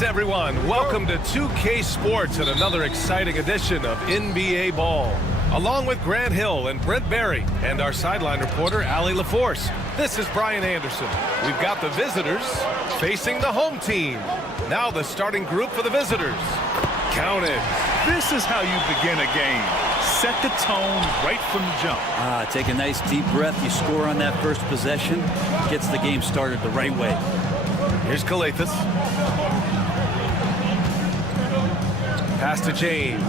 Greetings, everyone. Welcome to 2K Sports and another exciting edition of NBA Ball. Along with Grant Hill and Brent Berry and our sideline reporter, Allie LaForce, this is Brian Anderson. We've got the visitors facing the home team. Now the starting group for the visitors. Counted. This is how you begin a game. Set the tone right from the jump. Take a nice deep breath. You score on that first possession. Gets the game started the right way. Here's Calathis. Pass to James.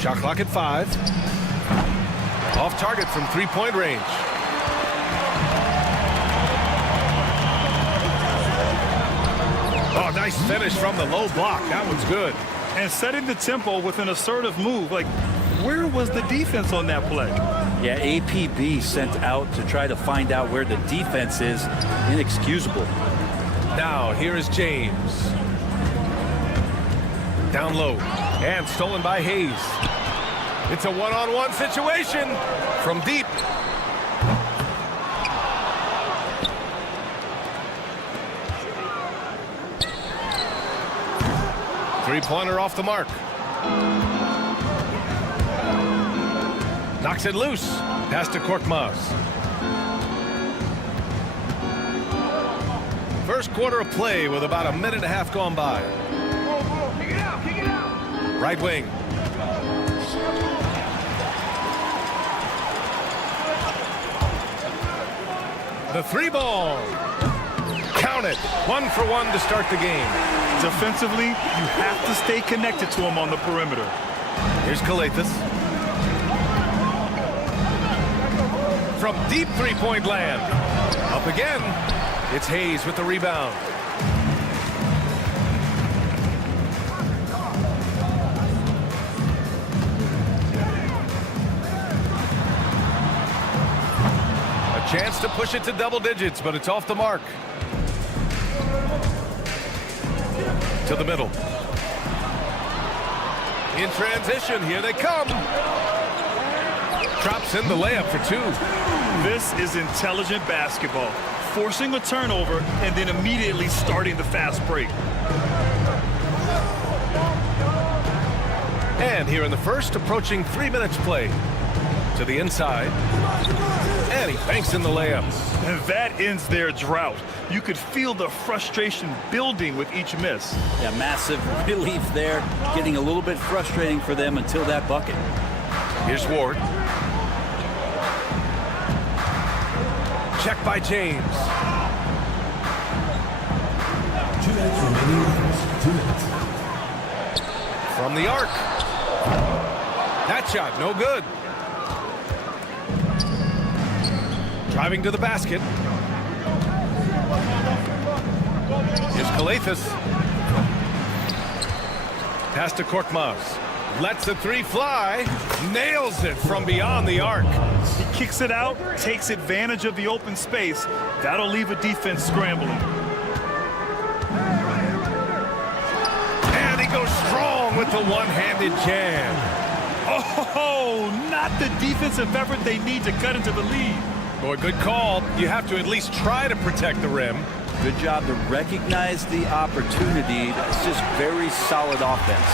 Shot clock at 5. Off target from three-point range. Oh, nice finish from the low block. That one's good. And setting the tempo with an assertive move. Like, where was the defense on that play? Yeah, APB sent out to try to find out where the defense is. Inexcusable. Now, here is James. Down low. And stolen by Hayes. It's a one-on-one situation from deep. Three-pointer off the mark. Knocks it loose. Pass to Korkmaz. First quarter of play with about a minute and a half gone by. Kick it out, kick it out. Right wing. The three ball. Count it. 1 for 1 to start the game. Defensively, you have to stay connected to him on the perimeter. Here's Calathis. From deep three-point land. Up again. It's Hayes with the rebound. A chance to push it to double digits, but it's off the mark. To the middle. In transition, here they come. Drops in the layup for 2. This is intelligent basketball. Forcing a turnover and then immediately starting the fast break. And here in the first, approaching 3 minutes play. To the inside. And he banks in the layup. And that ends their drought. You could feel the frustration building with each miss. Yeah, massive relief there. Getting a little bit frustrating for them until that bucket. Here's Ward. Check by James. 2 minutes remaining. 2 minutes. From the arc. That shot, no good. Driving to the basket. Here's Calathis. Pass to Korkmaz. Lets the three fly. Nails it from beyond the arc. He kicks it out, takes advantage of the open space. That'll leave a defense scrambling. And he goes strong with the one-handed jam. Oh, not the defensive effort they need to cut into the lead. Boy, good call. You have to at least try to protect the rim. Good job to recognize the opportunity. That's just very solid offense.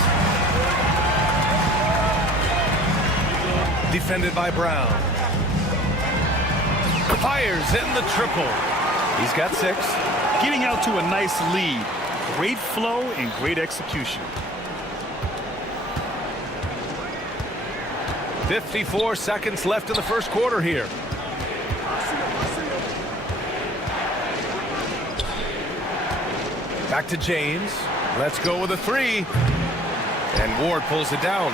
Defended by Brown. Fires in the triple. He's got 6. Getting out to a nice lead. Great flow and great execution. 54 seconds left in the first quarter here. Back to James. Let's go with a 3. And Ward pulls it down.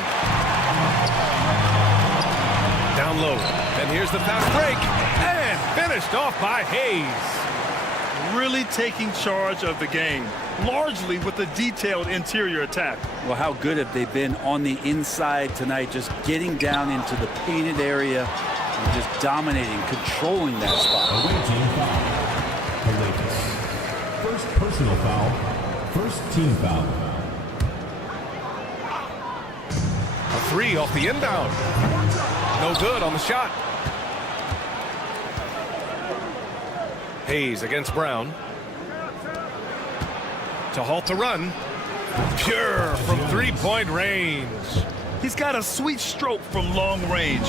Down low. And here's the fast break. And finished off by Hayes. Really taking charge of the game, largely with a detailed interior attack. Well, how good have they been on the inside tonight, just getting down into the painted area and just dominating, controlling that spot. Away team foul. Calathis. First personal foul. First team foul. A 3 off the inbound. No good on the shot. Hayes against Brown. To halt the run. Pure from three-point range. He's got a sweet stroke from long range.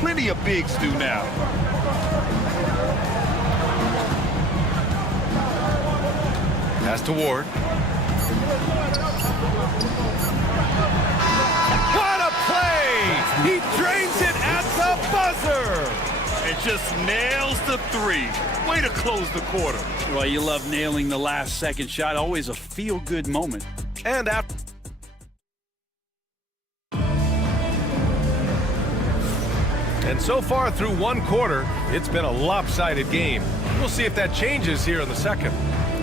Plenty of bigs do now. Pass to Ward. What a play! He drains it at the buzzer! And just nails the three. Way to close the quarter. Well, you love nailing the last second shot. Always a feel-good moment. And after. And so far through one quarter, it's been a lopsided game. We'll see if that changes here in the second.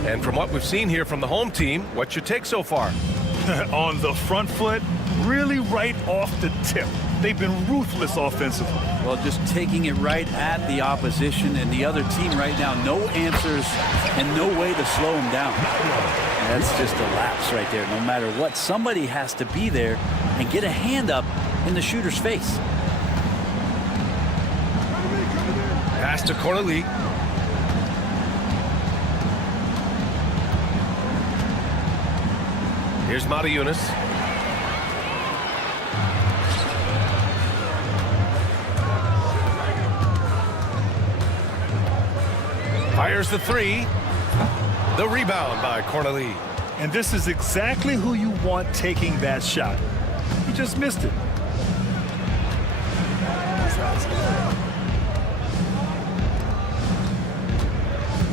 And from what we've seen here from the home team, what's your take so far? On the front foot, really right off the tip. They've been ruthless offensively. Well, just taking it right at the opposition and the other team right now. No answers and no way to slow them down. And that's just a lapse right there. No matter what, somebody has to be there and get a hand up in the shooter's face. Pass to Corley. Here's Matajunas. Fires the three. The rebound by Corneli. And this is exactly who you want taking that shot. He just missed it.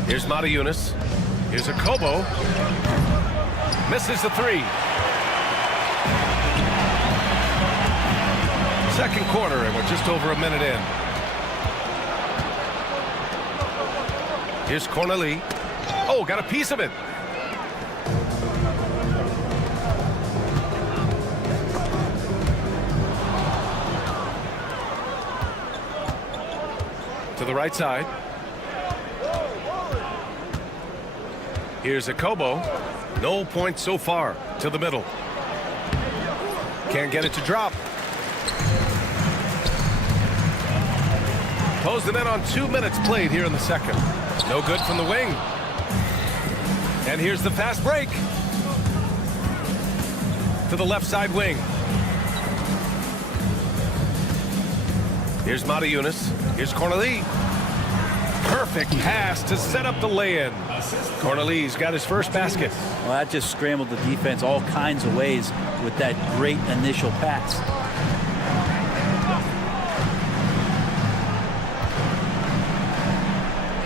Here's Matajunas. Here's a Kobo. Misses the three. Second quarter, and we're just over a minute in. Here's Corneli. Oh, got a piece of it. To the right side. Here's a Kobo. No points so far. To the middle. Can't get it to drop. Close them in on 2 minutes played here in the second. No good from the wing. And here's the fast break. To the left side wing. Here's Matajunas. Here's Corneli. Perfect pass to set up the lay-in. Corneli's got his first basket. Well, that just scrambled the defense all kinds of ways with that great initial pass.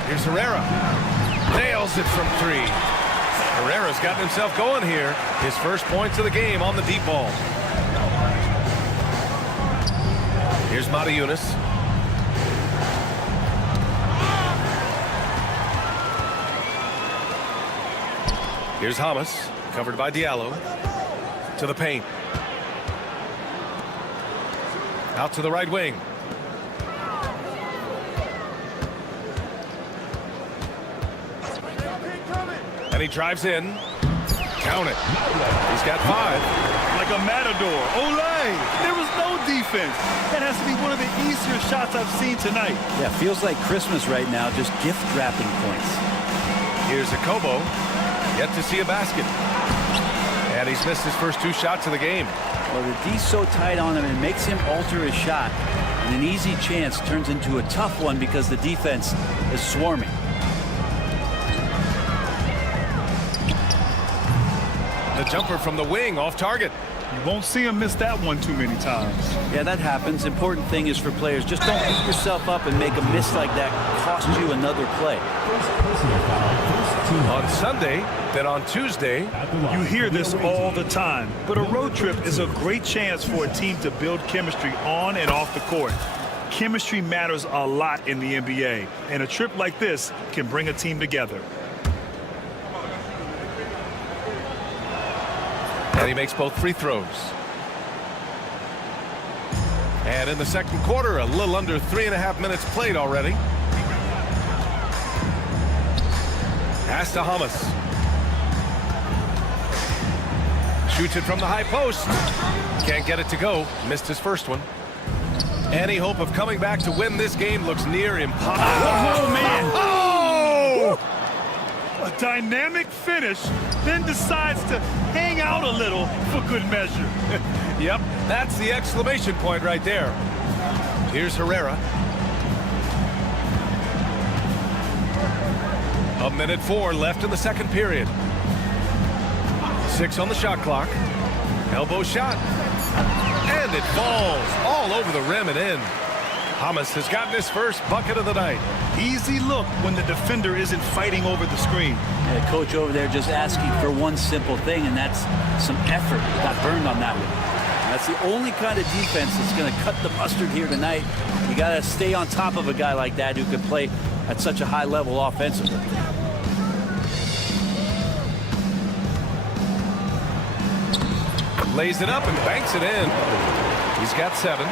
Here's Herrera. Nails it from three. Herrera's gotten himself going here. His first points of the game on the deep ball. Here's Matajunas. Here's Hamas, covered by Diallo. To the paint. Out to the right wing. And he drives in. Count it. He's got 5. Like a matador. Olay! There was no defense. That has to be one of the easier shots I've seen tonight. Yeah, feels like Christmas right now, just gift wrapping points. Here's a Kobo. Yet to see a basket. And he's missed his first 2 shots of the game. Well, the D's so tight on him, it makes him alter his shot. And an easy chance turns into a tough one because the defense is swarming. The jumper from the wing off target. You won't see him miss that one too many times. Yeah, that happens. Important thing is for players, just don't beat yourself up and make a miss like that cost you another play. First personal foul, first team. On Sunday, then on Tuesday. At the line. You hear this all the time, but a road trip is a great chance for a team to build chemistry on and off the court. Chemistry matters a lot in the NBA, and a trip like this can bring a team together. And he makes both free throws. And in the second quarter, a little under 3.5 minutes played already. Pass to Hamas. Shoots it from the high post. Can't get it to go. Missed his first one. Any hope of coming back to win this game looks near impossible. Oh, man. Oh! A dynamic finish, then decides to hang out a little for good measure. Yep, that's the exclamation point right there. Here's Herrera. 1:04 left in the second period. 6 on the shot clock. Elbow shot. And it falls all over the rim and in. Hamas has gotten his first bucket of the night. Easy look when the defender isn't fighting over the screen. The coach over there just asking for one simple thing, and that's some effort. Got burned on that one. That's the only kind of defense that's going to cut the mustard here tonight. You got to stay on top of a guy like that who can play at such a high level offensively. Lays it up and banks it in. He's got 7.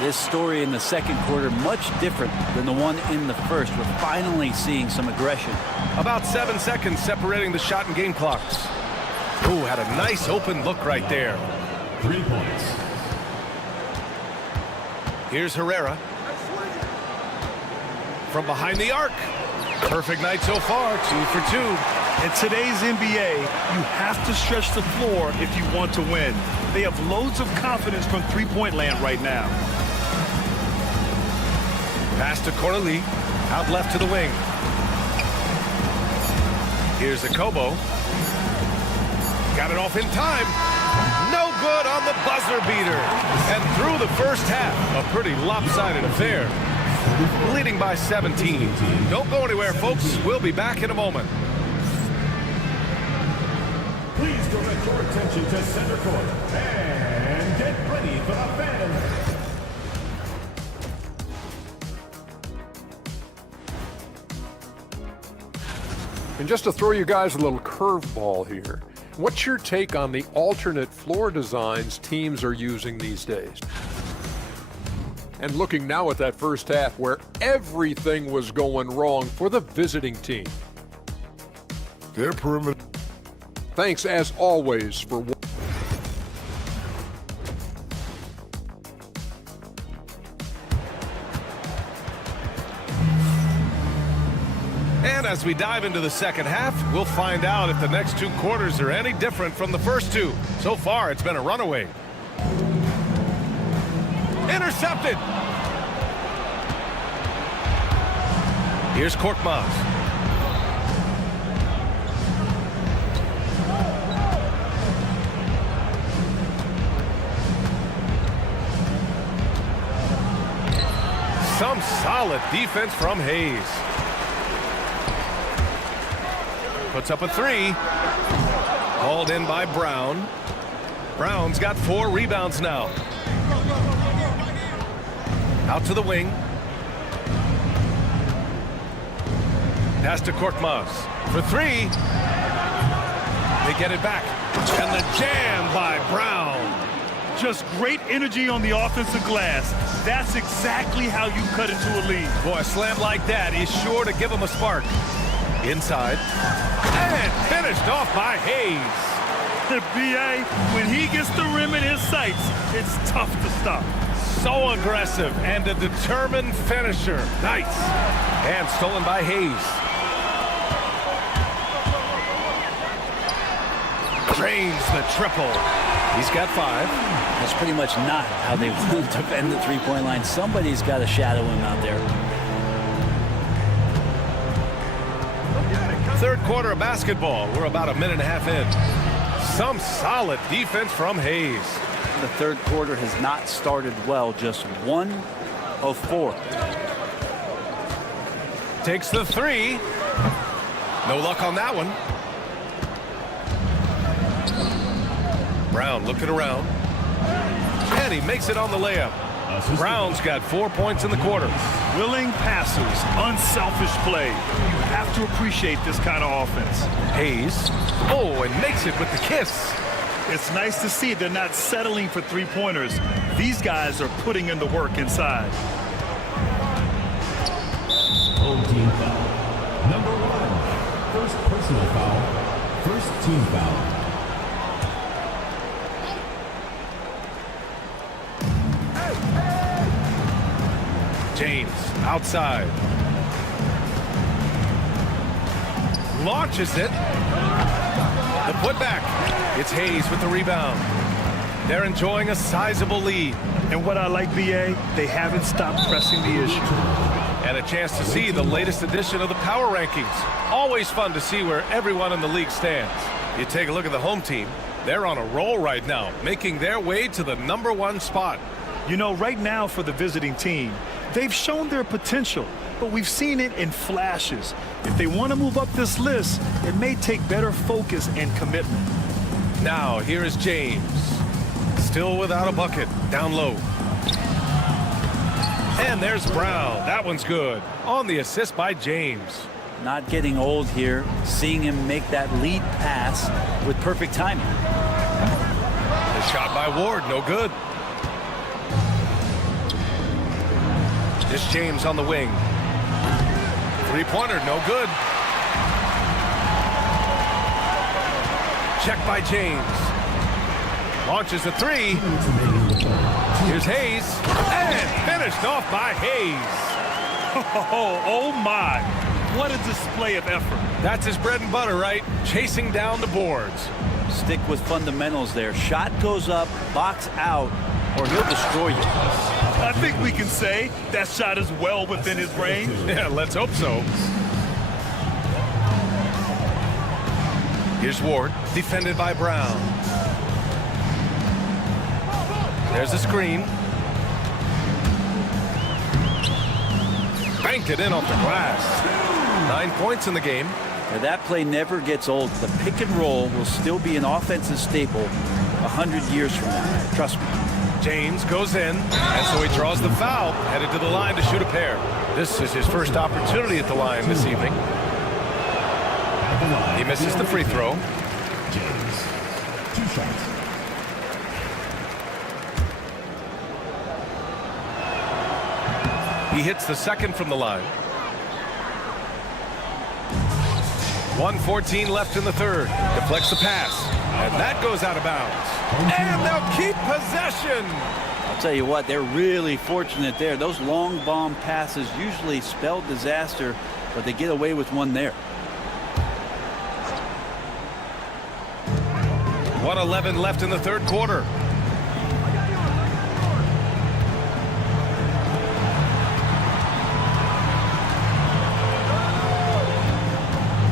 This story in the second quarter much different than the one in the first. We're finally seeing some aggression. About 7 seconds separating the shot and game clocks. Ooh, had a nice open look right there. 3 points. Here's Herrera. From behind the arc. Perfect night so far, 2 for 2. In today's NBA, you have to stretch the floor if you want to win. They have loads of confidence from three-point land right now. Pass to Corley. Out left to the wing. Here's Akobo. Got it off in time. No good on the buzzer beater. And through the first half, a pretty lopsided affair. Leading by 17. Don't go anywhere, folks. We'll be back in a moment. Please direct your attention to center court and get ready for the fans. And just to throw you guys a little curveball here, what's your take on the alternate floor designs teams are using these days? And looking now at that first half where everything was going wrong for the visiting team. Their perimeter. Thanks, as always, for And as we dive into the second half, we'll find out if the next 2 quarters are any different from the first 2. So far, it's been a runaway. Intercepted. Here's Korkmaz. Some solid defense from Hayes. Puts up a 3. Hauled in by Brown. Brown's got 4 rebounds now. Out to the wing. Pass to Korkmaz for 3. They get it back. And the jam by Brown. Just great energy on the offensive glass. That's exactly how you cut into a lead. Boy, a slam like that is sure to give him a spark. Inside. And finished off by Hayes. The BA, when he gets the rim in his sights, it's tough to stop. So aggressive and a determined finisher. Nice. And stolen by Hayes. Drains the triple. He's got 5. That's pretty much not how they want to defend the three-point line. Somebody's got to shadow him out there. Third quarter of basketball. We're about a minute and a half in. Some solid defense from Hayes. The third quarter has not started well. Just 1 of 4. Takes the 3. No luck on that one. Brown looking around. And he makes it on the layup. Brown's got 4 points in the quarter. Willing passes, unselfish play. You have to appreciate this kind of offense. Hayes. Oh, and makes it with the kiss. It's nice to see they're not settling for three-pointers. These guys are putting in the work inside. Home team foul. Number 1. First personal foul. First team foul. James outside. launches it. The putback. It's Hayes with the rebound. They're enjoying a sizable lead. And what I like, BA, they haven't stopped pressing the issue. And a chance to see the latest edition of the power rankings. Always fun to see where everyone in the league stands. You take a look at the home team. They're on a roll right now, making their way to the #1 spot. You know, right now for the visiting team, they've shown their potential, but we've seen it in flashes. If they want to move up this list, it may take better focus and commitment. Now, here is James. Still without a bucket. Down low. And there's Brown. That one's good. On the assist by James. Not getting old here. Seeing him make that lead pass with perfect timing. The shot by Ward. No good. This James on the wing. Three-pointer. No good. Check by James. Launches a three. Here's Hayes. And finished off by Hayes. Oh my. What a display of effort. That's his bread and butter, right? Chasing down the boards. Stick with fundamentals there. Shot goes up, box out, or he'll destroy you. I think we can say that shot is well within his range. Yeah, let's hope so. Here's Ward, defended by Brown. There's a screen. Banked it in off the glass. 9 points in the game. Now, that play never gets old. The pick and roll will still be an offensive staple 100 years from now. Trust me. James goes in, and so he draws the foul, headed to the line to shoot a pair. This is his first opportunity at the line this evening. He misses the free throw. James, 2 shots. He hits the second from the line. 1:14 left in the third. Deflects the pass, and that goes out of bounds. And they'll keep possession. I'll tell you what, they're really fortunate there. Those long bomb passes usually spell disaster, but they get away with one there. 1:11 left in the third quarter.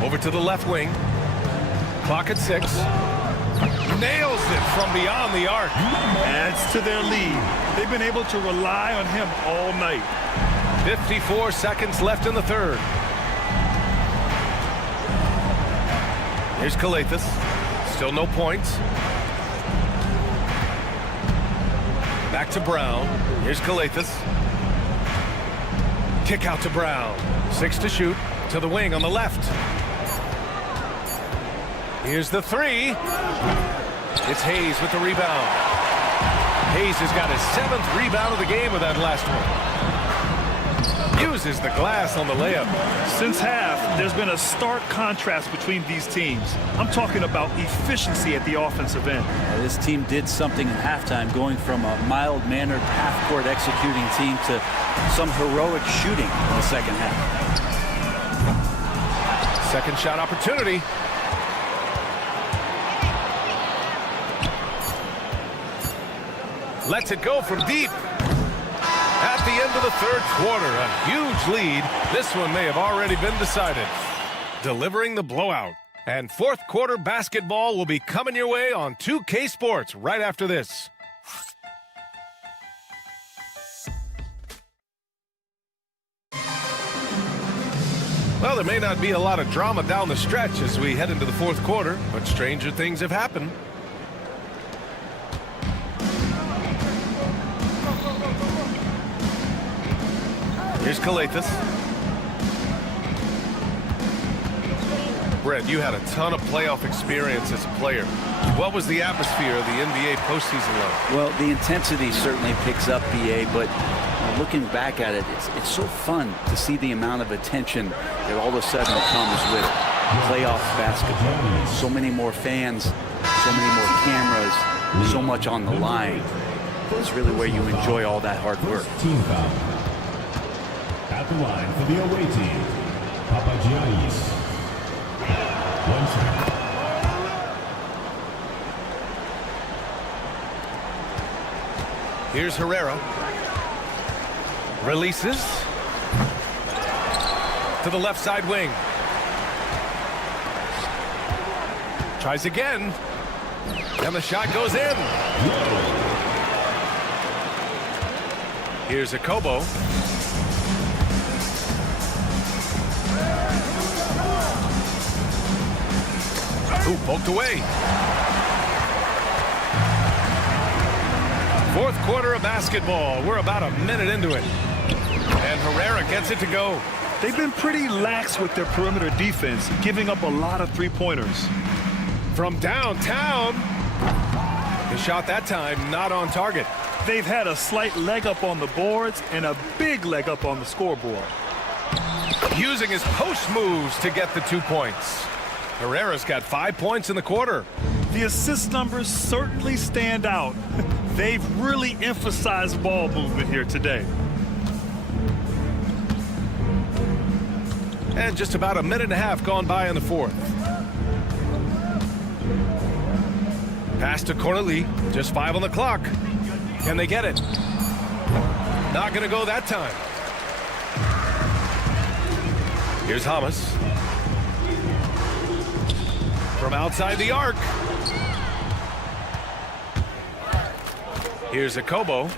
Over to the left wing. Clock at 6. Nails it from beyond the arc. Adds to their lead. They've been able to rely on him all night. 54 seconds left in the third. Here's Calathis. Still no points. Back to Brown. Here's Calathis. Kick out to Brown. 6 to shoot. To the wing on the left. Here's the three. It's Hayes with the rebound. Hayes has got his 7th rebound of the game with that last one. Uses the glass on the layup. Since half, there's been a stark contrast between these teams. I'm talking about efficiency at the offensive end. This team did something in halftime, going from a mild-mannered half-court executing team to some heroic shooting in the second half. Second shot opportunity. Lets it go from deep. At the end of the third quarter, a huge lead. This one may have already been decided. Delivering the blowout. And fourth quarter basketball will be coming your way on 2K Sports right after this. Well, there may not be a lot of drama down the stretch as we head into the fourth quarter, but stranger things have happened. Here's Calathis. Brett, you had a ton of playoff experience as a player. What was the atmosphere of the NBA postseason like? Well, the intensity certainly picks up, BA, but looking back at it, it's so fun to see the amount of attention that all of a sudden comes with playoff basketball. So many more fans, so many more cameras, so much on the line. It's really where you enjoy all that hard work. Team foul. At the line for the away team, JustYS. 1 second. Here's Herrera. Releases. To the left side wing. Tries again. And the shot goes in. Here's Akobo. Ooh, poked away. Fourth quarter of basketball. We're about a minute into it. And Herrera gets it to go. They've been pretty lax with their perimeter defense, giving up a lot of three-pointers. From downtown. The shot that time not on target. They've had a slight leg up on the boards and a big leg up on the scoreboard. Using his post moves to get the 2 points. Herrera's got 5 points in the quarter. The assist numbers certainly stand out. They've really emphasized ball movement here today. And just about a minute and a half gone by in the fourth. Pass to Corneli. Just 5 on the clock. Can they get it? Not going to go that time. Here's Hamas. From outside the arc. Here's Akobo.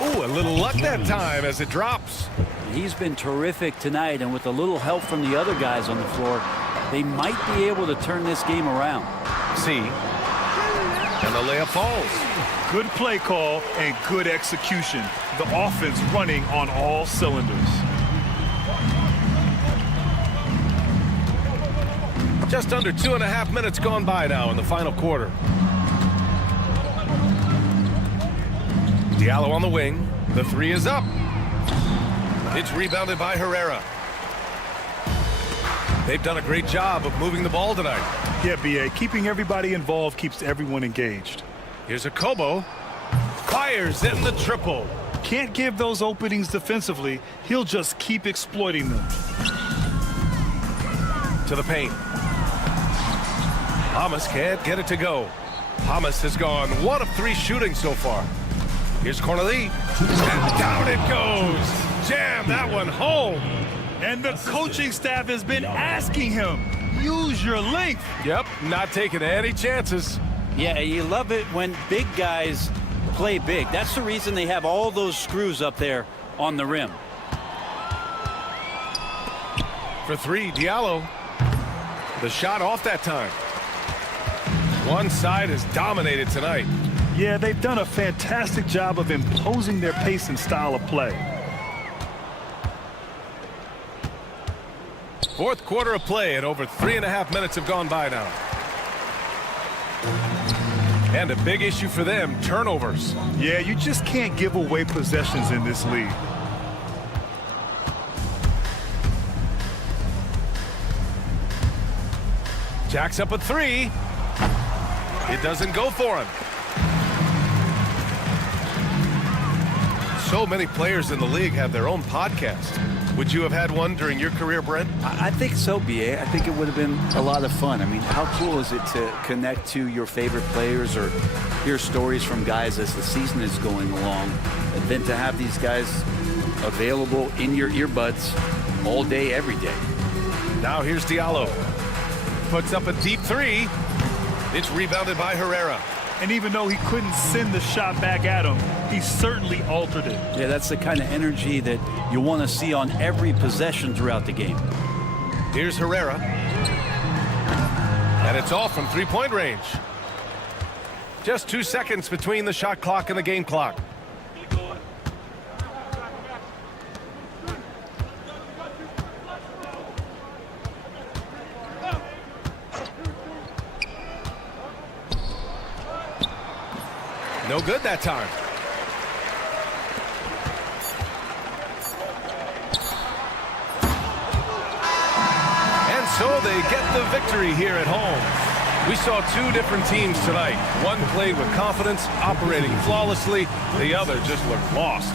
Ooh, a little luck that time as it drops. He's been terrific tonight, and with a little help from the other guys on the floor, they might be able to turn this game around. See. And the layup falls. Good play call and good execution. The offense running on all cylinders. Just under 2.5 minutes gone by now in the final quarter. Diallo on the wing. The three is up. It's rebounded by Herrera. They've done a great job of moving the ball tonight. Yeah, B.A. Keeping everybody involved keeps everyone engaged. Here's Akobo. Fires in the triple. Can't give those openings defensively. He'll just keep exploiting them. To the paint. Hamas can't get it to go. Hamas has gone 1 of 3 shooting so far. Here's Corneli. And down it goes. Jam that one home. And the coaching staff has been asking him, use your length. Yep, not taking any chances. Yeah, you love it when big guys play big. That's the reason they have all those screws up there on the rim. For 3, Diallo. The shot off that time. One side is dominated tonight. Yeah, they've done a fantastic job of imposing their pace and style of play. Fourth quarter of play, and over 3.5 minutes have gone by now. And a big issue for them, turnovers. Yeah, you just can't give away possessions in this league. Jacks up a 3. It doesn't go for him. So many players in the league have their own podcast. Would you have had one during your career, Brent? I think so, B.A. I think it would have been a lot of fun. I mean, how cool is it to connect to your favorite players or hear stories from guys as the season is going along, and then to have these guys available in your earbuds all day, every day. Now here's Diallo. Puts up a deep 3. It's rebounded by Herrera. And even though he couldn't send the shot back at him, he certainly altered it. Yeah, that's the kind of energy that you want to see on every possession throughout the game. Here's Herrera. And it's all from 3-point range. Just 2 seconds between the shot clock and the game clock. No good that time. And so they get the victory here at home. We saw 2 different teams tonight. One played with confidence, operating flawlessly. The other just looked lost.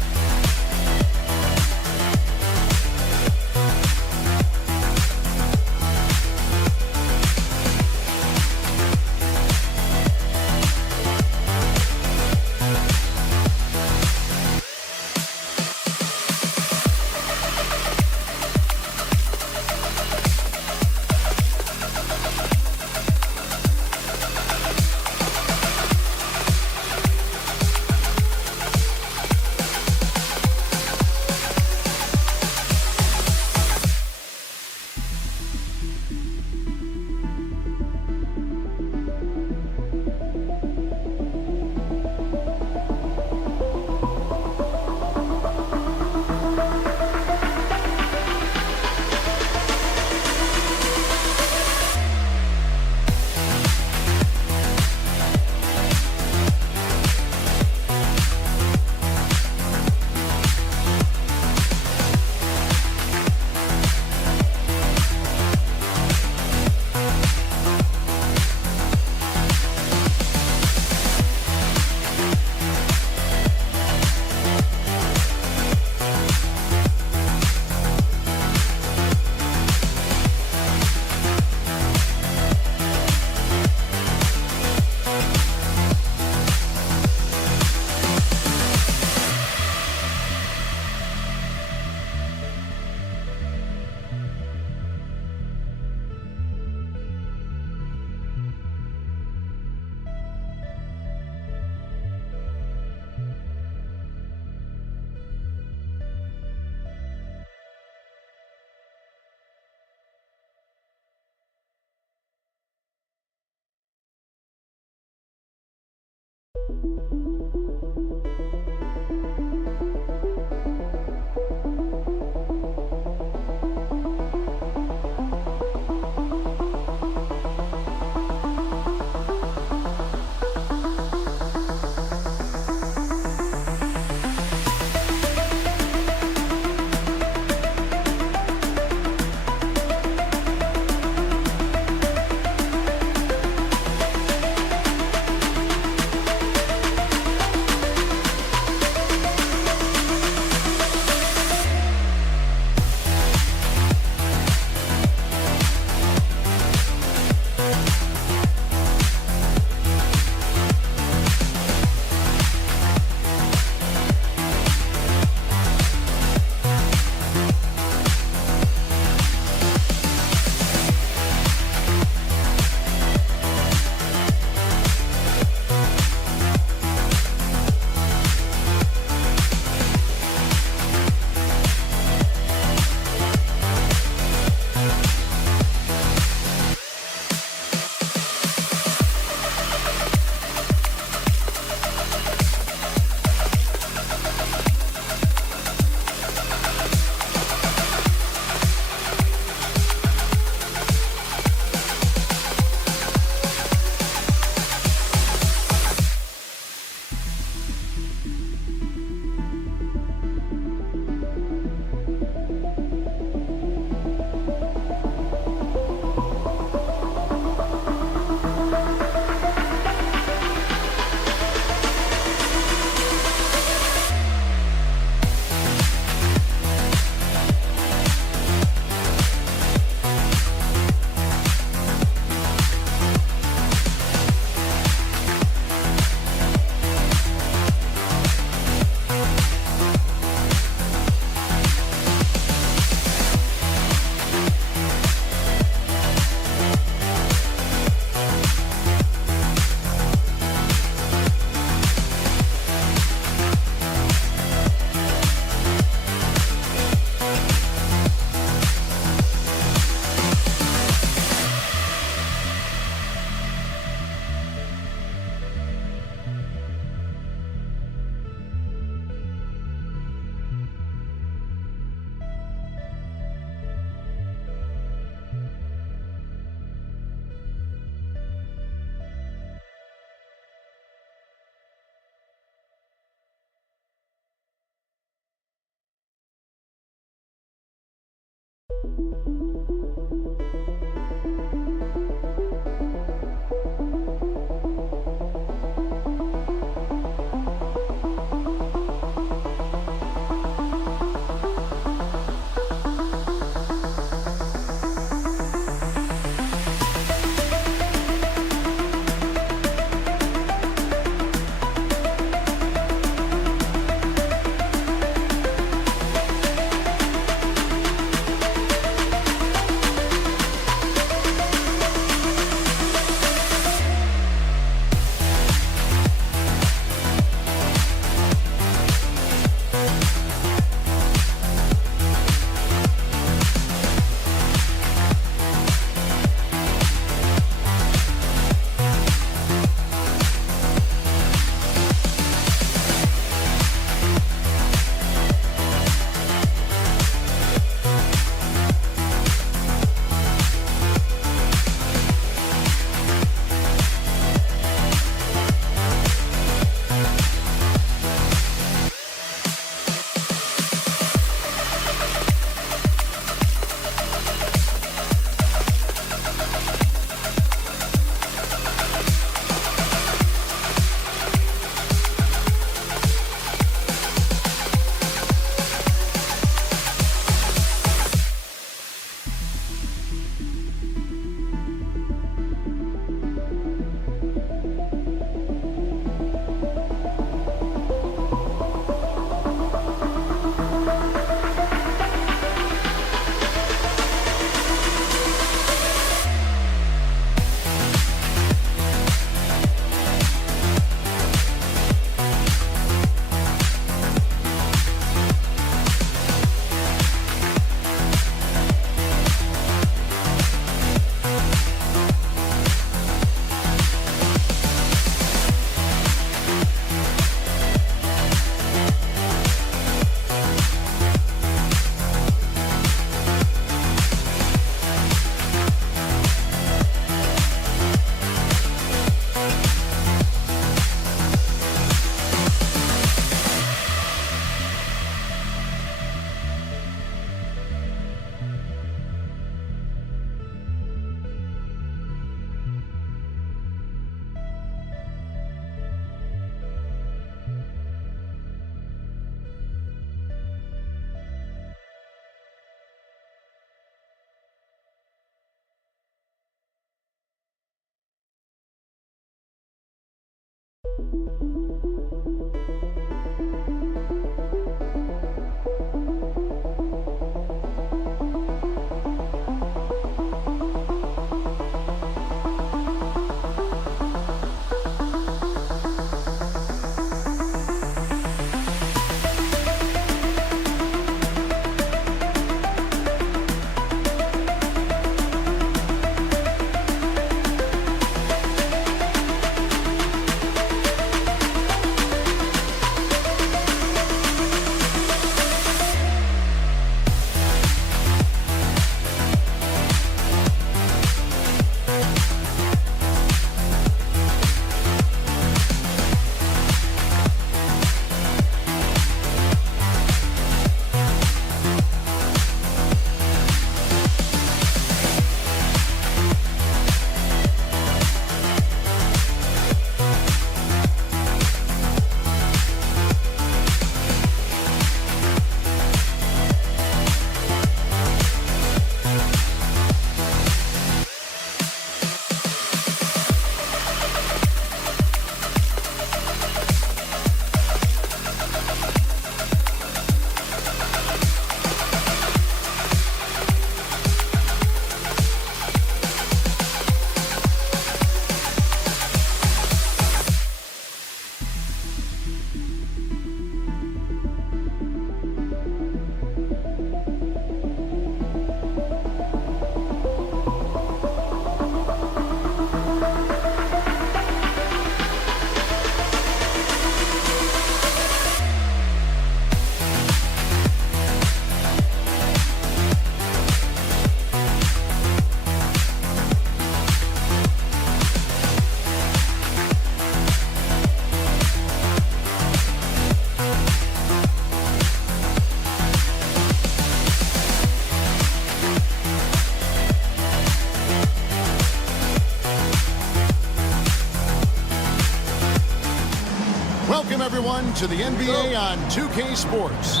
Welcome, everyone, to the NBA on 2K Sports.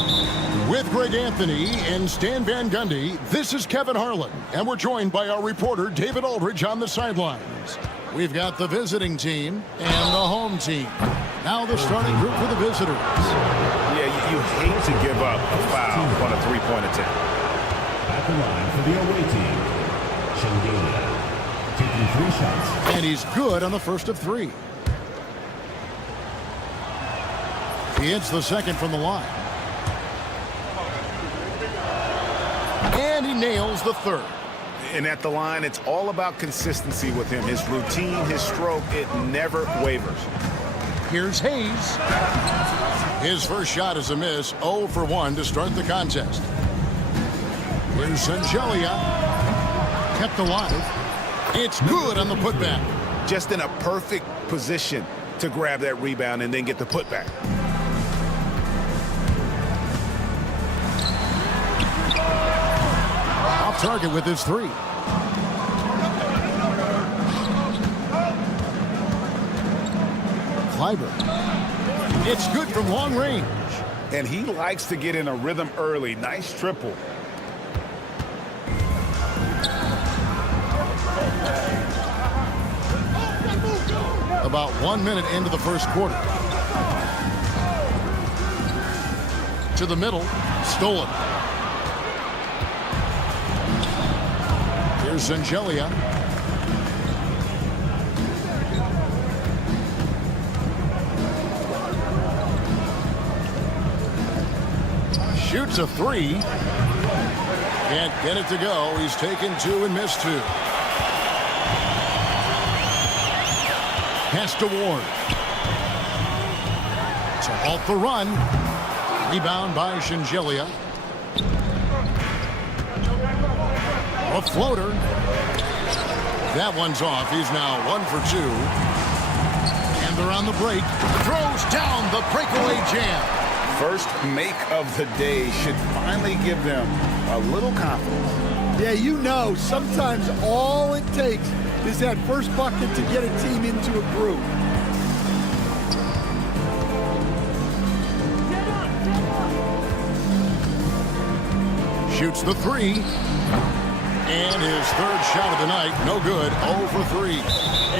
With Greg Anthony and Stan Van Gundy, this is Kevin Harlan, and we're joined by our reporter, David Aldridge, on the sidelines. We've got the visiting team and the home team. Now the starting group for the visitors. Yeah, you hate to give up a foul on a three-point attempt. At the line for the away team, Shengelia, taking 3 shots. And he's good on the first of 3. He hits the second from the line. And he nails the third. And at the line, it's all about consistency with him. His routine, his stroke, it never wavers. Here's Hayes. His first shot is a miss, 0 for 1 to start the contest. Here's Shengelia. Kept alive. It's good on the putback. Just in a perfect position to grab that rebound and then get the putback. Off target with his 3. Clyburn. It's good from long range. And he likes to get in a rhythm early. Nice triple. About 1 minute into the first quarter. To the middle. Stolen. Here's Shengelia. Shoots a 3. Can't get it to go. He's taken 2 and missed 2. Pass to Ward. To halt the run. Rebound by Shengelia. A floater. That one's off. He's now 1 for 2. And they're on the break. Throws down the breakaway jam. First make of the day should finally give them a little confidence. Yeah, you know, sometimes all it takes is that first bucket to get a team into a groove. Shoots the 3. And his third shot of the night, no good, 0 for 3.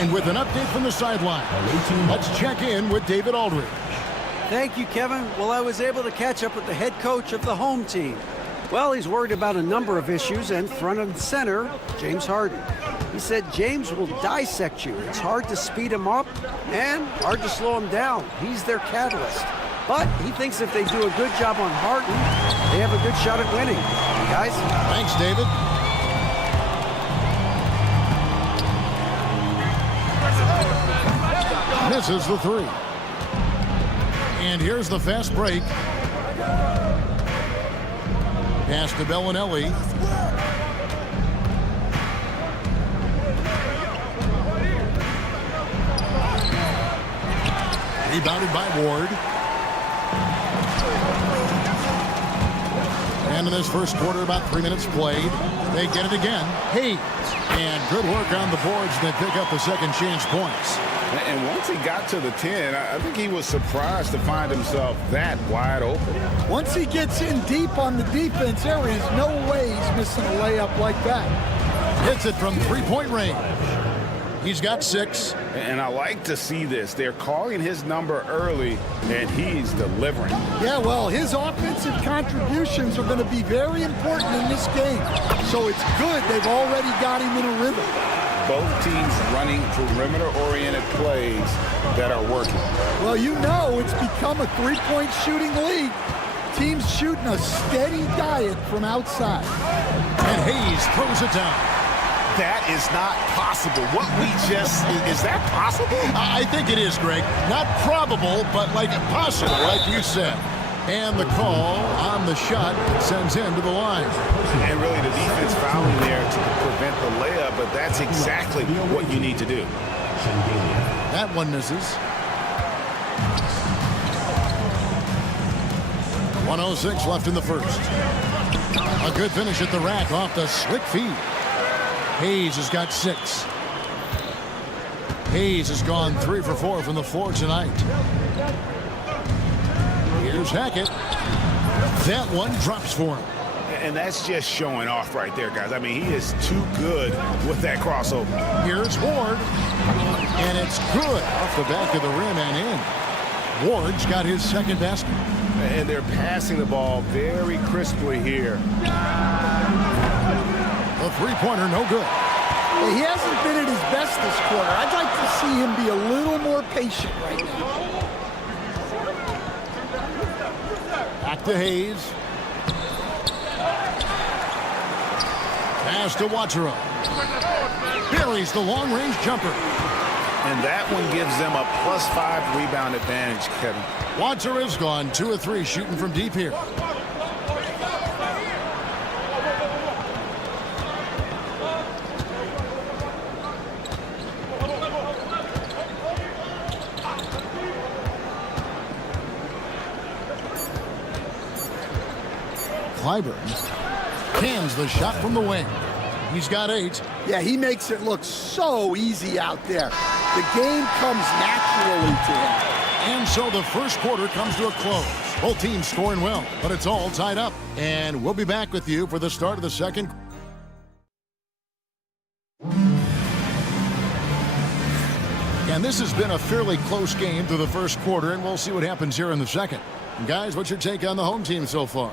And with an update from the sideline, let's check in with David Aldridge. Thank you, Kevin. Well, I was able to catch up with the head coach of the home team. Well, he's worried about a number of issues, and front and center, James Harden. He said James will dissect you. It's hard to speed him up and hard to slow him down. He's their catalyst. But he thinks if they do a good job on Harden, they have a good shot at winning. Guys? Thanks, David. Misses the three. And here's the fast break. Pass to Bellinelli. Rebounded by Ward. And in this first quarter, about 3 minutes played. They get it again. Hayes. And good work on the boards. They pick up the second chance points. And once he got to the 10, I think he was surprised to find himself that wide open. Once he gets in deep on the defense, there is no way he's missing a layup like that. Hits it from three-point range. He's got 6. And I like to see this. They're calling his number early, and he's delivering. Yeah, well, his offensive contributions are going to be very important in this game. So it's good they've already got him in a rhythm. Both teams running perimeter-oriented plays that are working. Well, you know it's become a three-point shooting league. Teams shooting a steady diet from outside. And Hayes throws it down. That is not possible. What we just, is that possible? I think it is, Greg. Not probable, but like possible, like you said. And the call on the shot that sends him to the line. And really the defense fouling there to prevent the layup, but that's exactly what you need to do. That one misses. 1:06 left in the first. A good finish at the rack off the slick feed. Hayes has got 6. Hayes has gone 3 for 4 from the floor tonight. Here's Hackett. That one drops for him. And that's just showing off right there, guys. I mean, he is too good with that crossover. Here's Ward. And it's good off the back of the rim and in. Ward's got his second basket. And they're passing the ball very crisply here. A three-pointer, no good. He hasn't been at his best this quarter. I'd like to see him be a little more patient right now. Back to Hayes. Pass to Watero. Buries the long-range jumper. And that one gives them a +5 rebound advantage, Kevin. Watero's gone 2 of 3 shooting from deep here. Clyburn cans the shot from the wing. He's got 8. Yeah, he makes it look so easy out there. The game comes naturally to him. And so the first quarter comes to a close. Both teams scoring well, but it's all tied up. And we'll be back with you for the start of the second. And this has been a fairly close game through the first quarter, and we'll see what happens here in the second. And guys, what's your take on the home team so far?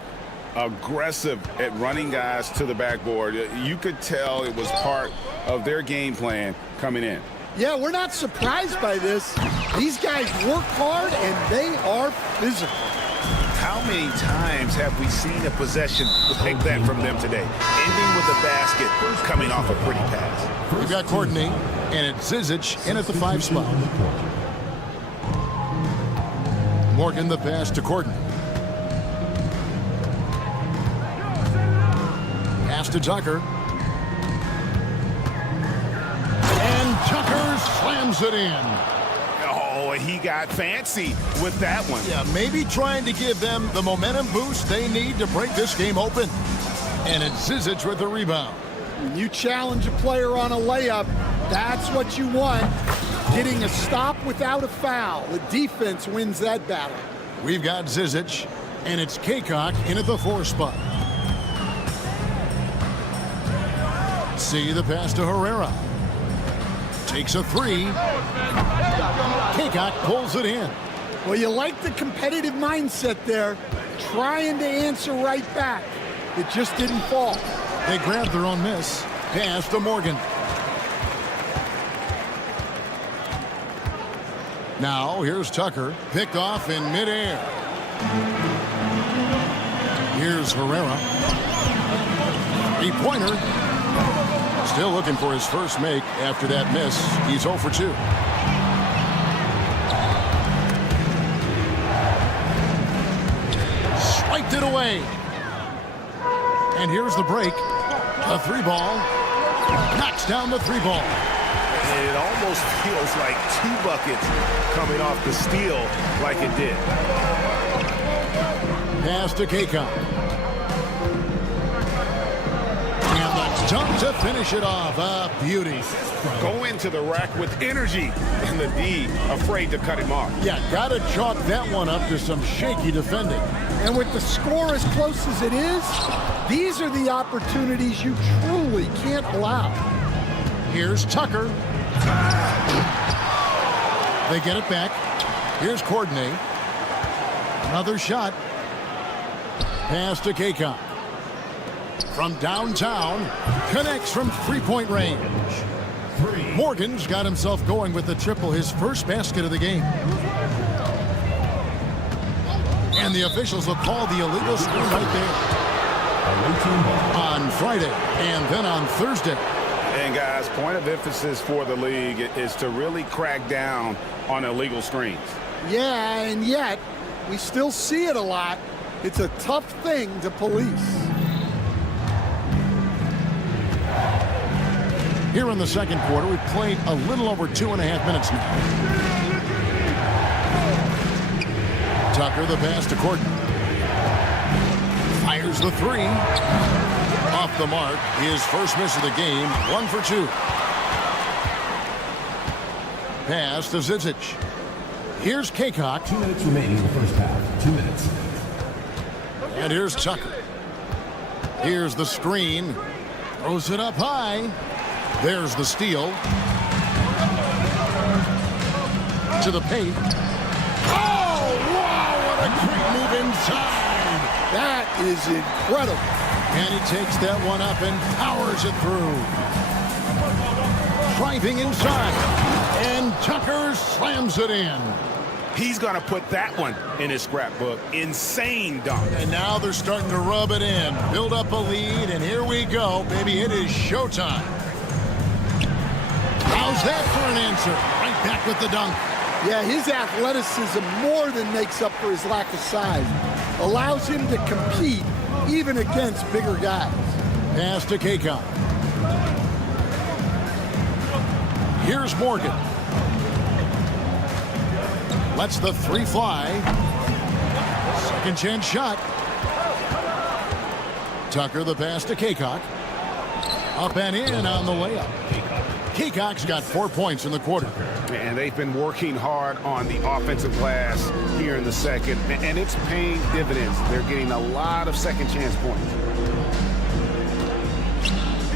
Aggressive at running guys to the backboard. You could tell it was part of their game plan coming in. Yeah, we're not surprised by this. These guys work hard and they are physical. How many times have we seen a possession like that from them today? Ending with a basket, coming off a pretty pass. We've got Courtney, and it's Zizic in at the 5 spot. Morgan the pass to Courtney. Pass to Tucker. And Tucker slams it in. Oh, he got fancy with that one. Yeah, maybe trying to give them the momentum boost they need to break this game open. And it's Zizic with the rebound. When you challenge a player on a layup, that's what you want. Getting a stop without a foul. The defense wins that battle. We've got Zizic, and it's Kaycock in at the 4 spot. See the pass to Herrera. Takes a three. Kaycock pulls it in. Well, you like the competitive mindset there, trying to answer right back. It just didn't fall. They grab their own miss. Pass to Morgan. Now, here's Tucker. Picked off in midair. Here's Herrera. Three-pointer. Still looking for his first make after that miss. He's 0 for 2. Swiped it away. And here's the break. A three ball. Knocks down the three ball. And it almost feels like 2 buckets coming off the steal like it did. Pass to Kaycock. And the dunk to finish it off. A beauty. Go into the rack with energy, and the D afraid to cut him off. Yeah, gotta chalk that one up to some shaky defending. And with the score as close as it is, these are the opportunities you truly can't allow. Here's Tucker. They get it back. Here's Courtney. Another shot. Pass to Kaycock. From downtown, connects from three-point range. Morgan's got himself going with the triple, his first basket of the game. And the officials will call the illegal screen right there. On Friday and then on Thursday. And guys, point of emphasis for the league is to really crack down on illegal screens. Yeah, and yet we still see it a lot. It's a tough thing to police. Here in the second quarter, we've played a little over 2.5 minutes now. Tucker, the pass to Courtney. Fires the three. Off the mark. His first miss of the game. 1 for 2. Pass to Zizic. Here's Kaycock. 2 minutes remaining in the first half. 2 minutes. And here's Tucker. Here's the screen. Throws it up high. There's the steal. To the paint. Oh, wow, what a great move inside. That is incredible. And he takes that one up and powers it through. Driving inside. And Tucker slams it in. He's going to put that one in his scrapbook. Insane dunk. And now they're starting to rub it in. Build up a lead, and here we go, baby. It is showtime. How's that for an answer? Right back with the dunk. Yeah, his athleticism more than makes up for his lack of size. Allows him to compete even against bigger guys. Pass to Kaycock. Here's Morgan. Lets the three fly. Second chance shot. Tucker the pass to Kaycock. Up and in on the layup. Kaycock's got 4 points in the quarter. And they've been working hard on the offensive glass here in the second, and it's paying dividends. They're getting a lot of second chance points.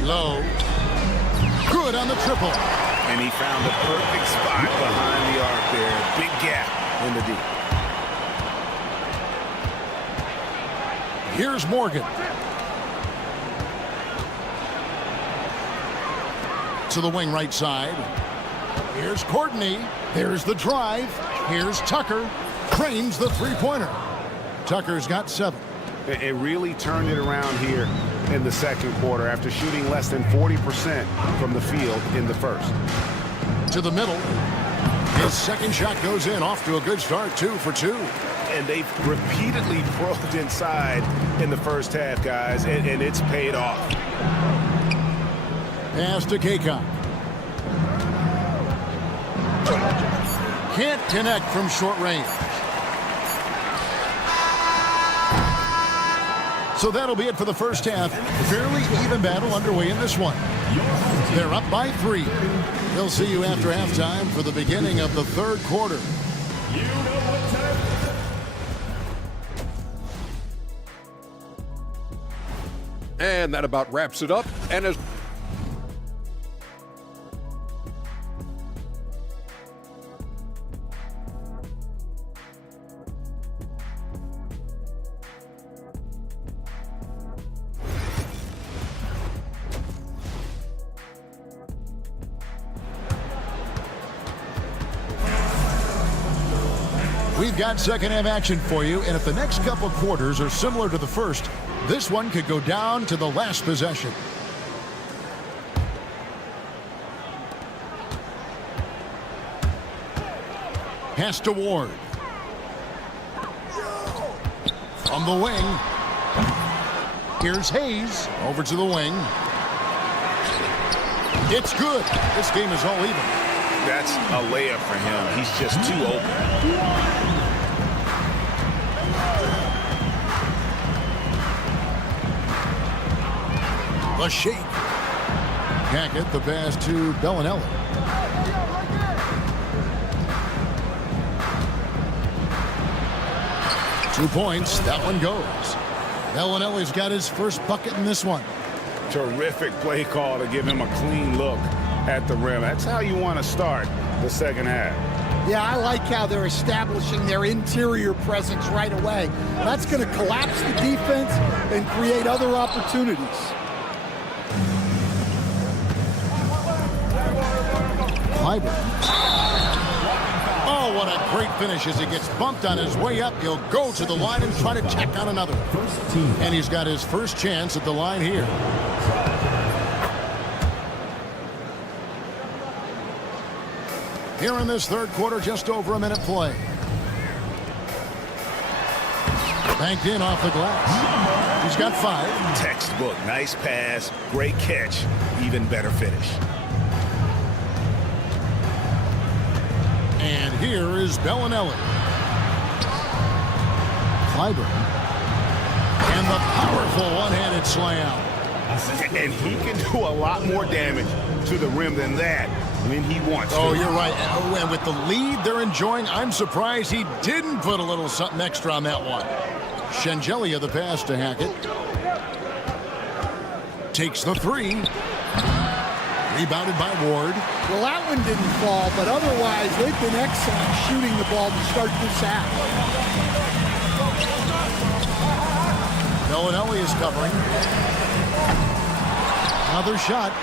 Low. Good on the triple. And he found the perfect spot behind the arc there. Big gap in the D. Here's Morgan. To the wing right side. Here's Courtney. There's the drive. Here's Tucker. Trains the three-pointer. Tucker's got 7. It really turned it around here in the second quarter after shooting less than 40% from the field in the first. To the middle. His second shot goes in, off to a good start, 2 for 2. And they've repeatedly probed inside in the first half, guys, and it's paid off. Pass to Kaycock. Can't connect from short range. So that'll be it for the first half. Fairly even battle underway in this one. They're up by 3. We'll see you after halftime for the beginning of the third quarter. And that about wraps it up. And as We've got second half action for you, and if the next couple quarters are similar to the first, this one could go down to the last possession. Pass to Ward. From the wing. Here's Hayes. Over to the wing. It's good. This game is all even. That's a layup for him. He's just too open. The shake. Hackett, the pass to Bellinelli. Two points. That one goes. Bellinelli's got his first bucket in this one. Terrific play call to give him a clean look at the rim. That's how you want to start the second half. Yeah, I like how they're establishing their interior presence right away. That's going to collapse the defense and create other opportunities. Oh, what a great finish as he gets bumped on his way up. He'll go to the line and try to tack on another. And he's got his first chance at the line here. Here in this third quarter, just over a minute play. Banked in off the glass. He's got 5. Textbook. Nice pass. Great catch. Even better finish. And here is Bellinelli. Clyburn. And the powerful one-handed slam. And he can do a lot more damage to the rim than that when he wants to. Oh, you're right. And with the lead they're enjoying, I'm surprised he didn't put a little something extra on that one. Shengelia the pass to Hackett. Takes the 3. Rebounded by Ward. Well, that one didn't fall, but otherwise they've been excellent shooting the ball to start this half. Bellinelli is covering. Another shot.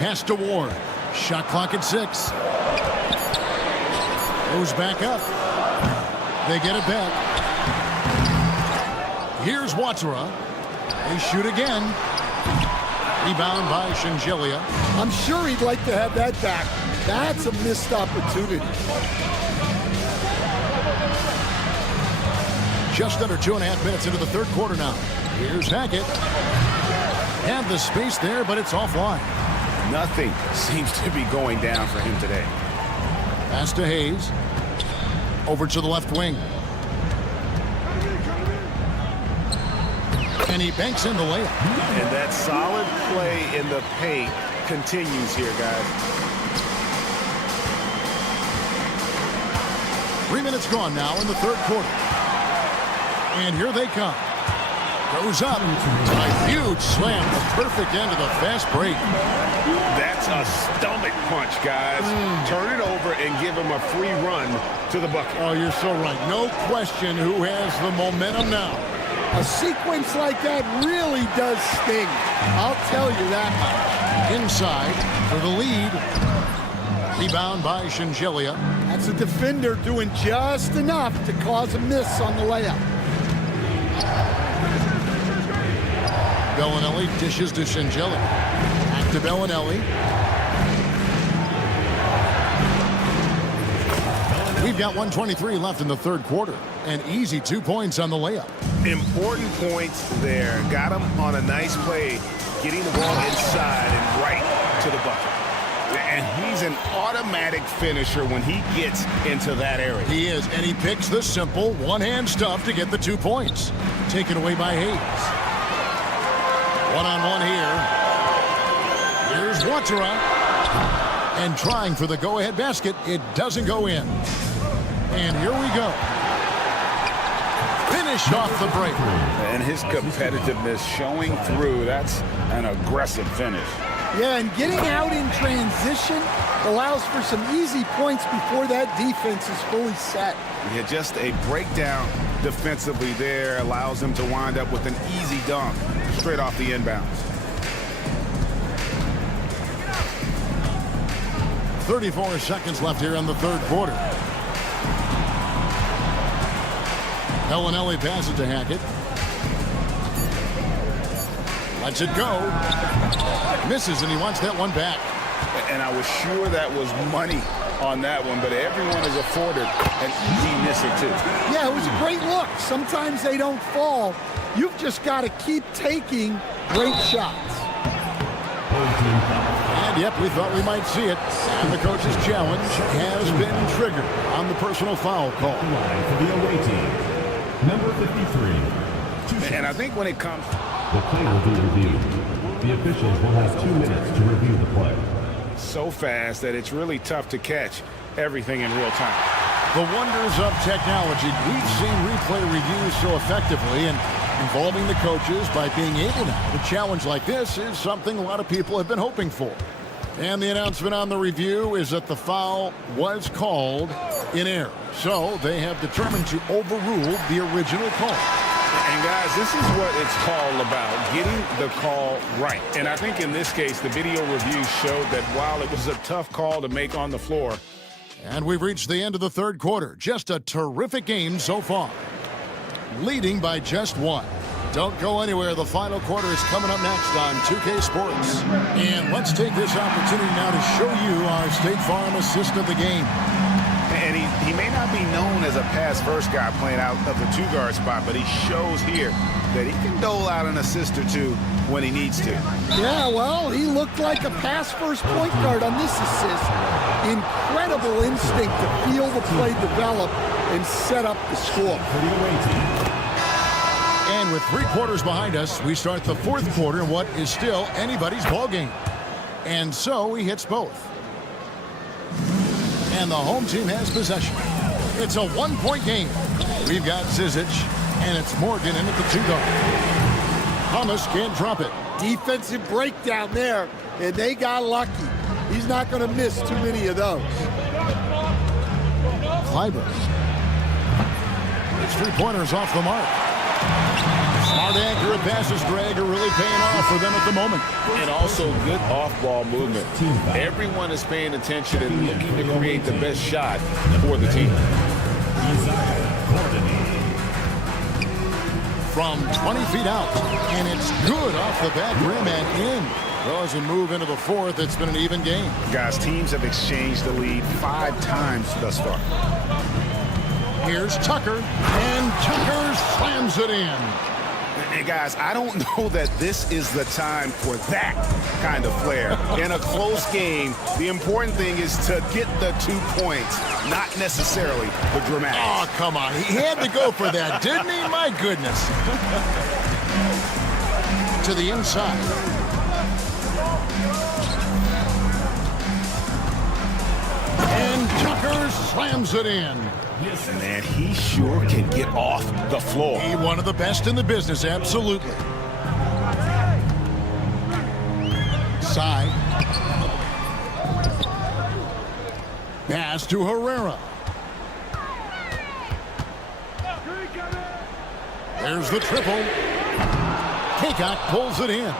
Pass to Ward. Shot clock at 6. Goes back up. They get it back. Here's Watsura. They shoot again. Rebound by Shengelia. I'm sure he'd like to have that back. That's a missed opportunity. Just under 2.5 minutes into the third quarter now. Here's Hackett. Had the space there, but it's offline. Nothing seems to be going down for him today. Pass to Hayes. Over to the left wing. And he banks in the layup. And that solid play in the paint continues here, guys. 3 minutes gone now in the third quarter. And here they come. Goes up. A huge slam. The perfect end of the fast break. That's a stomach punch, guys. Turn it over and give him a free run to the bucket. Oh, you're so right. No question who has the momentum now. A sequence like that really does sting. I'll tell you that much. Inside for the lead. Rebound by Shengelia. That's a defender doing just enough to cause a miss on the layup. Bellinelli dishes to Shengelia. Back to Bellinelli. We've got 1:23 left in the third quarter. An easy 2 points on the layup. Important points there. Got him on a nice play, getting the ball inside and right to the bucket. And he's an automatic finisher when he gets into that area. He is, and he picks the simple one-hand stuff to get the 2 points. Taken away by Hayes. One-on-one here. Here's Watsura. And trying for the go-ahead basket. It doesn't go in. And here we go. Finish off the break. And his competitiveness showing through. That's an aggressive finish. Yeah, and getting out in transition allows for some easy points before that defense is fully set. Yeah, just a breakdown defensively there allows him to wind up with an easy dunk straight off the inbounds. 34 seconds left here in the third quarter. Ellinelli passes to Hackett. Lets it go. Misses, and he wants that one back. And I was sure that was money on that one, but everyone is afforded an easy misser too. Yeah, it was a great look. Sometimes they don't fall. You've just got to keep taking great shots. And yep, we thought we might see it. And the coach's challenge has been triggered on the personal foul call. For the away team, number 53. And I think when it comes... The play will be reviewed. The officials will have 2 minutes to review the play. So fast that it's really tough to catch everything in real time. The wonders of technology. We've seen replay reviews so effectively, and involving the coaches by being able to challenge like this is something a lot of people have been hoping for. And the announcement on the review is that the foul was called in error. So they have determined to overrule the original call. And guys, this is what it's all about, getting the call right. And I think in this case, the video review showed that while it was a tough call to make on the floor. And we've reached the end of the third quarter. Just a terrific game so far. Leading by just one. Don't go anywhere. The final quarter is coming up next on 2K Sports. And let's take this opportunity now to show you our State Farm assist of the game. And he may not be known as a pass-first guy playing out of the two-guard spot, but he shows here that he can dole out an assist or two when he needs to. Yeah, well, he looked like a pass-first point guard on this assist. Incredible instinct to feel the play develop and set up the score. And with 3 quarters behind us, we start the fourth quarter in what is still anybody's ball game. And so he hits both. And the home team has possession. It's a 1-point game. We've got Zizic, and it's Morgan in at the 2-guard. Thomas can't drop it. Defensive breakdown there, and they got lucky. He's not going to miss too many of those. Clyburn. His 3-pointers off the mark. Smart, accurate passes, Greg, are really paying off for them at the moment. And also good off-ball movement. Everyone is paying attention and looking to create the best shot for the team. From 20 feet out, and it's good off the back rim and in. As we move into the fourth, it's been an even game. Guys, teams have exchanged the lead 5 times thus far. Here's Tucker, and Tucker slams it in. And guys, I don't know that this is the time for that kind of flair. In a close game, the important thing is to get the 2 points, not necessarily the dramatics. Oh, come on. He had to go for that, didn't he? My goodness. To the inside. And Tucker slams it in. Man, he sure can get off the floor. He one of the best in the business, absolutely. Side. Pass to Herrera. There's the triple. Kaycock pulls it in.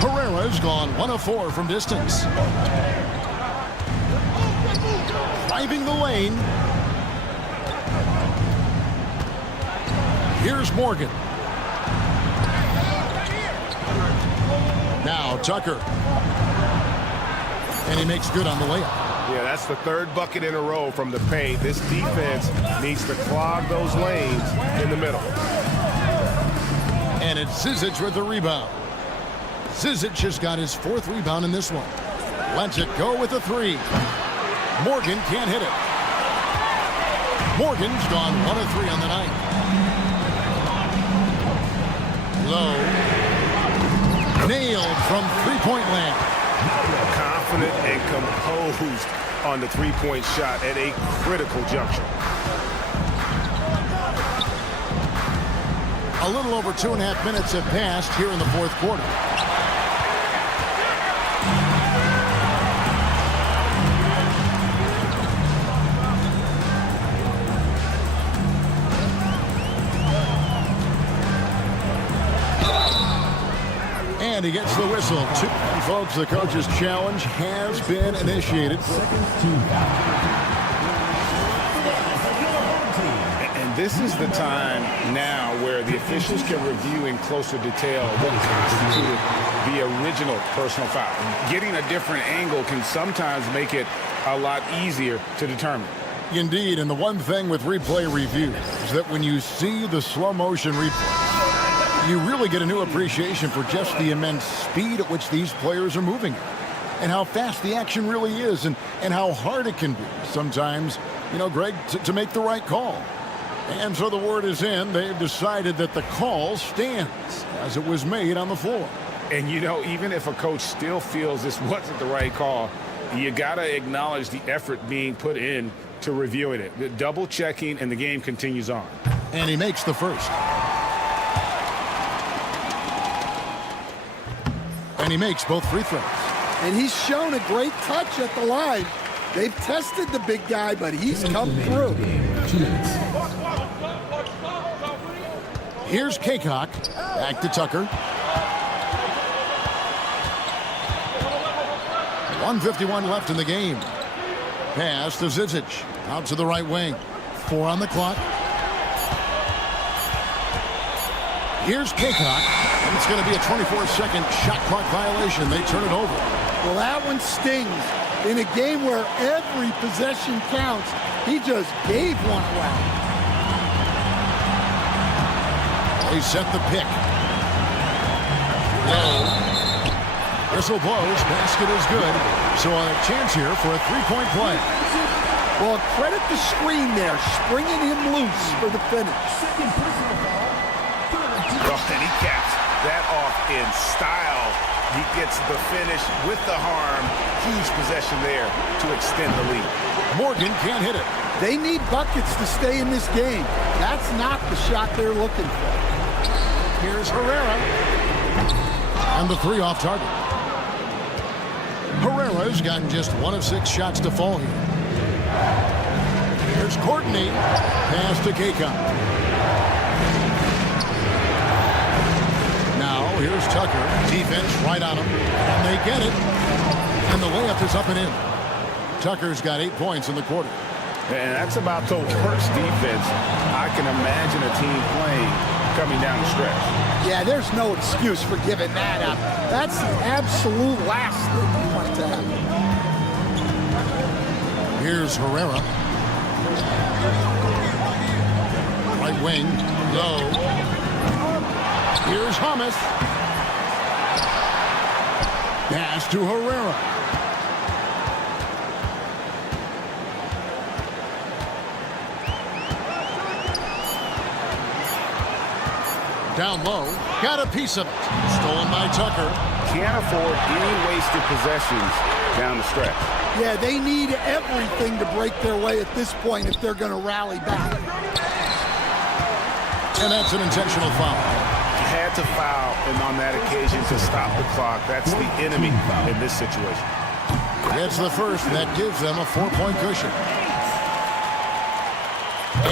Herrera's gone 1 of 4 from distance. Driving the lane. Here's Morgan. Now Tucker. And he makes good on the layup. Yeah, that's the 3rd bucket in a row from the paint. This defense needs to clog those lanes in the middle. And it's Zizic with the rebound. Zizic has got his 4th rebound in this one. Lets it go with a 3. Morgan can't hit it. Morgan's gone 1 of 3 on the night. Low. Nailed from 3-point land. Confident and composed on the 3-point shot at a critical juncture. A little over 2.5 minutes have passed here in the fourth quarter. And And he gets the whistle. Folks, the coach's challenge has been initiated. And this is the time now where the officials can review in closer detail what constituted the original personal foul. Getting a different angle can sometimes make it a lot easier to determine. Indeed, and the one thing with replay review is that when you see the slow motion replay, you really get a new appreciation for just the immense speed at which these players are moving and how fast the action really is and how hard it can be sometimes, Greg, to make the right call. And so the word is in. They've decided that the call stands as it was made on the floor. And, even if a coach still feels this wasn't the right call, you got to acknowledge the effort being put in to reviewing it. The double checking, and the game continues on. And he makes the first. And he makes both free throws. And he's shown a great touch at the line. They've tested the big guy, but he's come through. Here's Kaycock. Back to Tucker. 1:51 left in the game. Pass to Zizic. Out to the right wing. 4 on the clock. Here's Kaycock. And it's going to be a 24-second shot clock violation. They turn it over. Well, that one stings. In a game where every possession counts, he just gave one away. They set the pick. Low. Whistle blows. Basket is good. So a chance here for a three-point play. Well, credit the screen there, springing him loose for the finish. And he caps that off in style. He gets the finish with the harm. Huge possession there to extend the lead. Morgan can't hit it. They need buckets to stay in this game. That's not the shot they're looking for. Here's Herrera. And the 3 off target. Herrera's gotten just 1 of 6 shots to fall here. Here's Courtney. Pass to Kaycock. Now here's Tucker. Defense right on him. And they get it. And the layup is up and in. Tucker's got 8 points in the quarter. And that's about the worst defense I can imagine a team playing coming down the stretch. Yeah, there's no excuse for giving that up. That's the absolute last thing you want to happen. Here's Herrera. Right wing. Low. Here's Thomas. Pass to Herrera. Down low. Got a piece of it. Stolen by Tucker. Can't afford any wasted possessions down the stretch. Yeah, they need everything to break their way at this point if they're going to rally back. And that's an intentional foul. Had to foul, and on that occasion to stop the clock. That's the enemy in this situation. Gets the first, and that gives them a 4-point cushion.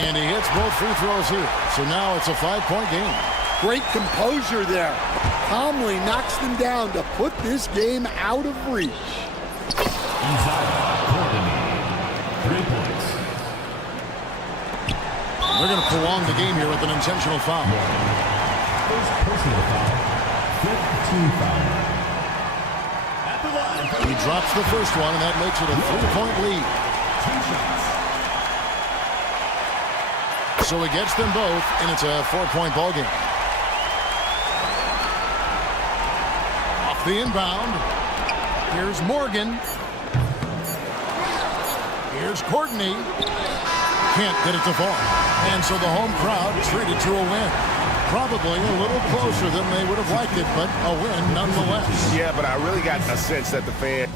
And he hits both free throws here. So now it's a 5-point game. Great composure there. Calmly knocks them down to put this game out of reach. 3 points. They're going to prolong the game here with an intentional foul. First personal foul. 5th team foul. At the line. He drops the first one, and that makes it a 3-point lead. 2 shots. So he gets them both, and it's a 4-point ball game. Off the inbound. Here's Morgan. Here's Courtney. Can't get it to fall. And so the home crowd treated to a win. Probably a little closer than they would have liked it, but a win nonetheless. Yeah, but I really got a sense that the fans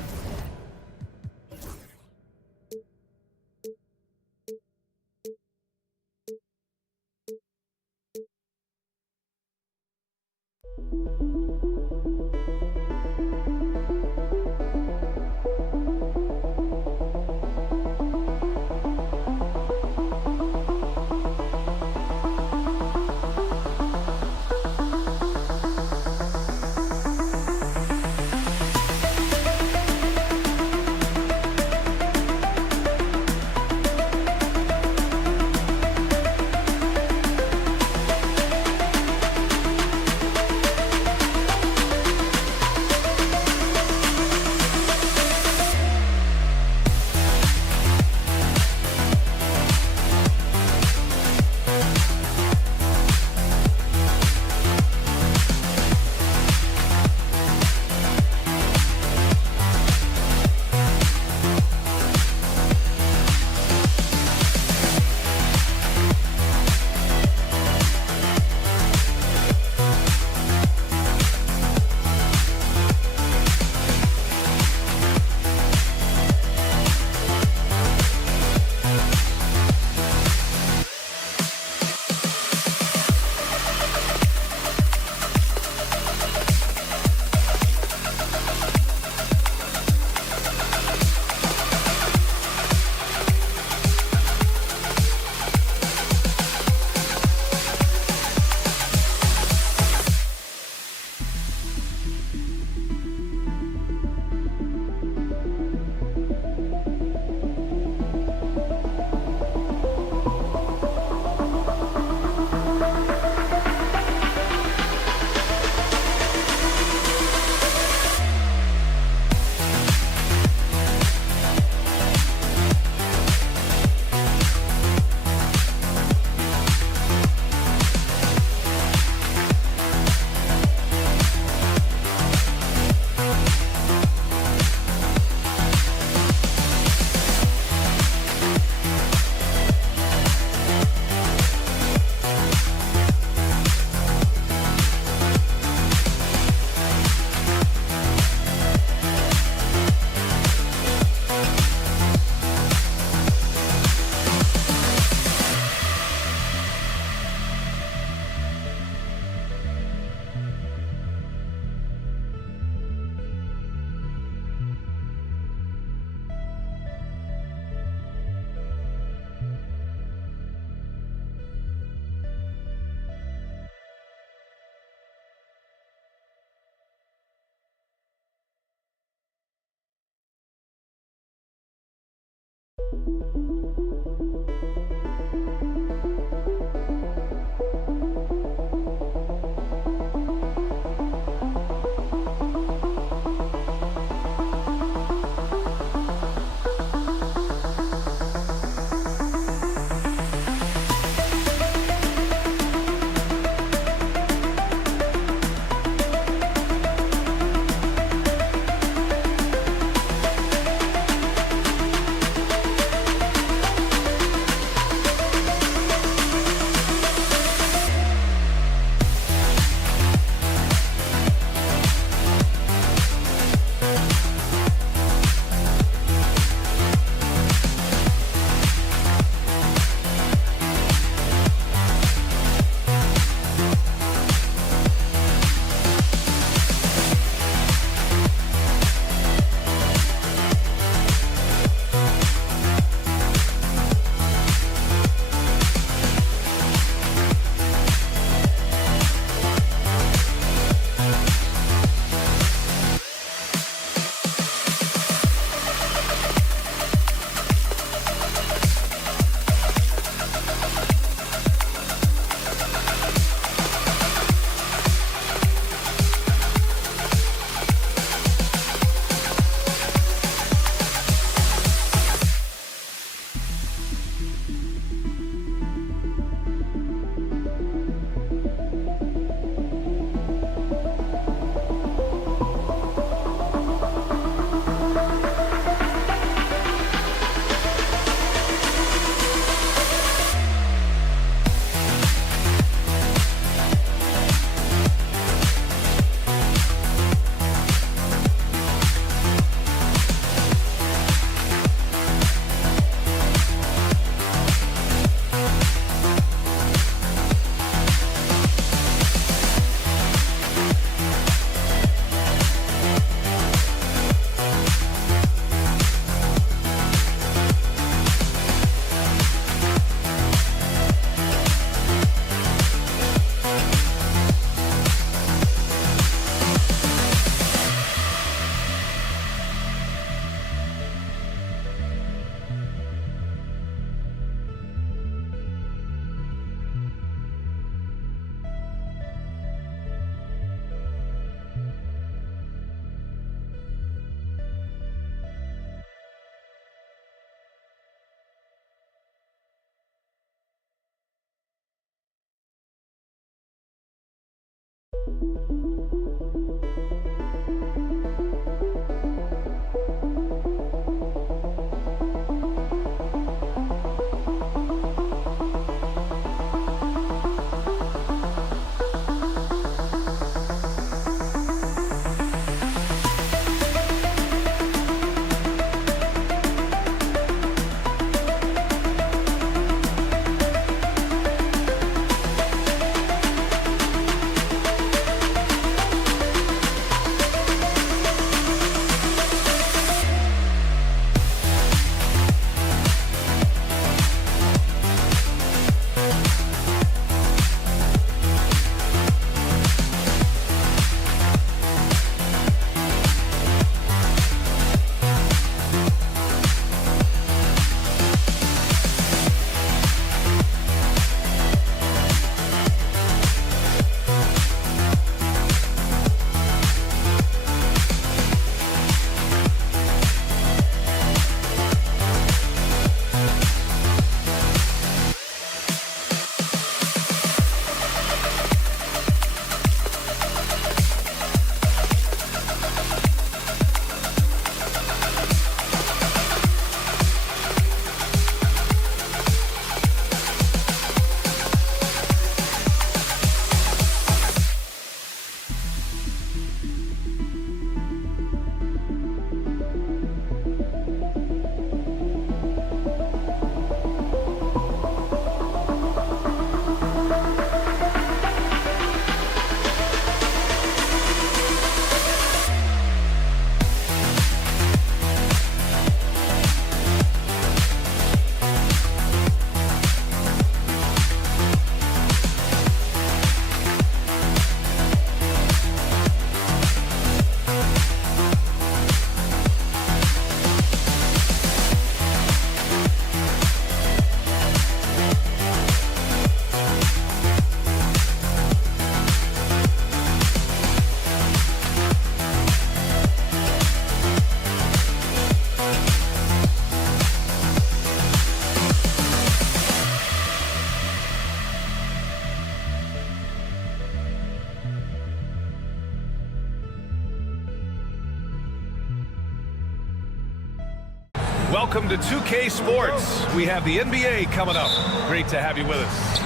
Welcome to 2K Sports. We have the NBA coming up. Great to have you with us.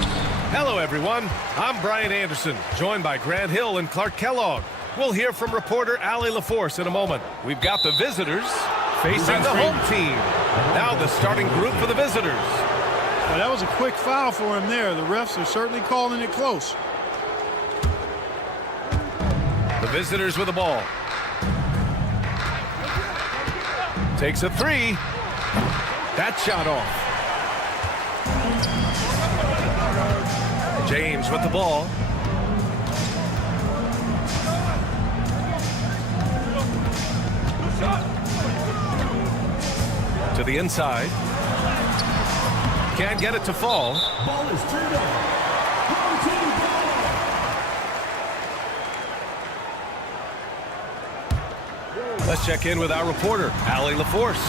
Hello, everyone. I'm Brian Anderson, joined by Grant Hill and Clark Kellogg. We'll hear from reporter Allie LaForce in a moment. We've got the visitors facing the home team. Now the starting group for the visitors. Well, that was a quick foul for him there. The refs are certainly calling it close. The visitors with the ball. Takes a three. That shot off. James with the ball. To the inside. Can't get it to fall. Ball is turned over. Home team ball. Let's check in with our reporter, Allie LaForce.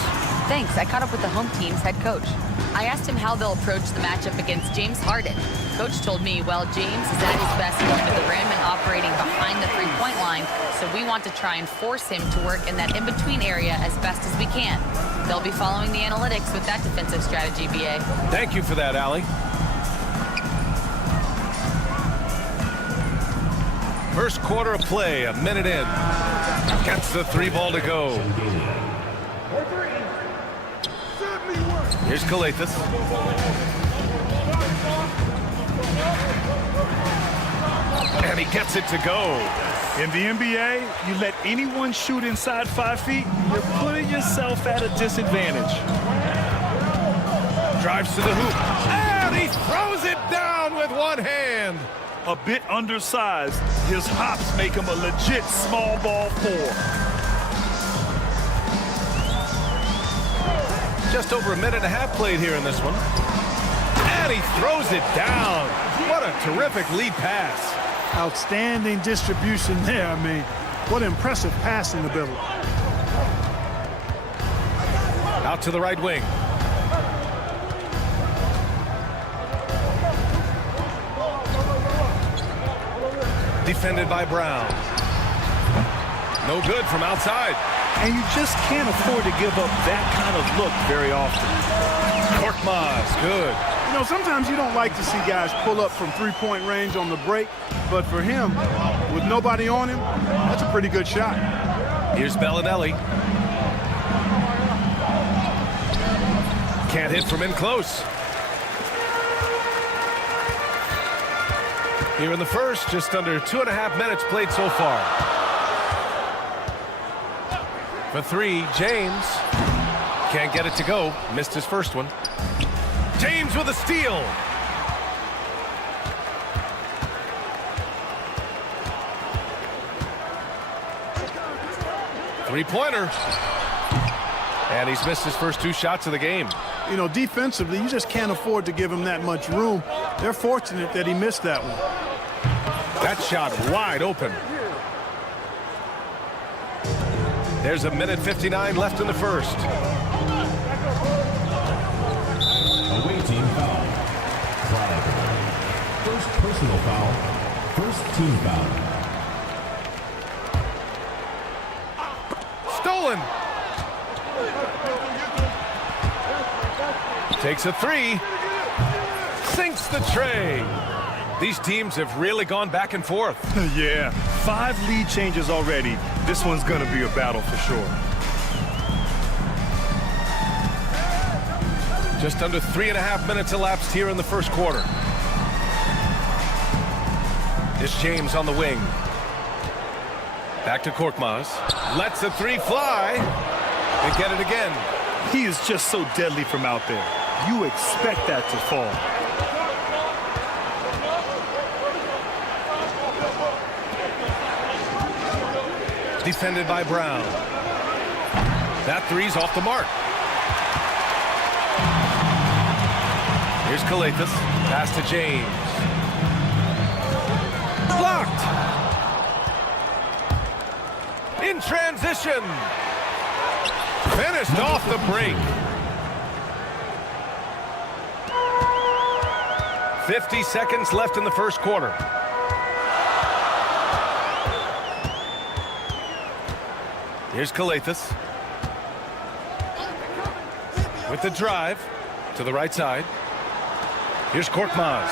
Thanks. I caught up with the home team's head coach. I asked him how they'll approach the matchup against James Harden. Coach told me, well, James is at his best going to the rim and operating behind the three-point line, so we want to try and force him to work in that in-between area as best as we can. They'll be following the analytics with that defensive strategy, BA. Thank you for that, Allie. First quarter of play, a minute in. Gets the three ball to go. Here's Kalathis. And he gets it to go. In the NBA, you let anyone shoot inside 5 feet, you're putting yourself at a disadvantage. Drives to the hoop. And he throws it down with one hand. A bit undersized, his hops make him a legit small ball four. Just over a minute and a half played here in this one. And he throws it down. What a terrific lead pass. Outstanding distribution there. I mean, what impressive passing ability. Out to the right wing. Defended by Brown. No good from outside. And you just can't afford to give up that kind of look very often. Korkmaz, good. You know, sometimes you don't like to see guys pull up from three-point range on the break, but for him, with nobody on him, that's a pretty good shot. Here's Bellinelli. Can't hit from in close. Here in the first, just under 2.5 minutes played so far. For three, James. Can't get it to go. Missed his first one. James with a steal. Three-pointer. And he's missed his first 2 shots of the game. You know, defensively, you just can't afford to give him that much room. They're fortunate that he missed that one. That shot wide open. There's a minute 59 left in the first. Away team foul. First personal foul. First team foul. Stolen. Takes a three. Sinks the tray. These teams have really gone back and forth. Yeah, 5 lead changes already. This one's going to be a battle for sure. Just under 3.5 minutes elapsed here in the first quarter. It's James on the wing. Back to Korkmaz. Lets the three fly. They get it again. He is just so deadly from out there. You expect that to fall. Defended by Brown. That three's off the mark. Here's Kalathis. Pass to James. Blocked. In transition. Finished off the break. 50 seconds left in the first quarter. Here's Kalathis. with the drive to the right side. Here's Korkmaz.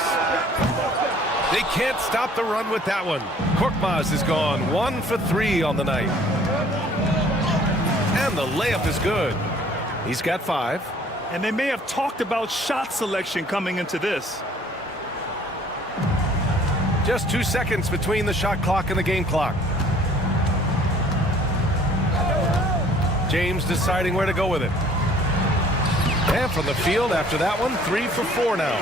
They can't stop the run with that one. Korkmaz is gone 1 for 3 on the night. And the layup is good. He's got 5. And they may have talked about shot selection coming into this. Just 2 seconds between the shot clock and the game clock. James deciding where to go with it. And from the field after that one, 3 for 4 now.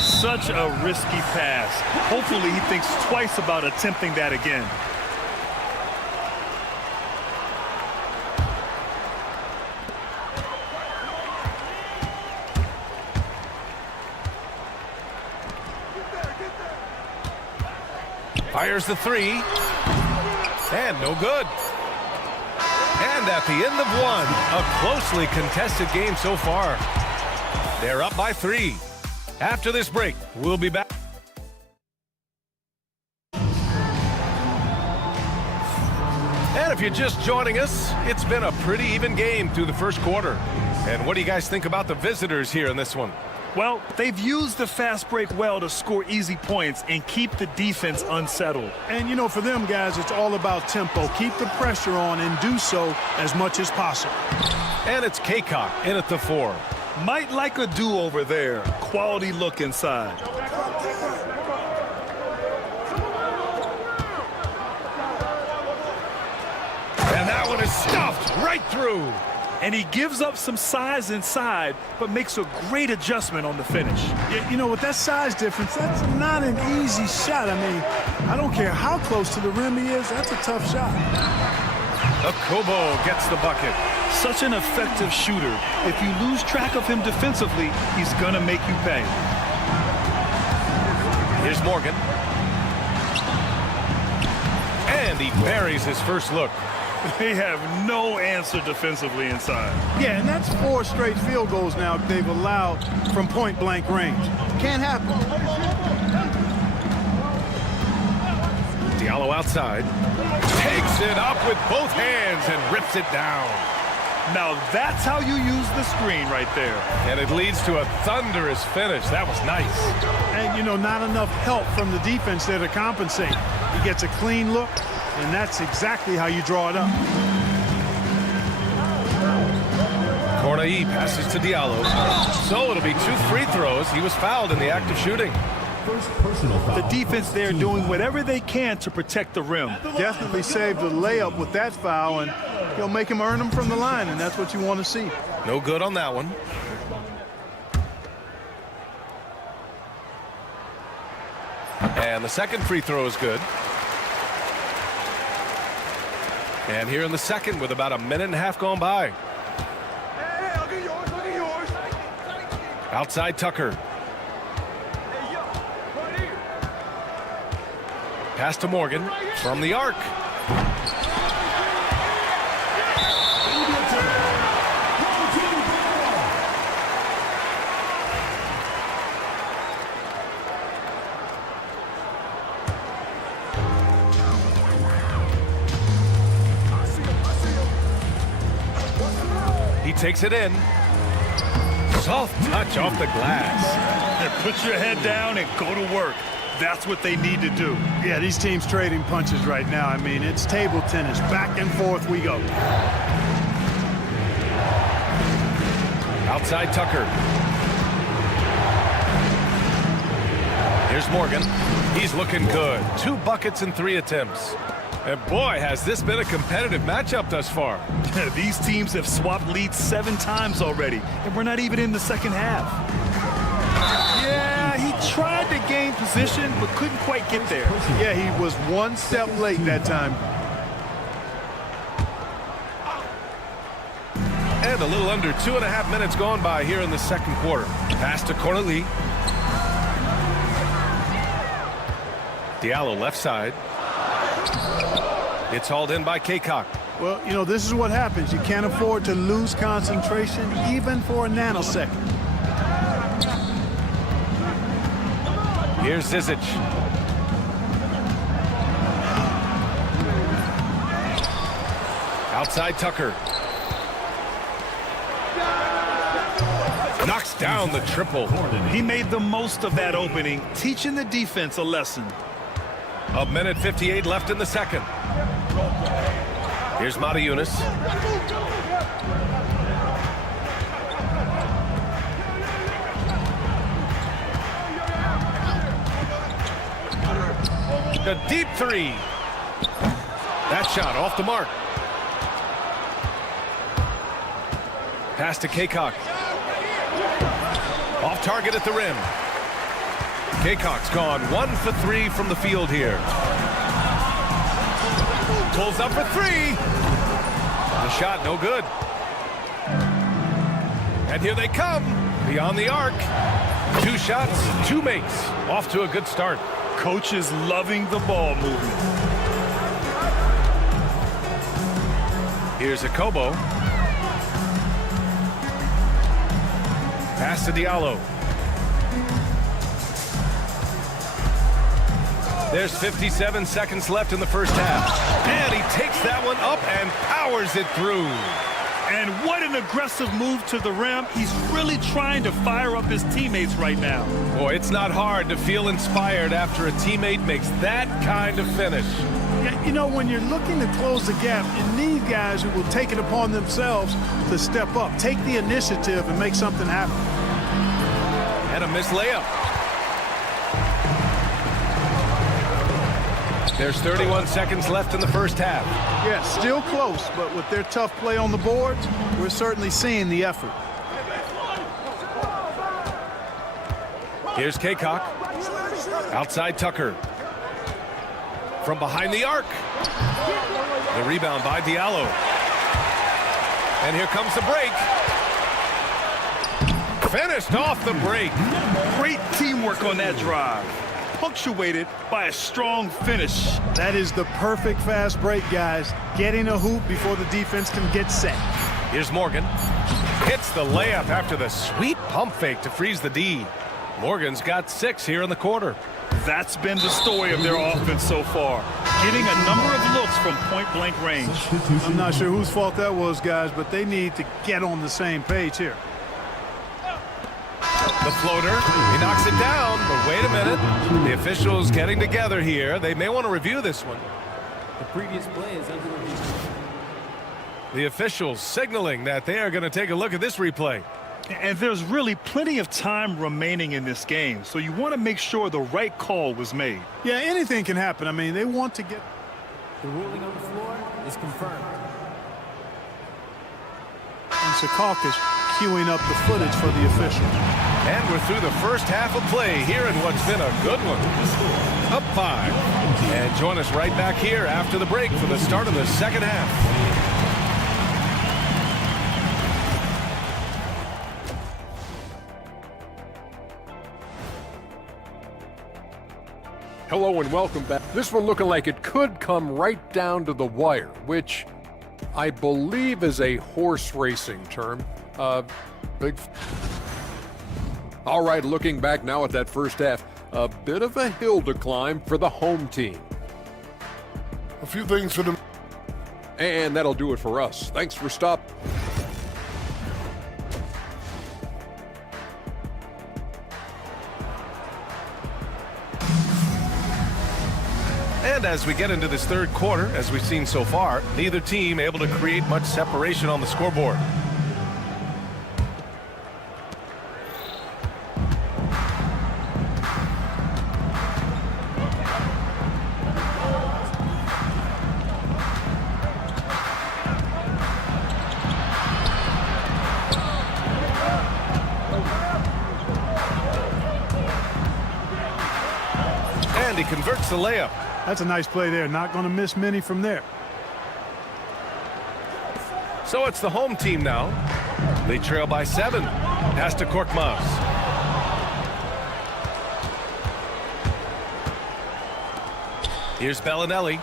Such a risky pass. Hopefully he thinks twice about attempting that again. Fires the 3. And no good. And at the end of 1, a closely contested game so far. They're up by 3. After this break, we'll be back. And if you're just joining us, it's been a pretty even game through the first quarter. And what do you guys think about the visitors here in this one? Well, they've used the fast break well to score easy points and keep the defense unsettled. And, you know, for them guys, it's all about tempo. Keep the pressure on and do so as much as possible. And it's Kaycock in at the 4. Might like a do-over there. Quality look inside. And that one is stuffed right through. And he gives up some size inside, but makes a great adjustment on the finish. You know, with that size difference, that's not an easy shot. I mean, I don't care how close to the rim he is, that's a tough shot. Okobo gets the bucket. Such an effective shooter. If you lose track of him defensively, he's gonna make you pay. Here's Morgan. And he buries his first look. They have no answer defensively inside. Yeah, and that's 4 straight field goals now they've allowed from point-blank range. Can't happen. Diallo outside. Takes it up with both hands and rips it down. Now that's how you use the screen right there. And it leads to a thunderous finish. That was nice. And, you know, not enough help from the defense there to compensate. He gets a clean look, and that's exactly how you draw it up. Cornai passes to Diallo. So it'll be 2 free throws. He was fouled in the act of shooting. First personal foul. The defense there doing whatever they can to protect the rim. Definitely saved the layup with that foul, and he'll make him earn them from the line, and that's what you want to see. No good on that one. And the second free throw is good. And here in the second with about a minute and a half gone by. Hey, I'll get yours, I'll get yours. Outside Tucker. Hey, yo, right here. Pass to Morgan from the arc. He takes it in. Soft touch off the glass. And put your head down and go to work. That's what they need to do. Yeah, these teams trading punches right now. I mean, it's table tennis. Back and forth we go. Outside Tucker. Here's Morgan. He's looking good. 2 buckets in 3 attempts. And boy, has this been a competitive matchup thus far. These teams have swapped leads 7 times already, and we're not even in the second half. Yeah, he tried to gain position, but couldn't quite get there. Yeah, he was 1 step late that time. And a little under 2.5 minutes gone by here in the second quarter. Pass to Cornai. Diallo left side. It's hauled in by Kaycock. Well, you know, this is what happens. You can't afford to lose concentration even for a nanosecond. Here's Zizic. Outside Tucker. Knocks down the triple. He made the most of that opening, teaching the defense a lesson. A minute 58 left in the second. Here's Matajunas. A deep three. That shot off the mark. Pass to Kaycock. Off target at the rim. Kaycock's gone 1 for 3 from the field here. Pulls up for 3. The shot no good. And here they come. Beyond the arc. 2 shots, 2 makes. Off to a good start. Coach is loving the ball movement. Here's Akobo. Pass to Diallo. There's 57 seconds left in the first half. And he takes that one up and powers it through. And what an aggressive move to the rim. He's really trying to fire up his teammates right now. Boy, it's not hard to feel inspired after a teammate makes that kind of finish. Yeah, you know, when you're looking to close the gap, you need guys who will take it upon themselves to step up, take the initiative, and make something happen. And a missed layup. There's 31 seconds left in the first half. Yeah, still close, but with their tough play on the boards, we're certainly seeing the effort. Here's Kaycock. Outside Tucker. From behind the arc. The rebound by Diallo. And here comes the break. Finished off the break. Great teamwork on that drive. Punctuated by a strong finish. That is the perfect fast break, guys. Getting a hoop before the defense can get set. Here's Morgan. Hits the layup after the sweet pump fake to freeze the D. Morgan's got 6 here in the quarter. That's been the story of their offense so far. Getting a number of looks from point-blank range. I'm not sure whose fault that was, guys, but they need to get on the same page here. The floater, he knocks it down, but wait a minute. The officials getting together here. They may want to review this one. The previous play is under review. The officials signaling that they are going to take a look at this replay. And there's really plenty of time remaining in this game, so you want to make sure the right call was made. Yeah, anything can happen. I mean, they want to get... The ruling on the floor is confirmed. And Secaucus queuing up the footage for the officials. And we're through the first half of play here in what's been a good one. Up 5. And join us right back here after the break for the start of the second half. Hello and welcome back. This one looking like it could come right down to the wire, which I believe is a horse racing term. All right, looking back now at that first half, a bit of a hill to climb for the home team. A few things for them. And that'll do it for us. Thanks for stopping. And as we get into this third quarter, as we've seen so far, neither team able to create much separation on the scoreboard. And he converts the layup. That's a nice play there. Not going to miss many from there. So it's the home team now. They trail by 7. Pass to Korkmaz. Here's Bellinelli.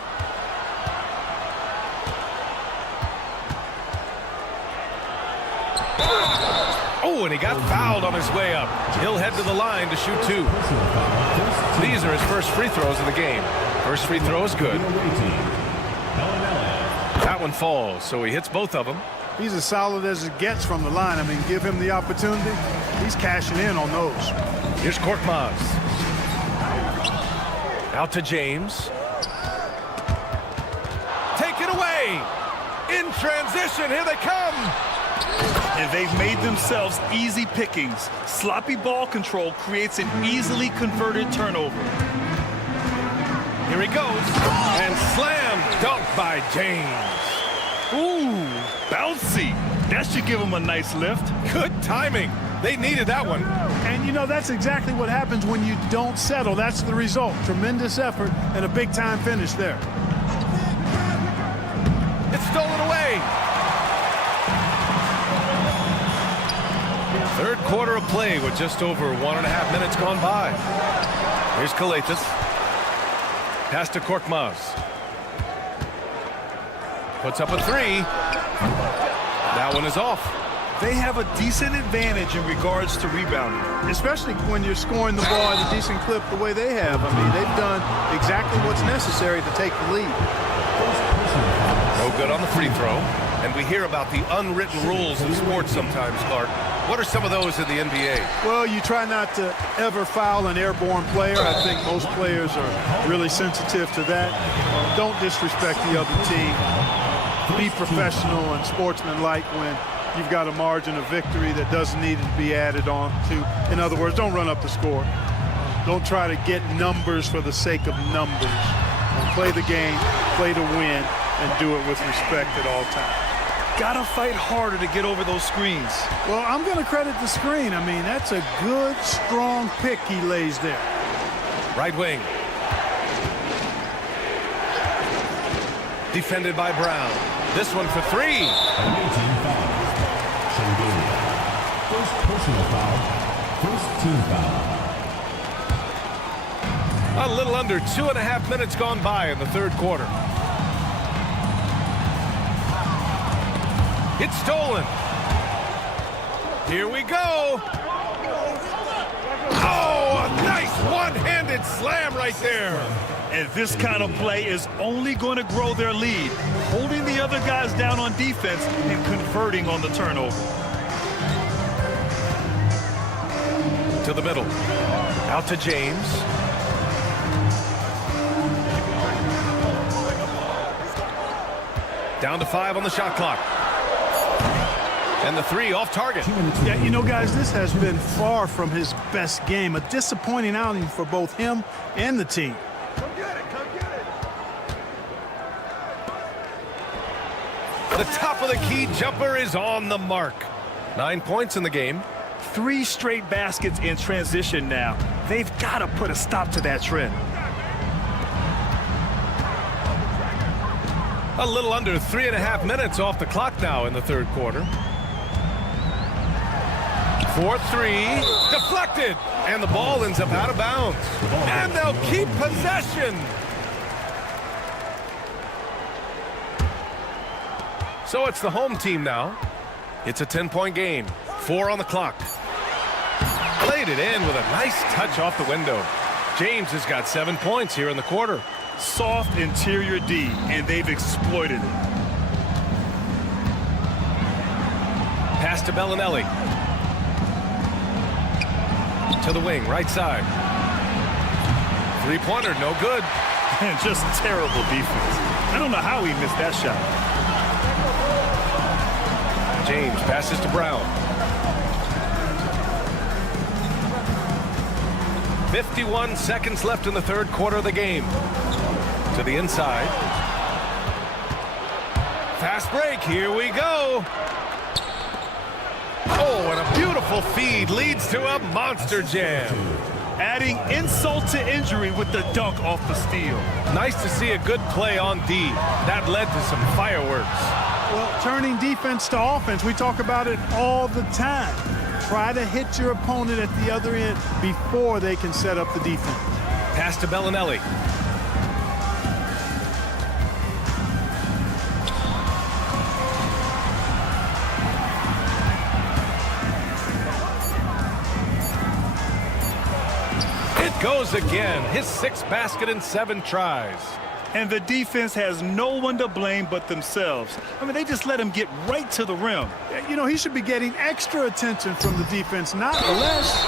Oh, and he got fouled on his way up. He'll head to the line to shoot 2. These are his first free throws of the game. First free throw is good. That one falls, so he hits both of them. He's as solid as it gets from the line. I mean, give him the opportunity. He's cashing in on those. Here's Korkmaz. Out to James. Take it away. In transition, here they come. And they've made themselves easy pickings. Sloppy ball control creates an easily converted turnover. Here he goes. And slam dunk by James. Ooh, bouncy. That should give him a nice lift. Good timing. They needed that one. And, you know, that's exactly what happens when you don't settle. That's the result. Tremendous effort and a big-time finish there. It's stolen away. Third quarter of play with just over 1.5 minutes gone by. Here's Kalathis. Pass to Korkmaz. Puts up a three. That one is off. They have a decent advantage in regards to rebounding. Especially when you're scoring the ball at a decent clip the way they have. I mean, they've done exactly what's necessary to take the lead. No good on the free throw. And we hear about the unwritten rules in sports sometimes, Clark. What are some of those in the NBA? Well, you try not to ever foul an airborne player. I think most players are really sensitive to that. Don't disrespect the other team. Be professional and sportsmanlike when you've got a margin of victory that doesn't need to be added on to. In other words, don't run up the score. Don't try to get numbers for the sake of numbers. Play the game, play to win, and do it with respect at all times. Gotta fight harder to get over those screens. Well, I'm going to credit the screen. I mean, that's a good, strong pick he lays there. Right wing. Defended by Brown. This one for three. First personal foul. First team foul. A little under 2.5 minutes gone by in the third quarter. It's stolen. Here we go. Oh, a nice one-handed slam right there. And this kind of play is only going to grow their lead, holding the other guys down on defense and converting on the turnover. To the middle. Out to James. Down to 5 on the shot clock. And the three off target. Yeah, you know, guys, this has been far from his best game. A disappointing outing for both him and the team. Come get it, come get it. The top of the key jumper is on the mark. 9 points in the game. 3 straight baskets in transition now. They've got to put a stop to that trend. A little under 3.5 minutes off the clock now in the third quarter. 4-3, deflected, and the ball ends up out of bounds. And they'll keep possession. So it's the home team now. It's a 10-point game. 4 on the clock. Played it in with a nice touch off the window. James has got 7 points here in the quarter. Soft interior D, and they've exploited it. Pass to Bellinelli. To the wing, right side. Three-pointer, no good. And just terrible defense. I don't know how he missed that shot. James passes to Brown. 51 seconds left in the third quarter of the game. To the inside. Fast break, here we go. Oh, and a beautiful feed leads to a monster jam. Adding insult to injury with the dunk off the steal. Nice to see a good play on D. That led to some fireworks. Well, turning defense to offense, we talk about it all the time. Try to hit your opponent at the other end before they can set up the defense. Pass to Bellinelli. It goes again. His 6th basket in 7 tries. And the defense has no one to blame but themselves. I mean, they just let him get right to the rim. You know, he should be getting extra attention from the defense, not less.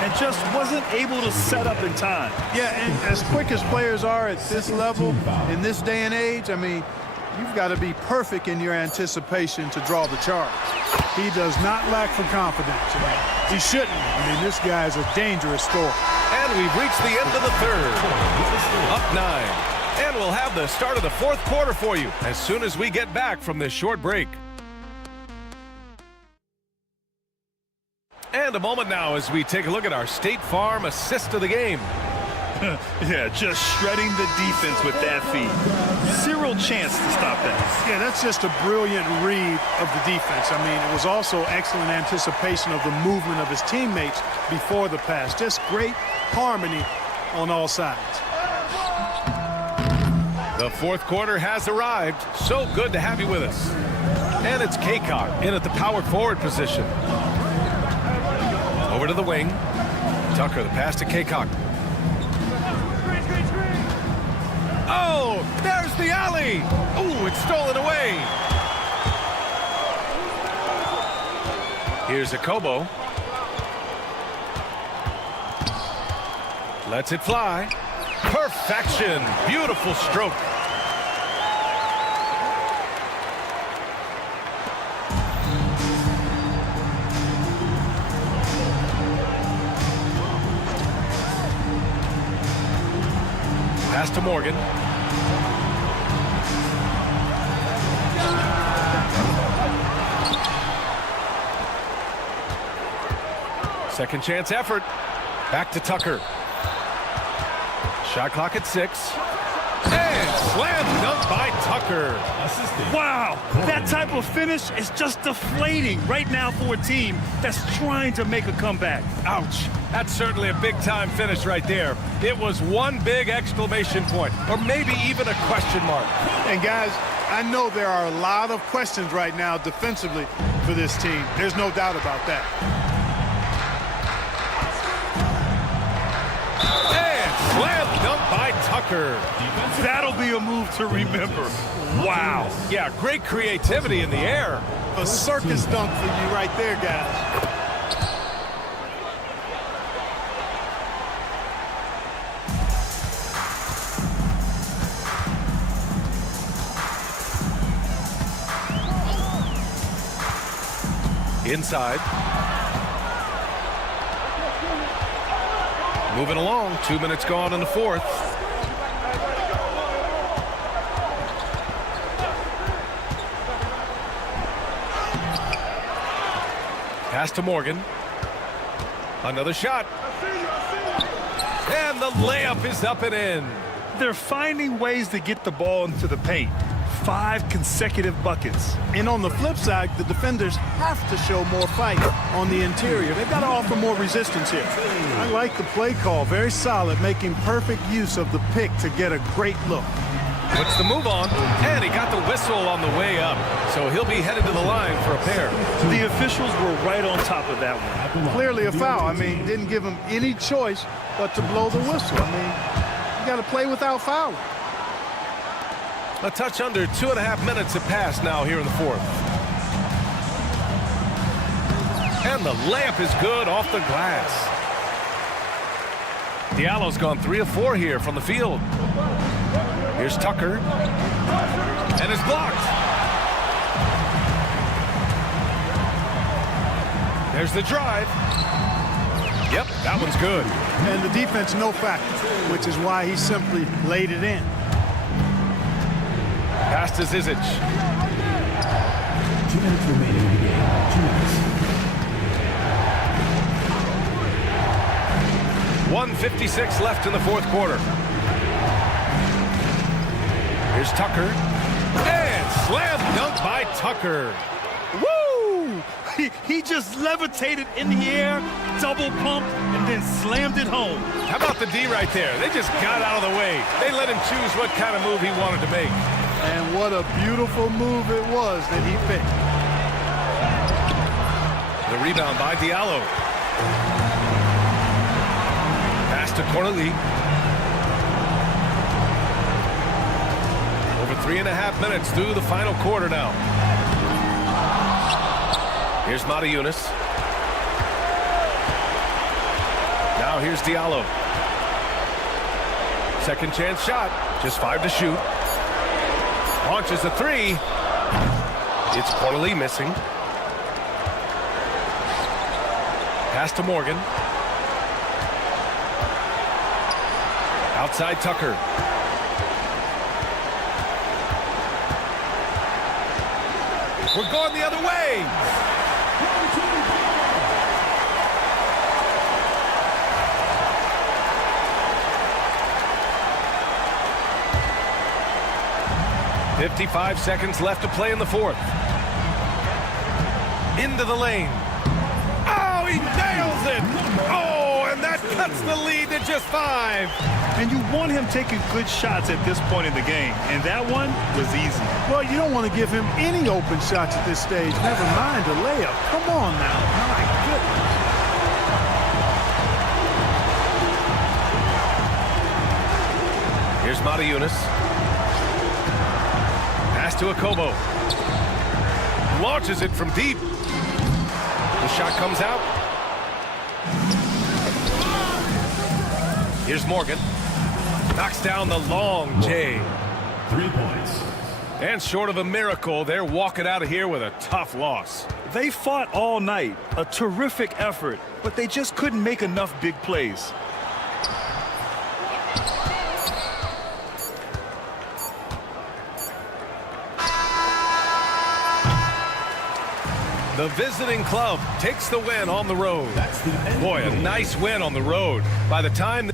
And just wasn't able to set up in time. Yeah, and as quick as players are at this level, in this day and age, I mean, you've got to be perfect in your anticipation to draw the charge. He does not lack for confidence. He shouldn't. I mean, this guy is a dangerous scorer. And we've reached the end of the third. Up 9. And we'll have the start of the fourth quarter for you as soon as we get back from this short break. And a moment now as we take a look at our State Farm assist of the game. Yeah, just shredding the defense with that feed. Zero chance to stop that. Yeah, that's just a brilliant read of the defense. I mean, it was also excellent anticipation of the movement of his teammates before the pass. Just great harmony on all sides. The fourth quarter has arrived. So good to have you with us. And it's Kaycock in at the power forward position. Over to the wing. Tucker, the pass to Kaycock. Oh, there's the alley. Ooh, it's stolen away. Here's Akobo. Lets it fly. Perfection. Beautiful stroke. Pass to Morgan. Second chance effort. Back to Tucker. Shot clock at 6. And slam dunk by Tucker. Wow, that type of finish is just deflating right now for a team that's trying to make a comeback. Ouch. That's certainly a big-time finish right there. It was one big exclamation point, or maybe even a question mark. And guys, I know there are a lot of questions right now defensively for this team. There's no doubt about that. And slam dunk by Tucker. That'll be a move to remember. Wow. Yeah, great creativity in the air. A circus dunk for you right there, guys. Inside. Moving along. 2 minutes gone in the fourth. Pass to Morgan. Another shot. And the layup is up and in. They're finding ways to get the ball into the paint. 5 consecutive buckets. And on the flip side, the defenders have to show more fight on the interior. They've got to offer more resistance here. I like the play call. Very solid, making perfect use of the pick to get a great look. Puts the move on, and he got the whistle on the way up. So he'll be headed to the line for a pair. The officials were right on top of that one. Clearly a foul. I mean, didn't give him any choice but to blow the whistle. I mean, you got to play without fouling. A touch under 2.5 minutes have passed now here in the fourth. And the layup is good off the glass. Diallo's gone 3 of 4 here from the field. Here's Tucker. And it's blocked. There's the drive. Yep, that one's good. And the defense no factor, which is why he simply laid it in. Pass to Zizic. 2 minutes remaining in the game. 2 minutes. 1:56 left in the fourth quarter. Here's Tucker. And slam dunk by Tucker. Woo! He just levitated in the air, double pump, and then slammed it home. How about the D right there? They just got out of the way. They let him choose what kind of move he wanted to make. And what a beautiful move it was that he picked. The rebound by Diallo. Pass to Corneli. 3.5 minutes through the final quarter now. Here's Matajunas. Now here's Diallo. Second chance shot. Just 5 to shoot. Launches a 3. It's poorly missing. Pass to Morgan. Outside Tucker. We're going the other way. "55 seconds left to play in the fourth. Into the lane. Oh, he nails it! Oh, and that cuts the lead to just 5. And you want him taking good shots at this point in the game, and that one was easy. Well, you don't want to give him any open shots at this stage, never mind a layup. Come on now. My goodness. Here's Matajunas. Pass to Akobo. Launches it from deep. The shot comes out. Here's Morgan. Knocks down the long J. 3 points. And short of a miracle, they're walking out of here with a tough loss. They fought all night. A terrific effort, but they just couldn't make enough big plays. The visiting club takes the win on the road. Boy, a nice win on the road. By the time...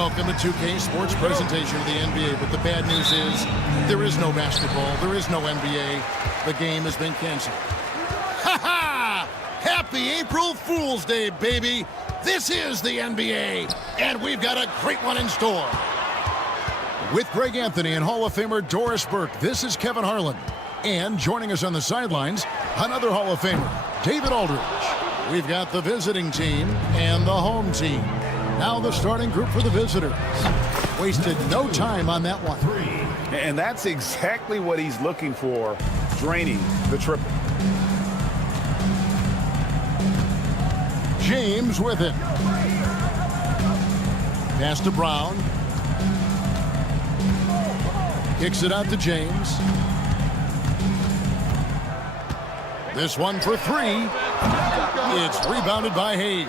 Welcome to 2K Sports presentation of the NBA, but the bad news is there is no basketball, there is no NBA. The game has been canceled. Ha ha! Happy April Fool's Day, baby! This is the NBA, and we've got a great one in store. With Greg Anthony and Hall of Famer Doris Burke, this is Kevin Harlan. And joining us on the sidelines, another Hall of Famer, David Aldridge. We've got the visiting team and the home team. Now the starting group for the visitors. Wasted no time on that one. And that's exactly what he's looking for, draining the triple. James with it. Pass to Brown. Kicks it out to James. This one for three. It's rebounded by Hayes.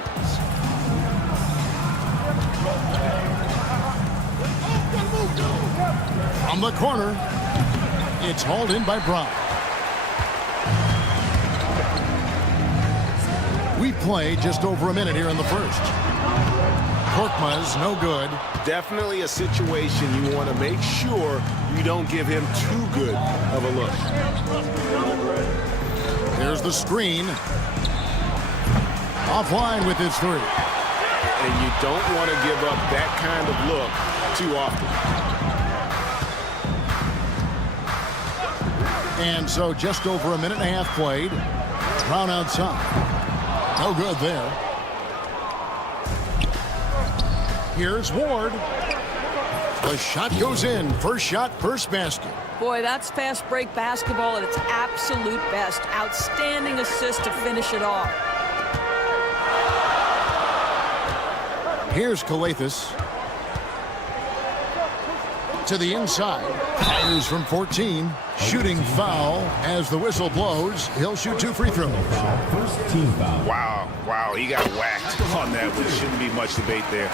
From the corner, it's hauled in by Brown. We play just over a minute here in the first. Korkmaz, no good. Definitely a situation you want to make sure you don't give him too good of a look. There's the screen. Offline with his three. And you don't want to give up that kind of look too often. And so just over a minute and a half played. Brown outside. No good there. Here's Ward. The shot goes in. First shot, first basket. Boy, that's fast break basketball at its absolute best. Outstanding assist to finish it off. Here's Calathes. To the inside. Fires from 14. Shooting foul as the whistle blows. He'll shoot 2 free throws. First team foul. Wow, he got whacked on that one. Shouldn't be much debate there.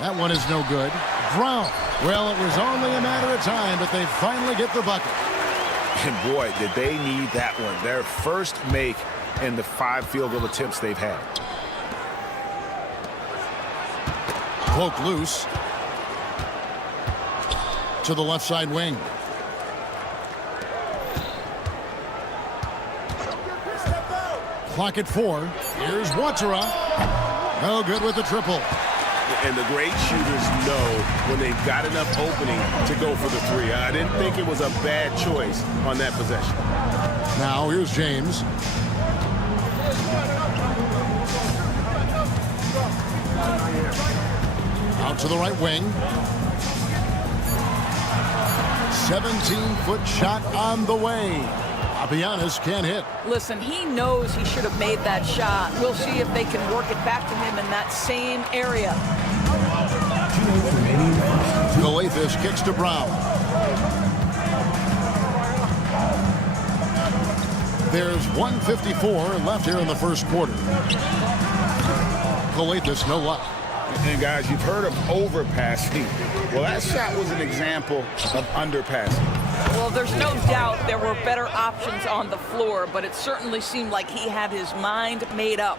That one is no good. Brown. Well, it was only a matter of time, but they finally get the bucket. And boy, did they need that one. Their first make in the 5 field goal attempts they've had. Poke loose. To the left side wing. Clock at 4. Here's Watsara. No good with the triple. And the great shooters know when they've got enough opening to go for the 3. I didn't think it was a bad choice on that possession. Now here's James. Out to the right wing. 17-foot shot on the way. Papagiannis can't hit. Listen, he knows he should have made that shot. We'll see if they can work it back to him in that same area. Calathes kicks to Brown. There's 1:54 left here in the first quarter. Calathes, no luck. And guys, you've heard of overpassing. Well, that shot was an example of underpassing. Well, there's no doubt there were better options on the floor, but it certainly seemed like he had his mind made up.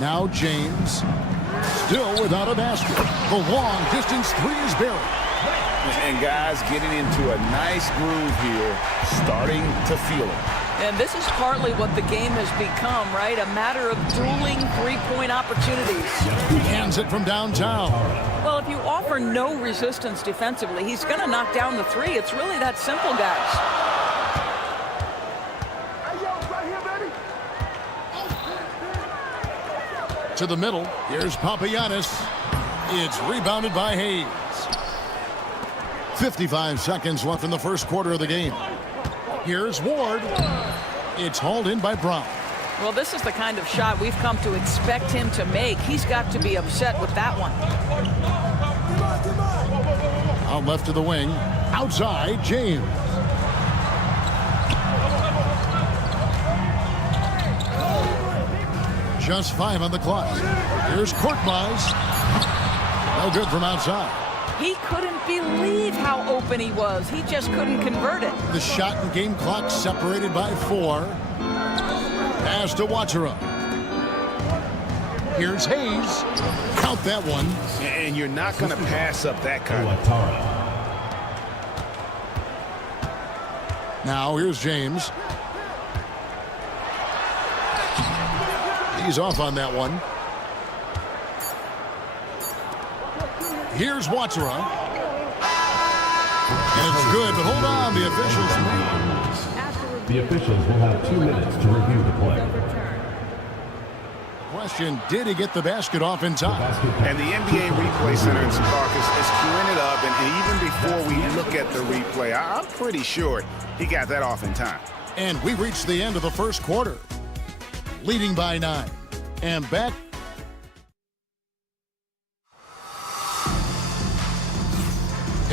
Now James, still without a basket. The long distance 3 is buried. And guys getting into a nice groove here, starting to feel it. And this is partly what the game has become, right? A matter of dueling three-point opportunities. He hands it from downtown. Well, if you offer no resistance defensively, he's going to knock down the 3. It's really that simple, guys. To the middle. Here's Papagiannis. It's rebounded by Hayes. 55 seconds left in the first quarter of the game. Here's Ward. It's hauled in by Brown. Well, this is the kind of shot we've come to expect him to make. He's got to be upset with that one. Out left to the wing. Outside, James. Just 5 on the clock. Here's Korkmaz. No good from outside. He couldn't believe how open he was. He just couldn't convert it. The shot and game clock separated by 4. Pass to Watsara. Here's Hayes. Count that one. And you're not going to pass up that kind of. Now here's James. He's off on that one. Here's Watsara. And it's good, but hold on, the officials. The officials will have 2 minutes to review the play. Question, did he get the basket off in time? And the NBA Replay Center in Secaucus is queuing it up, and even before we look at the replay, I'm pretty sure he got that off in time. And we reached the end of the first quarter, leading by 9. And back.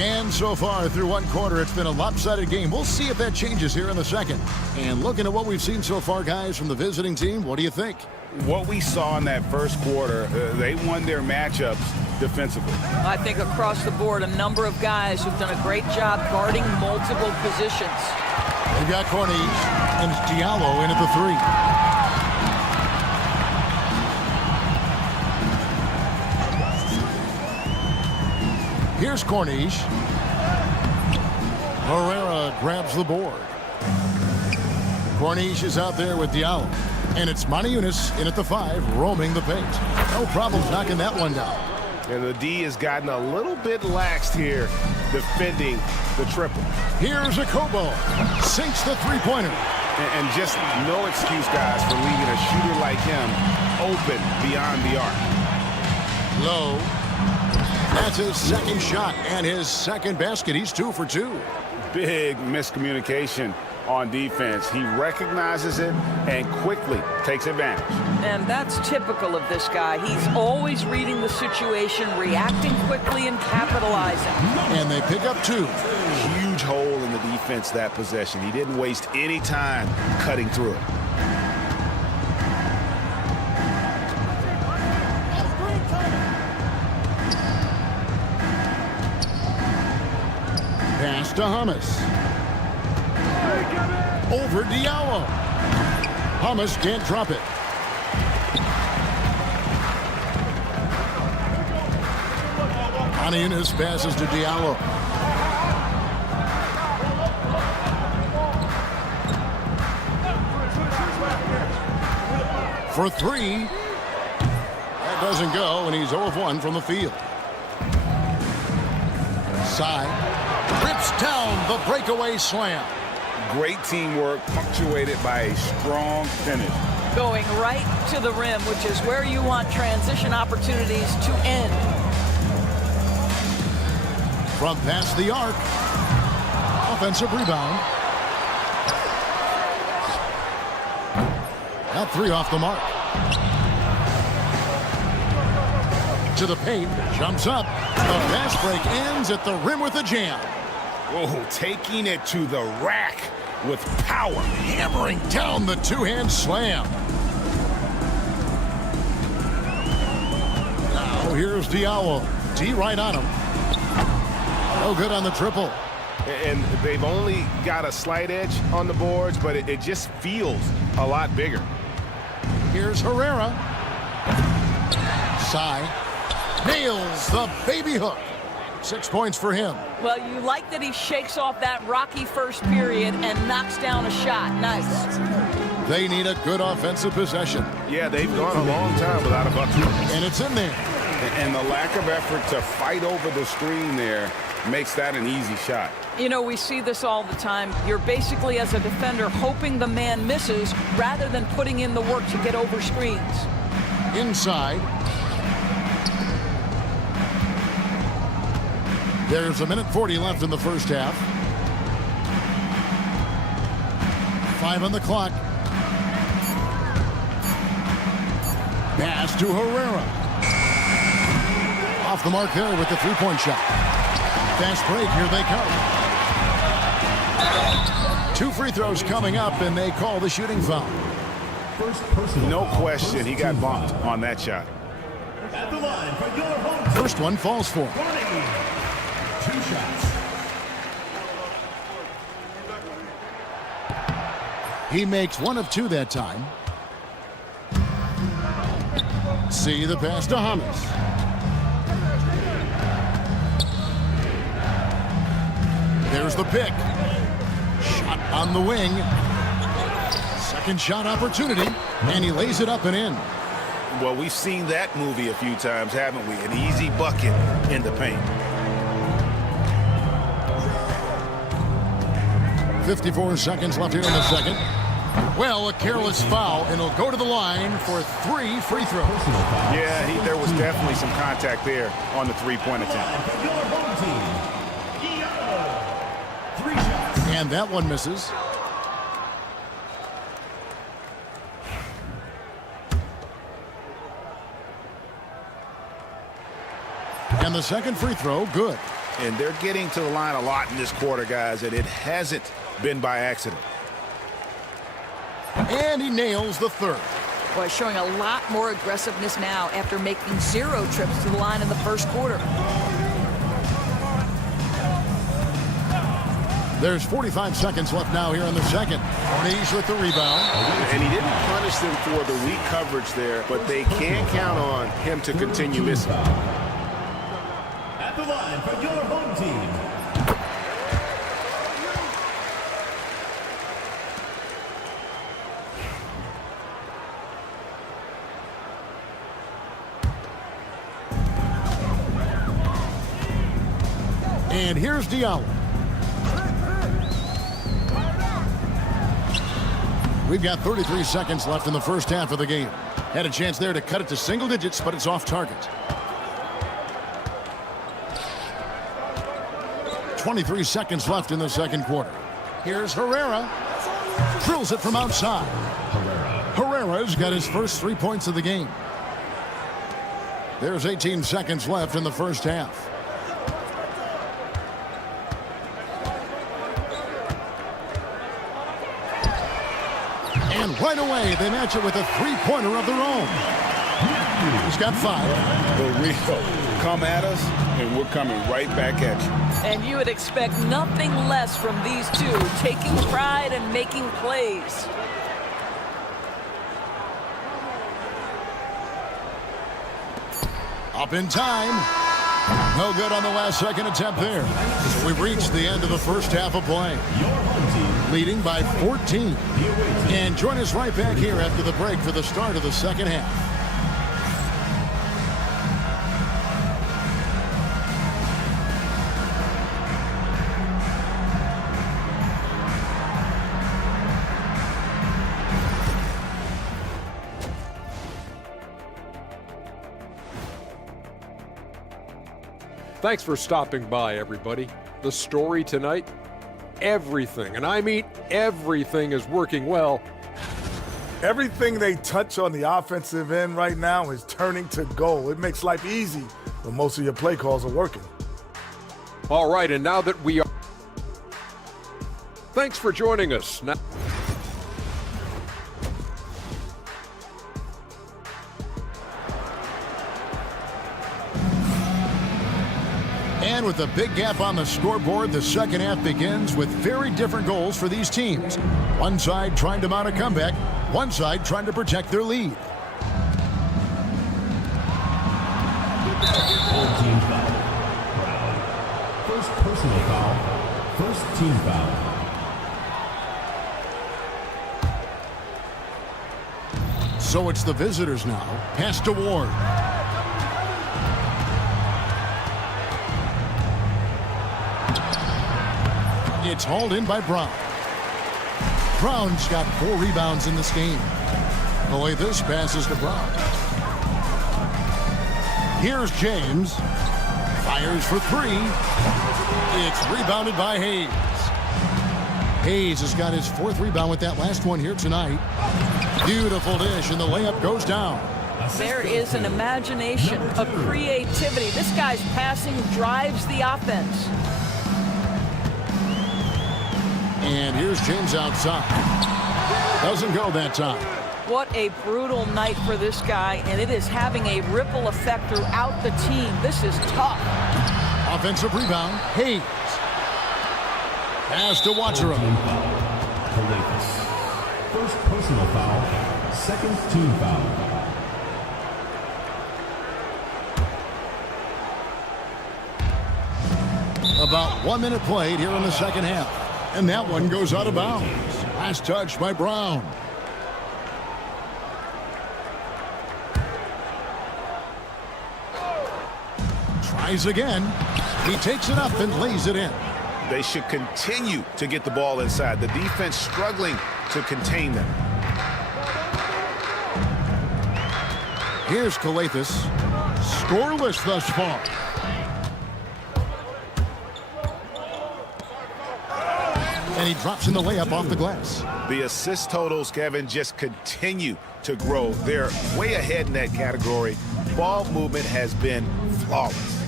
And so far through one quarter, it's been a lopsided game. We'll see if that changes here in the second. And looking at what we've seen so far, guys, from the visiting team, what do you think? What we saw in that first quarter, they won their matchups defensively. I think across the board, a number of guys who've done a great job guarding multiple positions. They've got Corniche and Diallo in at the 3. Here's Corniche. Herrera grabs the board. Corniche is out there with Diallo. And it's Moniunas in at the 5, roaming the paint. No problems knocking that one down. And the D has gotten a little bit laxed here defending the triple. Here's a Kobo. Sinks the three-pointer. And just no excuse, guys, for leaving a shooter like him open beyond the arc. Low. That's his second shot and his second basket. He's 2 for 2. Big miscommunication on defense. He recognizes it and quickly takes advantage. And that's typical of this guy. He's always reading the situation, reacting quickly, and capitalizing. And they pick up 2. Huge hole in the defense that possession. He didn't waste any time cutting through it. Pass to Hummus. Over Diallo. Hummus can't drop it. Moniunas passes to Diallo. For 3. That doesn't go, and he's 0 of 1 from the field. Side rips down the breakaway slam. Great teamwork punctuated by a strong finish. Going right to the rim, which is where you want transition opportunities to end. From past the arc. Offensive rebound. That 3 off the mark. To the paint. Jumps up. The fast break ends at the rim with a jam. Oh, taking it to the rack with power. Hammering down the two-hand slam. Now here's Diallo. D right on him. No good on the triple. And they've only got a slight edge on the boards, but it just feels a lot bigger. Here's Herrera. Sai nails the baby hook. 6 points for him. Well, you like that he shakes off that rocky first period and knocks down a shot. Nice. They need a good offensive possession. Yeah, they've gone a long time without a bucket. And it's in there. And the lack of effort to fight over the screen there makes that an easy shot. You know, we see this all the time. You're basically, as a defender, hoping the man misses rather than putting in the work to get over screens. Inside. There's 1:40 left in the first half. 5 on the clock. Pass to Herrera. Off the mark there with the three-point shot. Fast break, here they come. 2 free throws coming up, and they call the shooting foul. No question, he got bumped on that shot. At the line for your home. First one falls for him. 2 shots. He makes 1 of 2 that time. See the pass to Hummus. There's the pick. Shot on the wing. Second shot opportunity, and he lays it up and in. Well, we've seen that movie a few times, haven't we? An easy bucket in the paint. 54 seconds left here in the second. Well, a careless foul, and he'll go to the line for 3 free throws. Yeah, there was definitely some contact there on the three-point attempt. And that one misses. And the second free throw, good. And they're getting to the line a lot in this quarter, guys, and it hasn't been by accident. And he nails the third. Boy, showing a lot more aggressiveness now after making 0 trips to the line in the first quarter. There's 45 seconds left now here in the second. Hornies with the rebound. And he didn't punish them for the weak coverage there, but they can count on him to continue missing. At the line for your home team. And here's Diallo. We've got 33 seconds left in the first half of the game. Had a chance there to cut it to single digits, but it's off target. 23 seconds left in the second quarter. Here's Herrera. Drills it from outside. Herrera's got his first 3 points of the game. There's 18 seconds left in the first half. And right away, they match it with a three-pointer of their own. He's got 5. For real. Come at us, and we're coming right back at you. And you would expect nothing less from these two, taking pride and making plays. Up in time. No good on the last second attempt there. We've reached the end of the first half of play. Leading by 14. And join us right back here after the break for the start of the second half. Thanks for stopping by, everybody. The story tonight, everything, and I mean everything, is working well. Everything they touch on the offensive end right now is turning to goal. It makes life easy when most of your play calls are working. All right, and now that we are... Thanks for joining us. Now... And with a big gap on the scoreboard, the second half begins with very different goals for these teams. One side trying to mount a comeback, one side trying to protect their lead. Full team foul. First personal foul. First team foul. So it's the visitors now. Pass to Ward. It's hauled in by Brown. Brown's got 4 rebounds in this game. The way this passes to Brown. Here's James. Fires for 3. It's rebounded by Hayes. Hayes has got his 4th rebound with that last one here tonight. Beautiful dish, and the layup goes down. There is an imagination, a creativity. This guy's passing drives the offense. And here's James outside. Doesn't go that time. What a brutal night for this guy, and it is having a ripple effect throughout the team. This is tough. Offensive rebound, Hayes. Pass to Watchero. First personal foul. Second team foul. About 1 minute played here in the second half. And that one goes out of bounds. Last touch by Brown. Tries again. He takes it up and lays it in. They should continue to get the ball inside. The defense struggling to contain them. Here's Calathis. Scoreless thus far. And he drops in the layup off the glass. The assist totals, Kevin, just continue to grow. They're way ahead in that category. Ball movement has been flawless.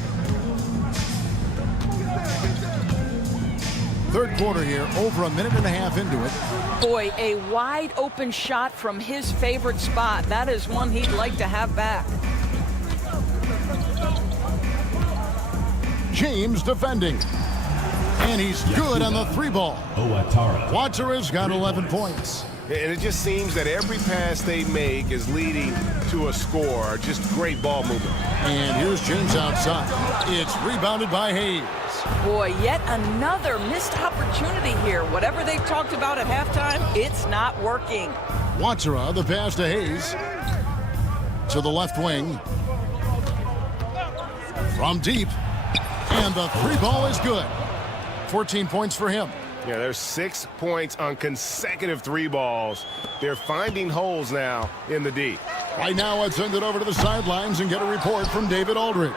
third quarter here, over a minute and a half into it. Boy, a wide open shot from his favorite spot. That is one he'd like to have back. James defending. And he's good on the three ball. Watsara's got 11 points. And it just seems that every pass they make is leading to a score. Just great ball movement. And here's James outside. It's rebounded by Hayes. Boy, yet another missed opportunity here. Whatever they've talked about at halftime, it's not working. Watsara, the pass to Hayes. To the left wing. From deep. And the three ball is good. 14 points for him. Yeah, there's 6 points on consecutive three balls. They're finding holes now in the D. Right now, I'd send it over to the sidelines and get a report from David Aldridge.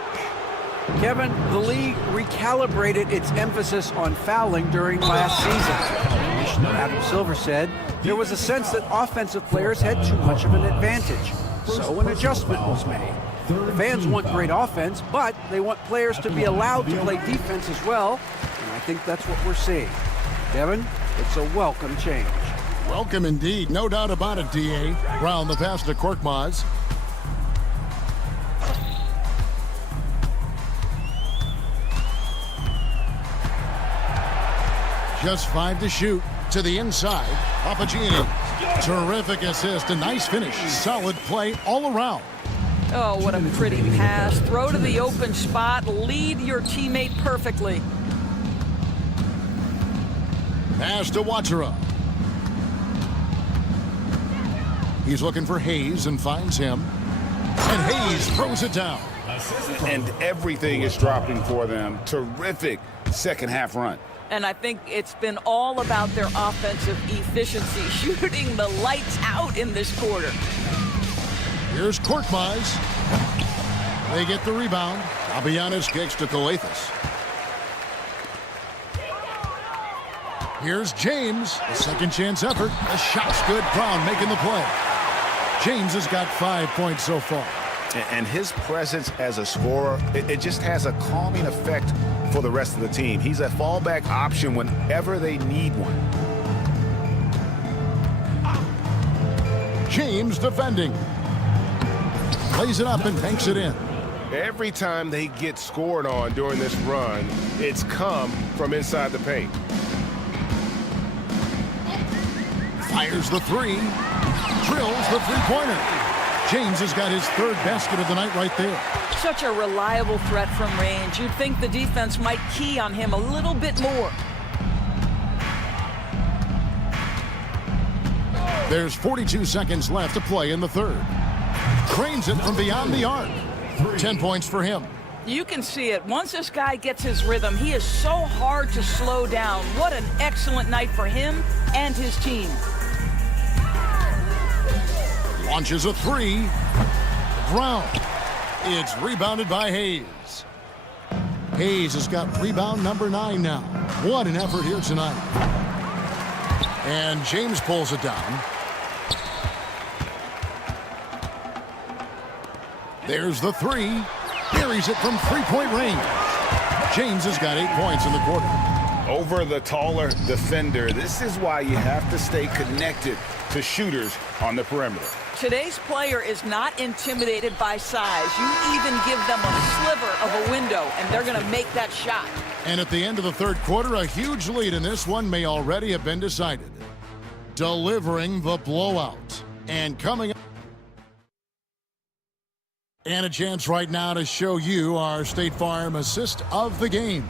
Kevin, the league recalibrated its emphasis on fouling during last season. Commissioner Adam Silver said there was a sense that offensive players had too much of an advantage. So an adjustment was made. The fans want great offense, but they want players to be allowed to play defense as well. And I think that's what we're seeing. Kevin, it's a welcome change. Welcome indeed. No doubt about it, D.A. Brown, the pass to Korkmaz. Just 5 to shoot. To the inside. Papagini. Terrific assist. A nice finish. Solid play all around. Oh, what a pretty pass. Throw to the open spot. Lead your teammate perfectly. Pass to Watsara. He's looking for Hayes and finds him. And Hayes throws it down. And everything is dropping for them. Terrific second half run. And I think it's been all about their offensive efficiency, shooting the lights out in this quarter. Here's Korkmaz. They get the rebound. Abianis kicks to Coathis. Here's James. A second chance effort. The shot's good. Brown making the play. James has got 5 points so far. And his presence as a scorer, it just has a calming effect for the rest of the team. He's a fallback option whenever they need one. James defending. Plays it up and banks it in. Every time they get scored on during this run, it's come from inside the paint. Fires the three. Drills the three-pointer. James has got his third basket of the night right there. Such a reliable threat from range. You'd think the defense might key on him a little bit more. There's 42 seconds left to play in the third. Cranes it from beyond the arc. 10 points for him. You can see it. Once this guy gets his rhythm, he is so hard to slow down. What an excellent night for him and his team. Launches a three. Brown. It's rebounded by Hayes. Hayes has got rebound number 9 now. What an effort here tonight. And James pulls it down. There's the three. Carries it from three-point range. James has got 8 points in the quarter. Over the taller defender, this is why you have to stay connected to shooters on the perimeter. Today's player is not intimidated by size. You even give them a sliver of a window, and they're going to make that shot. And at the end of the third quarter, a huge lead in this one may already have been decided. Delivering the blowout. And coming up. And a chance right now to show you our State Farm assist of the game.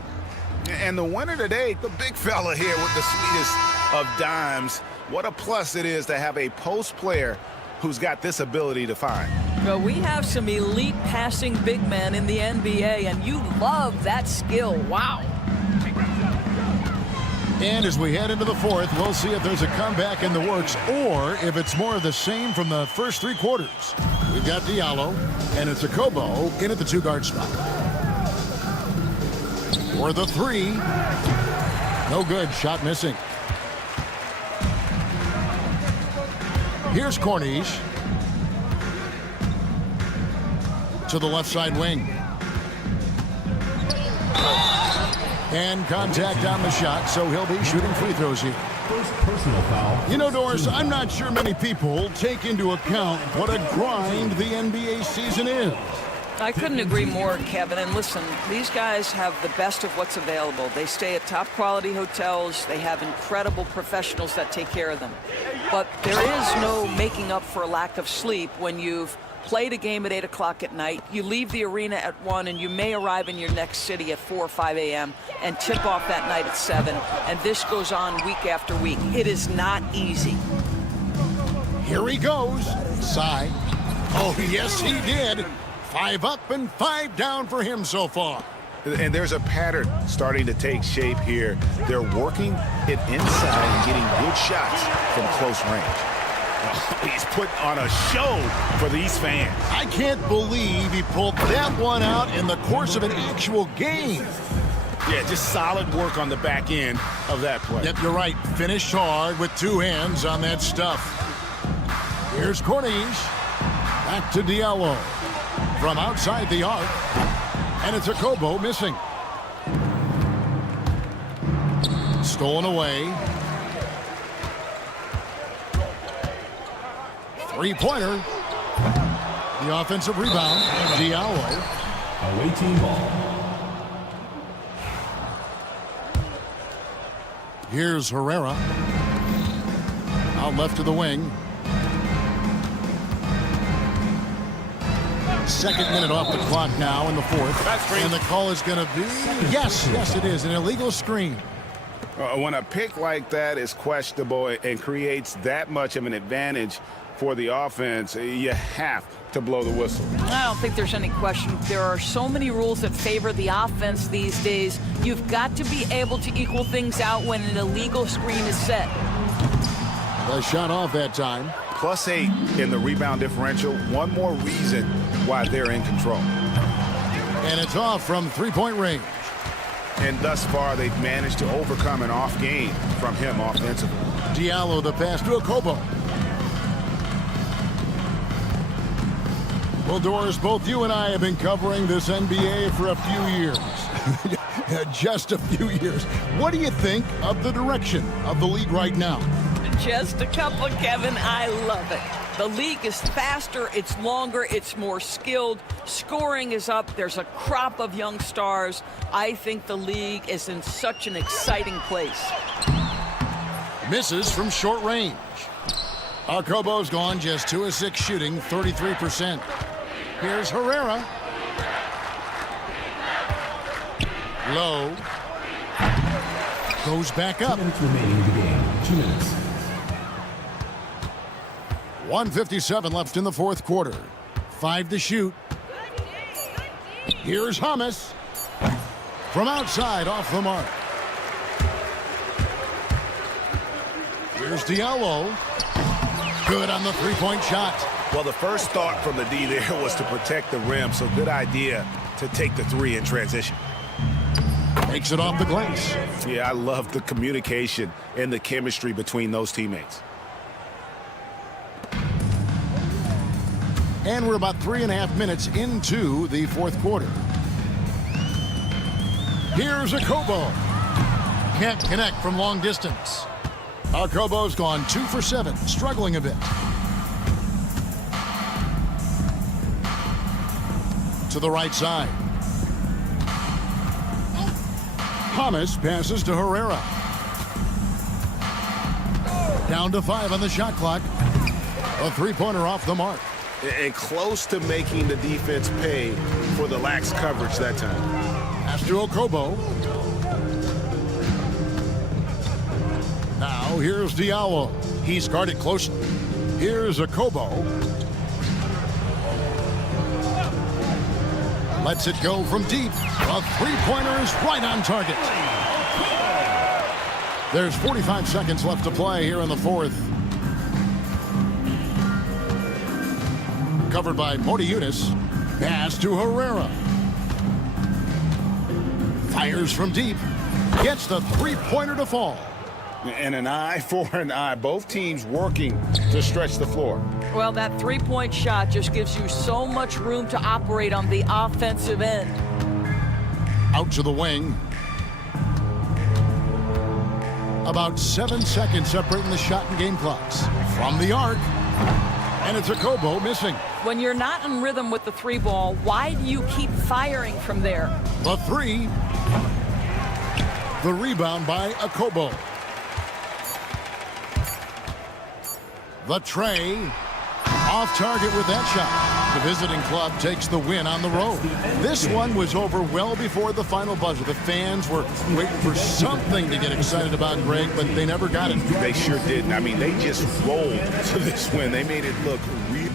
And the winner today, the big fella here with the sweetest of dimes. What a plus it is to have a post player who's got this ability to find. Well, we have some elite passing big men in the NBA, and you love that skill. Wow. And as we head into the fourth, we'll see if there's a comeback in the works or if it's more of the same from the first 3 quarters. We've got Diallo, and it's a Kobo in at the 2-guard spot. For the three. No good. Shot missing. Here's Cornish. To the left side wing. And contact on the shot, so he'll be shooting free throws here. First personal foul. You know, Doris, I'm not sure many people take into account what a grind the NBA season is. I couldn't agree more, Kevin. And listen, these guys have the best of what's available. They stay at top quality hotels. They have incredible professionals that take care of them. But there is no making up for a lack of sleep when you've played a game at 8 o'clock at night. You leave the arena at 1, and you may arrive in your next city at 4 or 5 a.m. and tip off that night at 7. And this goes on week after week. It is not easy. Here he goes. Sigh. Oh, yes, he did. 5 up and 5 down for him so far. And there's a pattern starting to take shape here. They're working it inside and getting good shots from close range. He's put on a show for these fans. I can't believe he pulled that one out in the course of an actual game. Yeah, just solid work on the back end of that play. Yep, you're right. Finished hard with 2 hands on that stuff. Here's Corniche. Back to Diallo. From outside the arc. And it's a Kobo missing. Stolen away. 3-pointer. The offensive rebound. Diallo. Away team ball. Here's Herrera. Out left to the wing. Second minute off the clock now in the fourth. And the call is going to be, yes, it is, an illegal screen. When a pick like that is questionable and creates that much of an advantage for the offense, you have to blow the whistle. I don't think there's any question. There are so many rules that favor the offense these days. You've got to be able to equal things out when an illegal screen is set. The shot off that time. +8 in the rebound differential. One more reason why they're in control. And it's off from 3-point range. And thus far, they've managed to overcome an off game from him offensively. Diallo, the pass to Okobo. Well, Doris, both you and I have been covering this NBA for a few years. Just a few years. What do you think of the direction of the league right now? Just a couple, Kevin. I love it. The league is faster, it's longer, it's more skilled. Scoring is up. There's a crop of young stars. I think the league is in such an exciting place. Misses from short range. Okobo's gone just 2 of 6 shooting, 33%. Here's Herrera. Low. Goes back up. 2 minutes remaining in the game. 2 minutes. 1:57 left in the fourth quarter. 5 to shoot. Here's Hamas. From outside, off the mark. Here's Diallo. Good on the 3-point shot. Well, the first thought from the D there was to protect the rim, so good idea to take the 3 in transition. Makes it off the glass. Yeah, I love the communication and the chemistry between those teammates. And we're about 3.5 minutes into the fourth quarter. Here's Okobo. Can't connect from long distance. Okobo's gone 2 for 7, struggling a bit. To the right side. Hamas passes to Herrera. Down to 5 on the shot clock. A 3-pointer off the mark. And close to making the defense pay for the lax coverage that time. Pass to Okobo. Now here's Diallo. He's guarded close. Here's Okobo. Lets it go from deep. A 3-pointer is right on target. There's 45 seconds left to play here in the fourth. Covered by Modiunas. Pass to Herrera. Fires from deep. Gets the 3-pointer to fall. And an eye for an eye. Both teams working to stretch the floor. Well, that 3-point shot just gives you so much room to operate on the offensive end. Out to the wing. About 7 seconds separating the shot and game clocks. From the arc. And it's Okobo missing. When you're not in rhythm with the 3-ball, why do you keep firing from there? The 3. The rebound by Okobo. The tray. Off target with that shot. The visiting club takes the win on the road. This one was over well before the final buzzer. The fans were waiting for something to get excited about, Greg, but they never got it. They sure didn't. I mean, they just rolled to this win. They made it look real.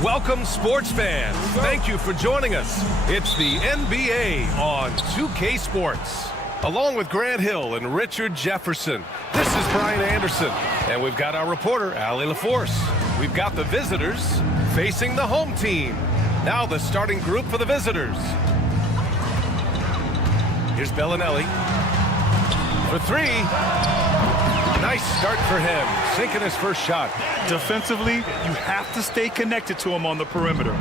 Welcome, sports fans. Thank you for joining us. It's the NBA on 2K Sports. Along with Grant Hill and Richard Jefferson, this is Brian Anderson. And we've got our reporter, Allie LaForce. We've got the visitors facing the home team. Now the starting group for the visitors. Here's Bellinelli for three. Nice start for him, sinking his first shot. Defensively, you have to stay connected to him on the perimeter.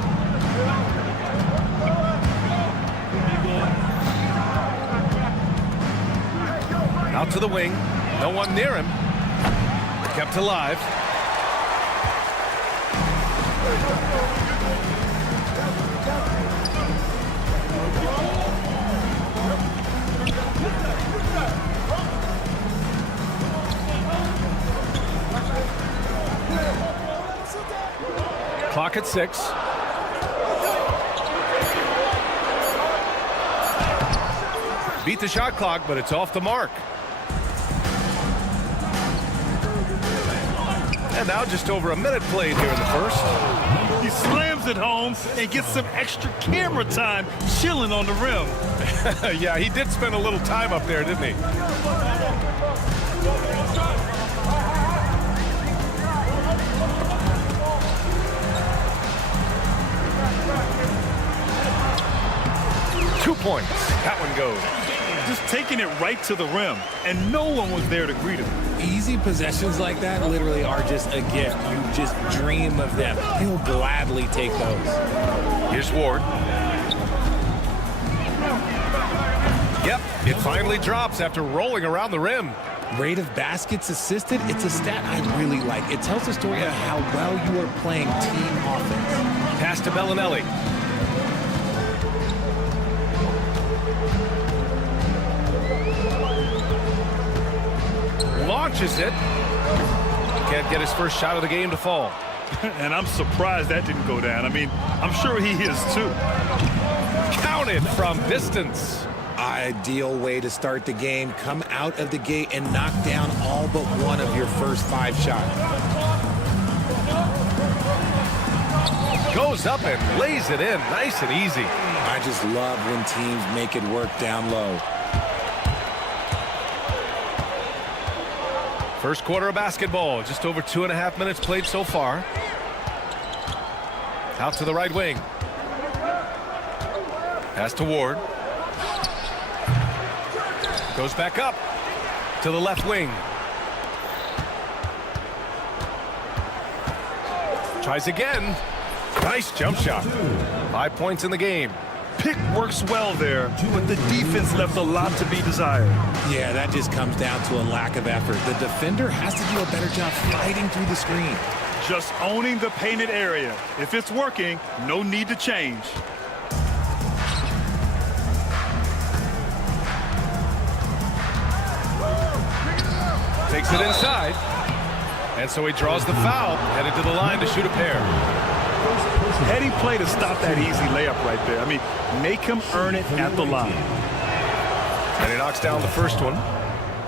Out to the wing, no one near him. Kept alive. Clock at 6. Beat the shot clock, but it's off the mark. And now just over a minute played here in the first. He slams it home and gets some extra camera time chilling on the rim. Yeah, he did spend a little time up there, didn't he? Points. That one goes. Just taking it right to the rim, and no one was there to greet him. Easy possessions like that literally are just a gift. You just dream of them. He'll gladly take those. Here's Ward. Yep, it finally drops after rolling around the rim. Rate of baskets assisted, it's a stat I really like. It tells the story of how well you are playing team offense. Pass to Bellinelli. Launches it. Can't get his first shot of the game to fall. And I'm surprised that didn't go down. I mean, I'm sure he is too. Counted from distance. Ideal way to start the game. Come out of the gate and knock down all but one of your first 5 shots. Goes up and lays it in nice and easy. I just love when teams make it work down low. First quarter of basketball, just over 2.5 minutes played so far. Out to the right wing. Pass to Ward. Goes back up to the left wing. Tries again. Nice jump shot. 5 points in the game. Pick works well there, but the defense left a lot to be desired. Yeah, that just comes down to a lack of effort. The defender has to do a better job fighting through the screen. Just owning the painted area. If it's working, no need to change. Takes it inside. And so he draws the foul, headed to the line to shoot a pair. Heady play to stop that easy layup right there. I mean, make him earn it at the line. And he knocks down the first one.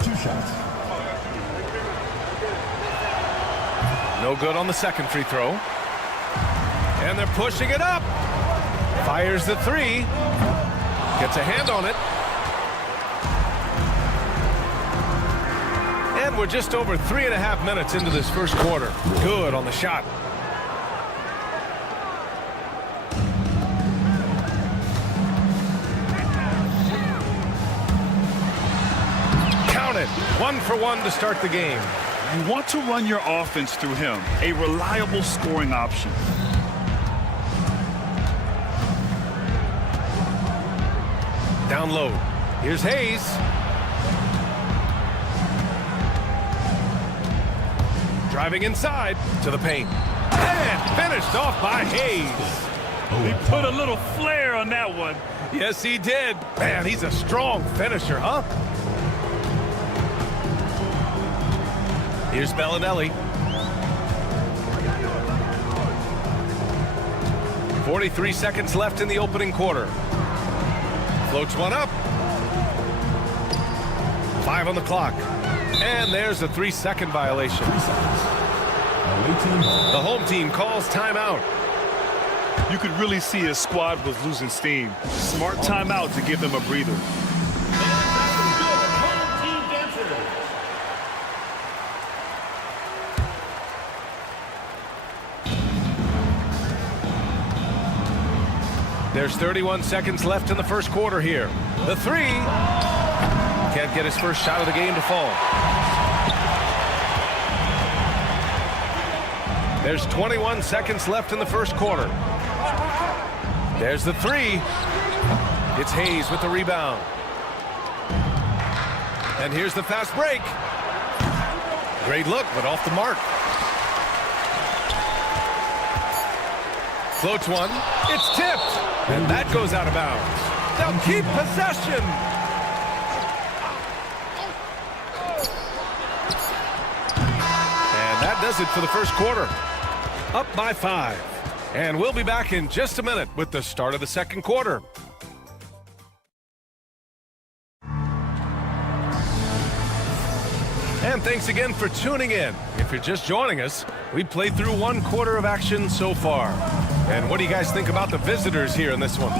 2 shots. No good on the second free throw. And they're pushing it up. Fires the 3. Gets a hand on it. And we're just over 3.5 minutes into this first quarter. Good on the shot. Counted. 1 for 1 to start the game. You want to run your offense through him, a reliable scoring option. Down low. Here's Hayes. Driving inside to the paint. And finished off by Hayes. He put a little flair on that one. Yes, he did. Man, he's a strong finisher, huh? Here's Bellinelli. 43 seconds left in the opening quarter. Floats one up. 5 on the clock. And there's a 3-second violation. 3 seconds. The home team calls timeout. You could really see his squad was losing steam. Smart timeout to give them a breather. There's 31 seconds left in the first quarter here. The 3. Can't get his first shot of the game to fall. There's 21 seconds left in the first quarter. There's the 3. It's Hayes with the rebound. And here's the fast break. Great look, but off the mark. Floats one. It's tipped. And that goes out of bounds. They'll keep possession. And that does it for the first quarter. Up by 5. And we'll be back in just a minute with the start of the second quarter. And thanks again for tuning in. If you're just joining us, we played through 1 quarter of action so far. And what do you guys think about the visitors here in this one?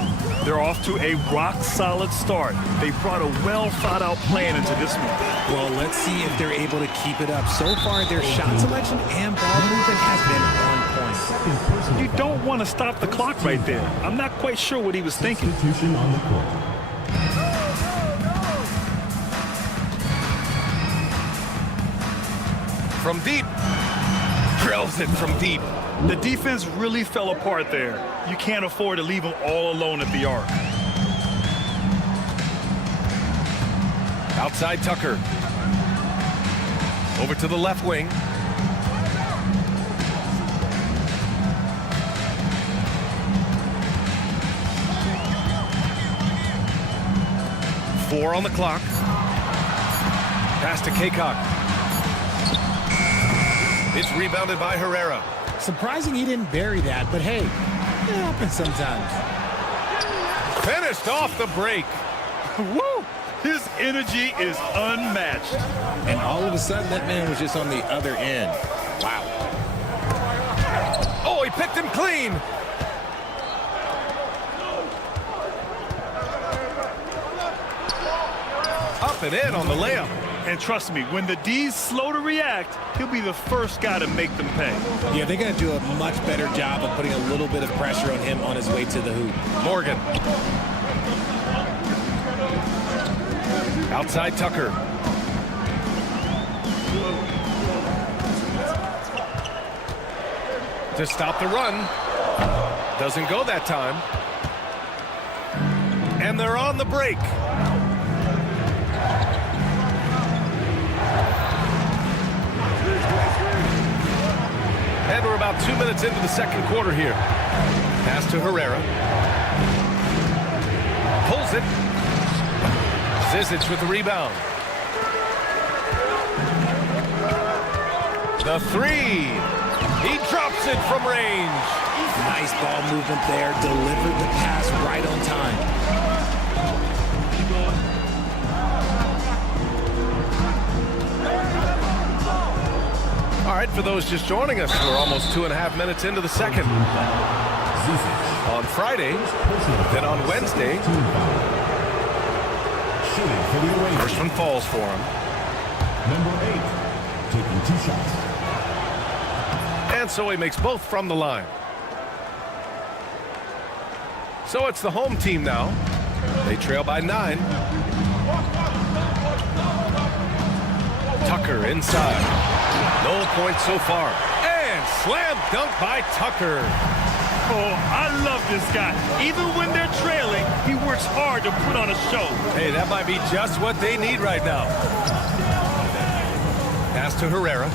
They're off to a rock-solid start. They brought a well-thought-out plan into this one. Well, let's see if they're able to keep it up. So far, their shot selection and ball movement has been on point. You don't want to stop the clock right there. I'm not quite sure what he was thinking. Substitution on the court. From deep. Drills it from deep. The defense really fell apart there. You can't afford to leave them all alone at the arc. Outside Tucker. Over to the left wing. Four on the clock. Pass to Kaycock. It's rebounded by Herrera. Surprising he didn't bury that, but hey, it happens sometimes. Finished off the break. Woo! His energy is unmatched. And all of a sudden, that man was just on the other end. Wow. Oh, he picked him clean. Up and in on the layup. And trust me, when the D's slow to react, he'll be the first guy to make them pay. Yeah, they're going to do a much better job of putting a little bit of pressure on him on his way to the hoop. Morgan. Outside Tucker. To stop the run. Doesn't go that time. And they're on the break. And we're about 2 minutes into the second quarter here. Pass to Herrera. Pulls it. Zizic with the rebound. The three. He drops it from range. Nice ball movement there. Delivered the pass right on time. All right, for those just joining us, we're almost 2.5 minutes into the second. On Friday, then on Wednesday, first one falls for him. Number 8, taking 2 shots. And so he makes both from the line. So it's the home team now. They trail by 9. Tucker inside. No points so far. And slam dunk by Tucker. Oh, I love this guy. Even when they're trailing, he works hard to put on a show. Hey, that might be just what they need right now. Pass to Herrera.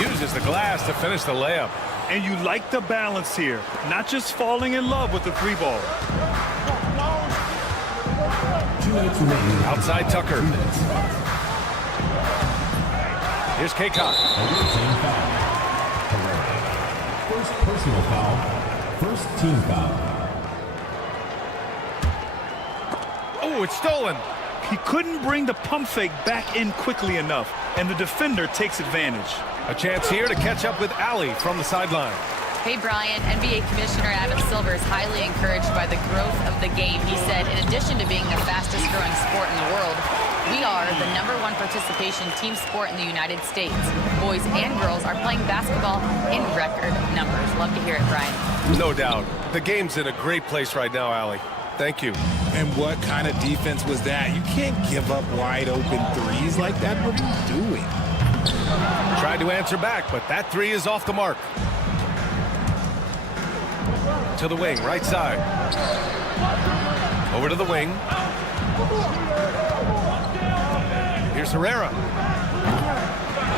Uses the glass to finish the layup. And you like the balance here. Not just falling in love with the 3 ball. 2 minutes remaining. Outside Tucker. Here's Kaycock. First personal foul. First team foul. Oh, it's stolen. He couldn't bring the pump fake back in quickly enough, and the defender takes advantage. A chance here to catch up with Allie from the sideline. Hey, Brian, NBA Commissioner Adam Silver is highly encouraged by the growth of the game. He said, in addition to being the fastest growing sport in the world, we are the #1 participation team sport in the United States. Boys and girls are playing basketball in record numbers. Love to hear it, Brian. No doubt. The game's in a great place right now, Allie. Thank you. And what kind of defense was that? You can't give up wide open threes like that. What are you doing? Tried to answer back, but that 3 is off the mark. To the wing, right side. Over to the wing. Here's Herrera.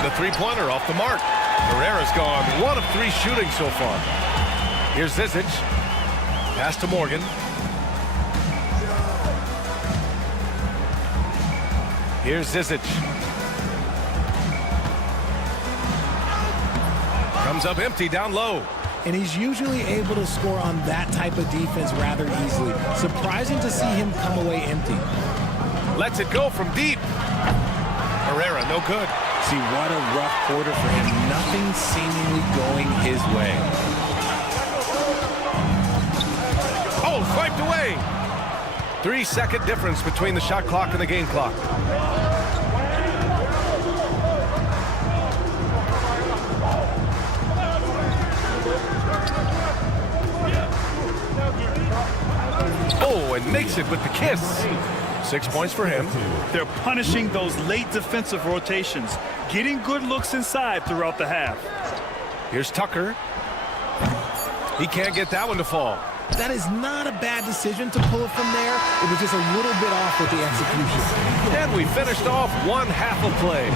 The 3-pointer off the mark. Herrera's gone 1 of 3 shooting so far. Here's Zizic. Pass to Morgan. Here's Zizic. Comes up empty down low. And he's usually able to score on that type of defense rather easily. Surprising to see him come away empty. Lets it go from deep. Herrera, no good. See, what a rough quarter for him. Nothing seemingly going his way. Oh, swiped away. 3-second difference between the shot clock and the game clock. Oh, and makes it with the kiss. 6 points for him. They're punishing those late defensive rotations, getting good looks inside throughout the half. Here's Tucker. He can't get that one to fall. That is not a bad decision to pull it from there. It was just a little bit off with the execution. And we finished off one half of play.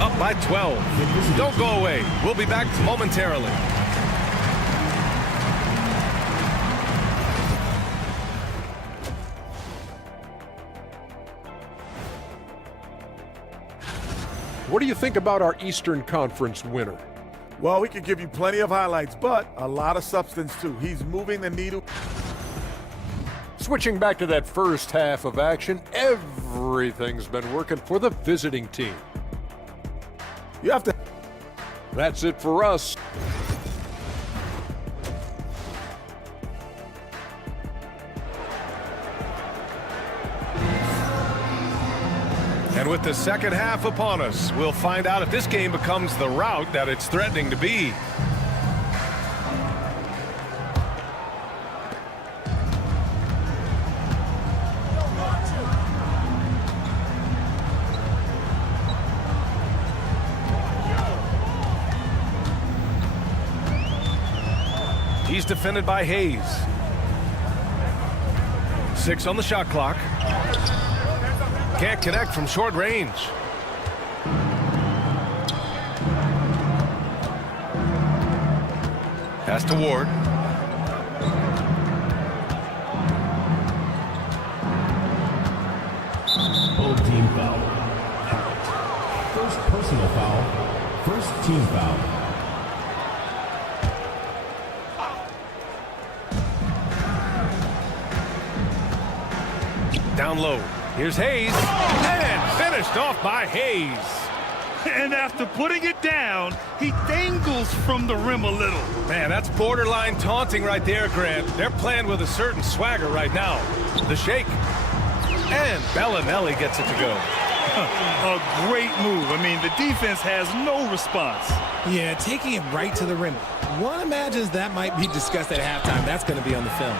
Up by 12. Don't go away. We'll be back momentarily. What do you think about our Eastern Conference winner? Well, we could give you plenty of highlights, but a lot of substance too. He's moving the needle. Switching back to that first half of action, everything's been working for the visiting team. You have to. That's it for us. And with the second half upon us, we'll find out if this game becomes the rout that it's threatening to be. He's defended by Hayes. 6 on the shot clock. Can't connect from short range. Pass to Ward. Both team foul. First personal foul. First team foul. Down low. Here's Hayes. And finished off by Hayes. And after putting it down, he dangles from the rim a little. Man, that's borderline taunting right there, Grant. They're playing with a certain swagger right now. The shake. And Bellinelli gets it to go. A great move. I mean, the defense has no response. Yeah, taking it right to the rim. One imagines that might be discussed at halftime. That's going to be on the film.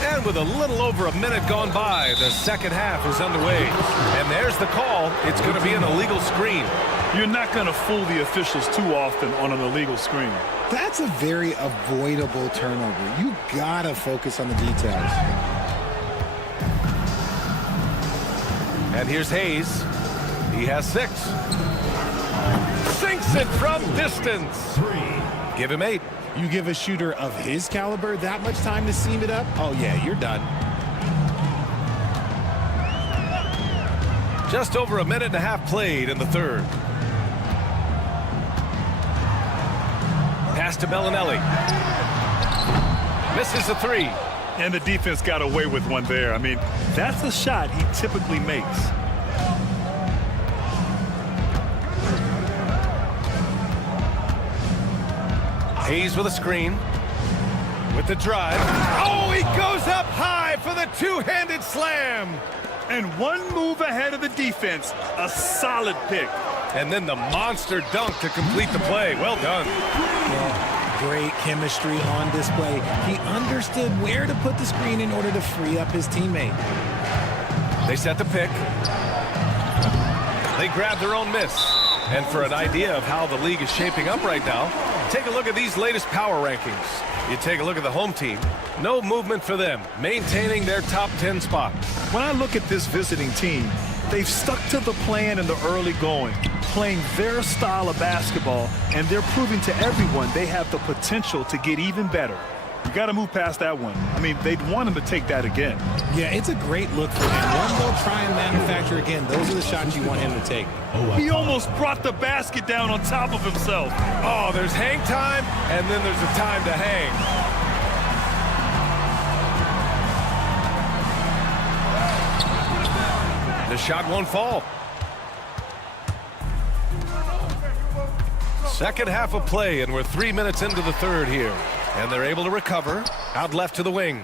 And with a little over a minute gone by, the second half is underway. And there's the call. It's going to be an illegal screen. You're not going to fool the officials too often on an illegal screen. That's a very avoidable turnover. You got to focus on the details. And here's Hayes. He has 6. Sinks it from distance. 3. Give him 8. You give a shooter of his caliber that much time to seam it up, oh yeah, you're done. Just over a minute and a half played in the third. Pass to Bellinelli. Misses a 3. And the defense got away with one there. I mean, that's a shot he typically makes. Hayes with a screen. With the drive. Oh, he goes up high for the two-handed slam. And one move ahead of the defense. A solid pick. And then the monster dunk to complete the play. Well done. Yeah, great chemistry on display. He understood where to put the screen in order to free up his teammate. They set the pick. They grab their own miss. And for an idea of how the league is shaping up right now, take a look at these latest power rankings. You take a look at the home team. No movement for them, maintaining their top 10 spot. When I look at this visiting team, they've stuck to the plan in the early going, playing their style of basketball, and they're proving to everyone they have the potential to get even better. You got to move past that one. I mean, they'd want him to take that again. Yeah, it's a great look for him. One they'll try and manufacture again. Those are the shots you want him to take. He almost brought the basket down on top of himself. Oh, there's hang time, and then there's a time to hang. The shot won't fall. Second half of play, and we're 3 minutes into the third here. And they're able to recover. Out left to the wing.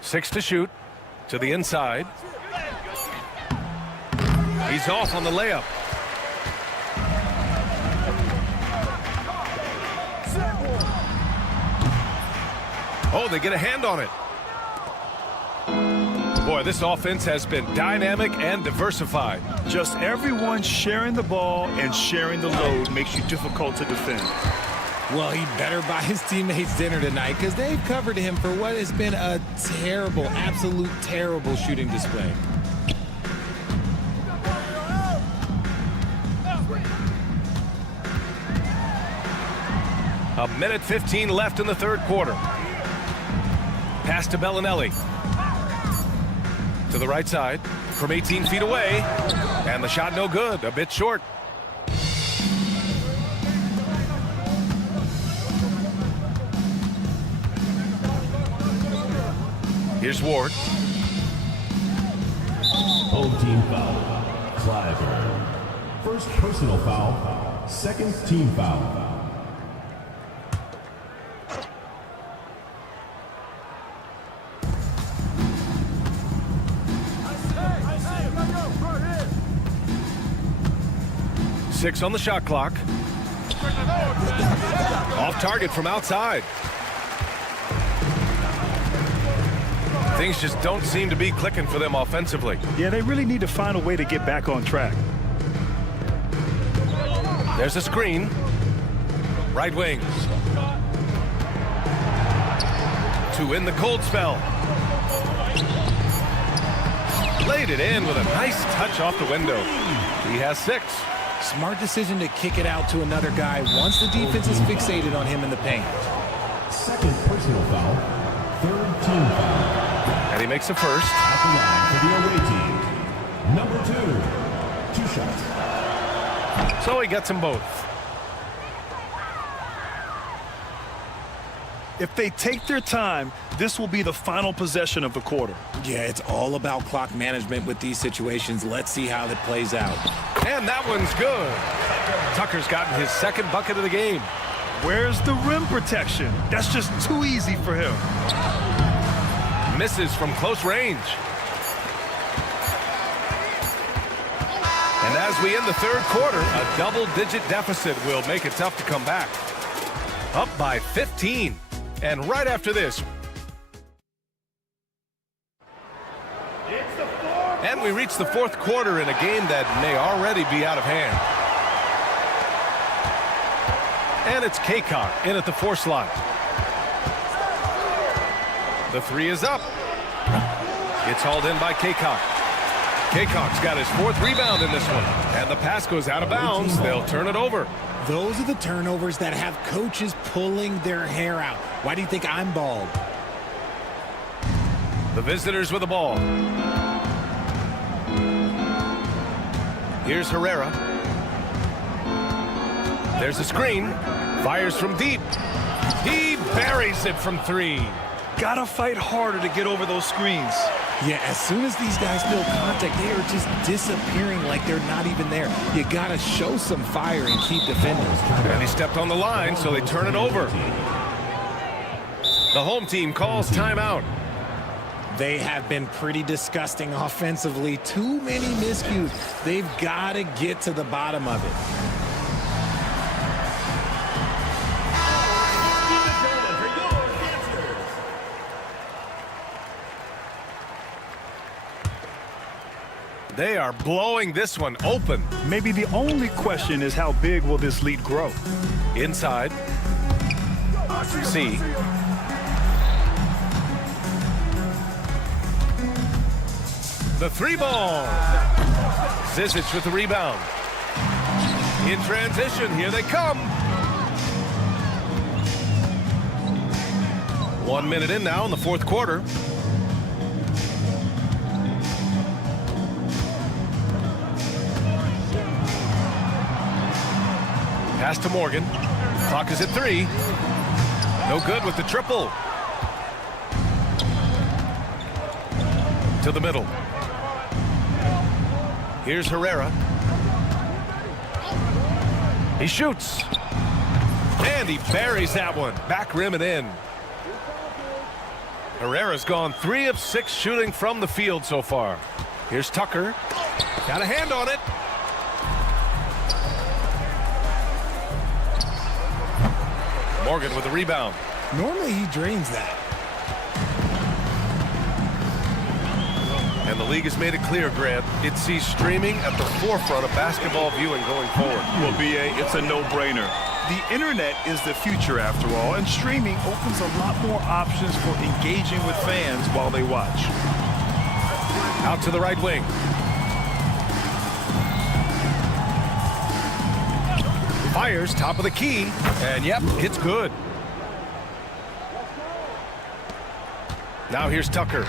6 to shoot. To the inside. He's off on the layup. Oh, they get a hand on it. Boy, this offense has been dynamic and diversified. Just everyone sharing the ball and sharing the load makes you difficult to defend. Well, he better buy his teammates dinner tonight because they've covered him for what has been a terrible, absolute terrible shooting display. A minute 15 left in the third quarter. Pass to Bellinelli. To the right side from 18 feet away. And the shot no good, a bit short. Here's Ward. Home team foul. Clyburn. First personal foul. Second team foul. Six on the shot clock. Off target from outside. Things just don't seem to be clicking for them offensively. Yeah, they really need to find a way to get back on track. There's a screen. Right wing. To win the cold spell. Laid it in with a nice touch off the window. He has 6. Smart decision to kick it out to another guy once the defense is fixated on him in the paint. Second personal foul. Third team foul. And he makes the first. At the line for the away team. Number 2. 2 shots. So he gets them both. If they take their time, this will be the final possession of the quarter. Yeah, it's all about clock management with these situations. Let's see how that plays out. And that one's good. Tucker's gotten his second bucket of the game. Where's the rim protection? That's just too easy for him. Misses from close range. And as we end the third quarter, a double-digit deficit will make it tough to come back. Up by 15. And right after this, and we reach the fourth quarter in a game that may already be out of hand. And it's Kaycock in at the 4 slot. The 3 is up. It's hauled in by Kaycock. Kaycock's got his 4th rebound in this one. And the pass goes out of bounds. They'll turn it over. Those are the turnovers that have coaches pulling their hair out. Why do you think I'm bald? The visitors with the ball. Here's Herrera. There's a screen. Fires from deep. He buries it from 3. Gotta fight harder to get over those screens. Yeah, as soon as these guys feel contact, they are just disappearing like they're not even there. You gotta show some fire and keep defending. And he stepped on the line, so they turn it over. The home team calls timeout. They have been pretty disgusting offensively. Too many miscues. They've got to get to the bottom of it. They are blowing this one open. Maybe the only question is how big will this lead grow? Inside. C. The 3 ball. Zizic with the rebound. In transition, here they come. 1 minute in now in the fourth quarter. Pass to Morgan. Clock is at 3. No good with the triple. To the middle. Here's Herrera. He shoots. And he buries that one. Back rim and in. Herrera's gone 3 of 6 shooting from the field so far. Here's Tucker. Got a hand on it. Morgan with the rebound. Normally he drains that. And the league has made it clear, Grant, it sees streaming at the forefront of basketball viewing going forward. Well, B.A., it's a no-brainer. The internet is the future, after all, and streaming opens a lot more options for engaging with fans while they watch. Out to the right wing. Fires top of the key, and yep, it's good. Now here's Tucker.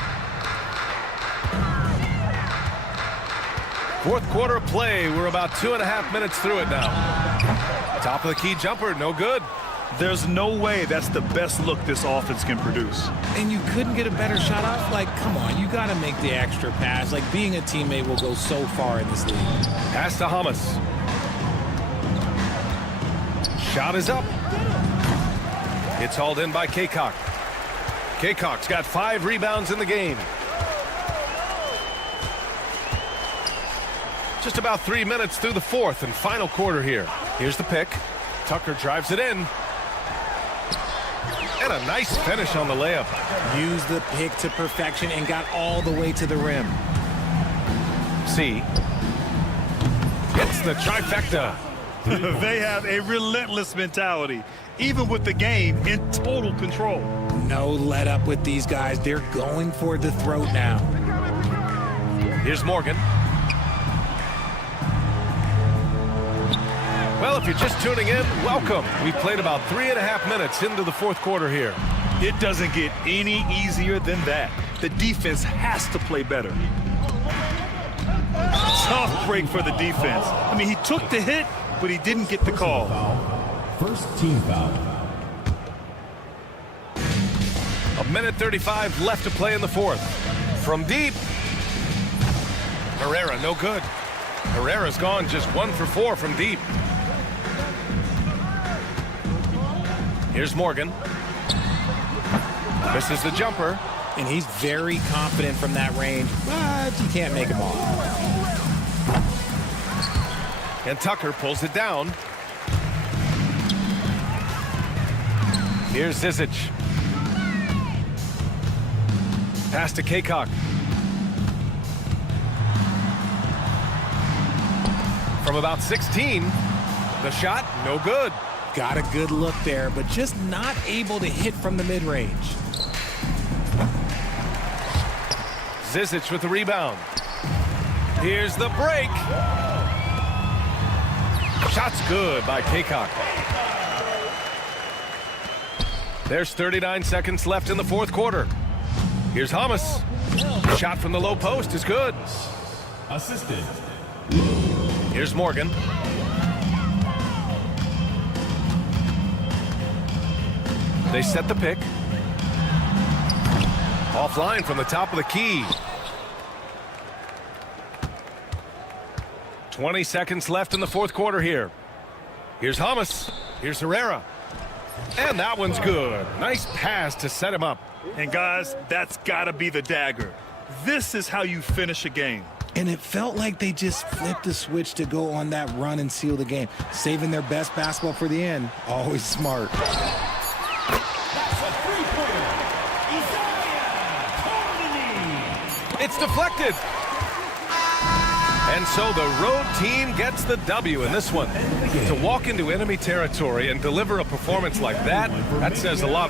Fourth quarter play. We're about 2.5 minutes through it now. Top of the key jumper, no good. There's no way that's the best look this offense can produce. And you couldn't get a better shot off? Like, come on, you got to make the extra pass. Like, being a teammate will go so far in this league. Pass to Hamas. Shot is up. It's hauled in by Kaycock. Kaycock's got 5 rebounds in the game. Just about 3 minutes through the fourth and final quarter here. Here's the pick. Tucker drives it in. And a nice finish on the layup. Used the pick to perfection and got all the way to the rim. C. Hits the trifecta. They have a relentless mentality, even with the game in total control. No let up with these guys. They're going for the throat now. Here's Morgan. Well, if you're just tuning in, welcome. We've played about 3.5 minutes into the fourth quarter here. It doesn't get any easier than that. The defense has to play better. Tough break for the defense. I mean, he took the hit, but he didn't get the call. First team foul. 1:35 left to play in the fourth. From deep. Herrera, no good. Herrera's gone just 1 for 4 from deep. Here's Morgan. Misses the jumper. And he's very confident from that range, but you can't make him all. And Tucker pulls it down. Here's Zizic. Pass to Kaycock. From about 16, the shot, no good. Got a good look there, but just not able to hit from the mid-range. Zizic with the rebound. Here's the break. Shot's good by Kaycock. There's 39 seconds left in the fourth quarter. Here's Hamas. Shot from the low post is good. Assisted. Here's Morgan. They set the pick. Offline from the top of the key. 20 seconds left in the fourth quarter here. Here's Hamas. Here's Herrera. And that one's good. Nice pass to set him up. And guys, that's got to be the dagger. This is how you finish a game. And it felt like they just flipped the switch to go on that run and seal the game. Saving their best basketball for the end. Always smart. It's deflected. And so the road team gets the W in this one. To walk into enemy territory and deliver a performance like that, that says a lot.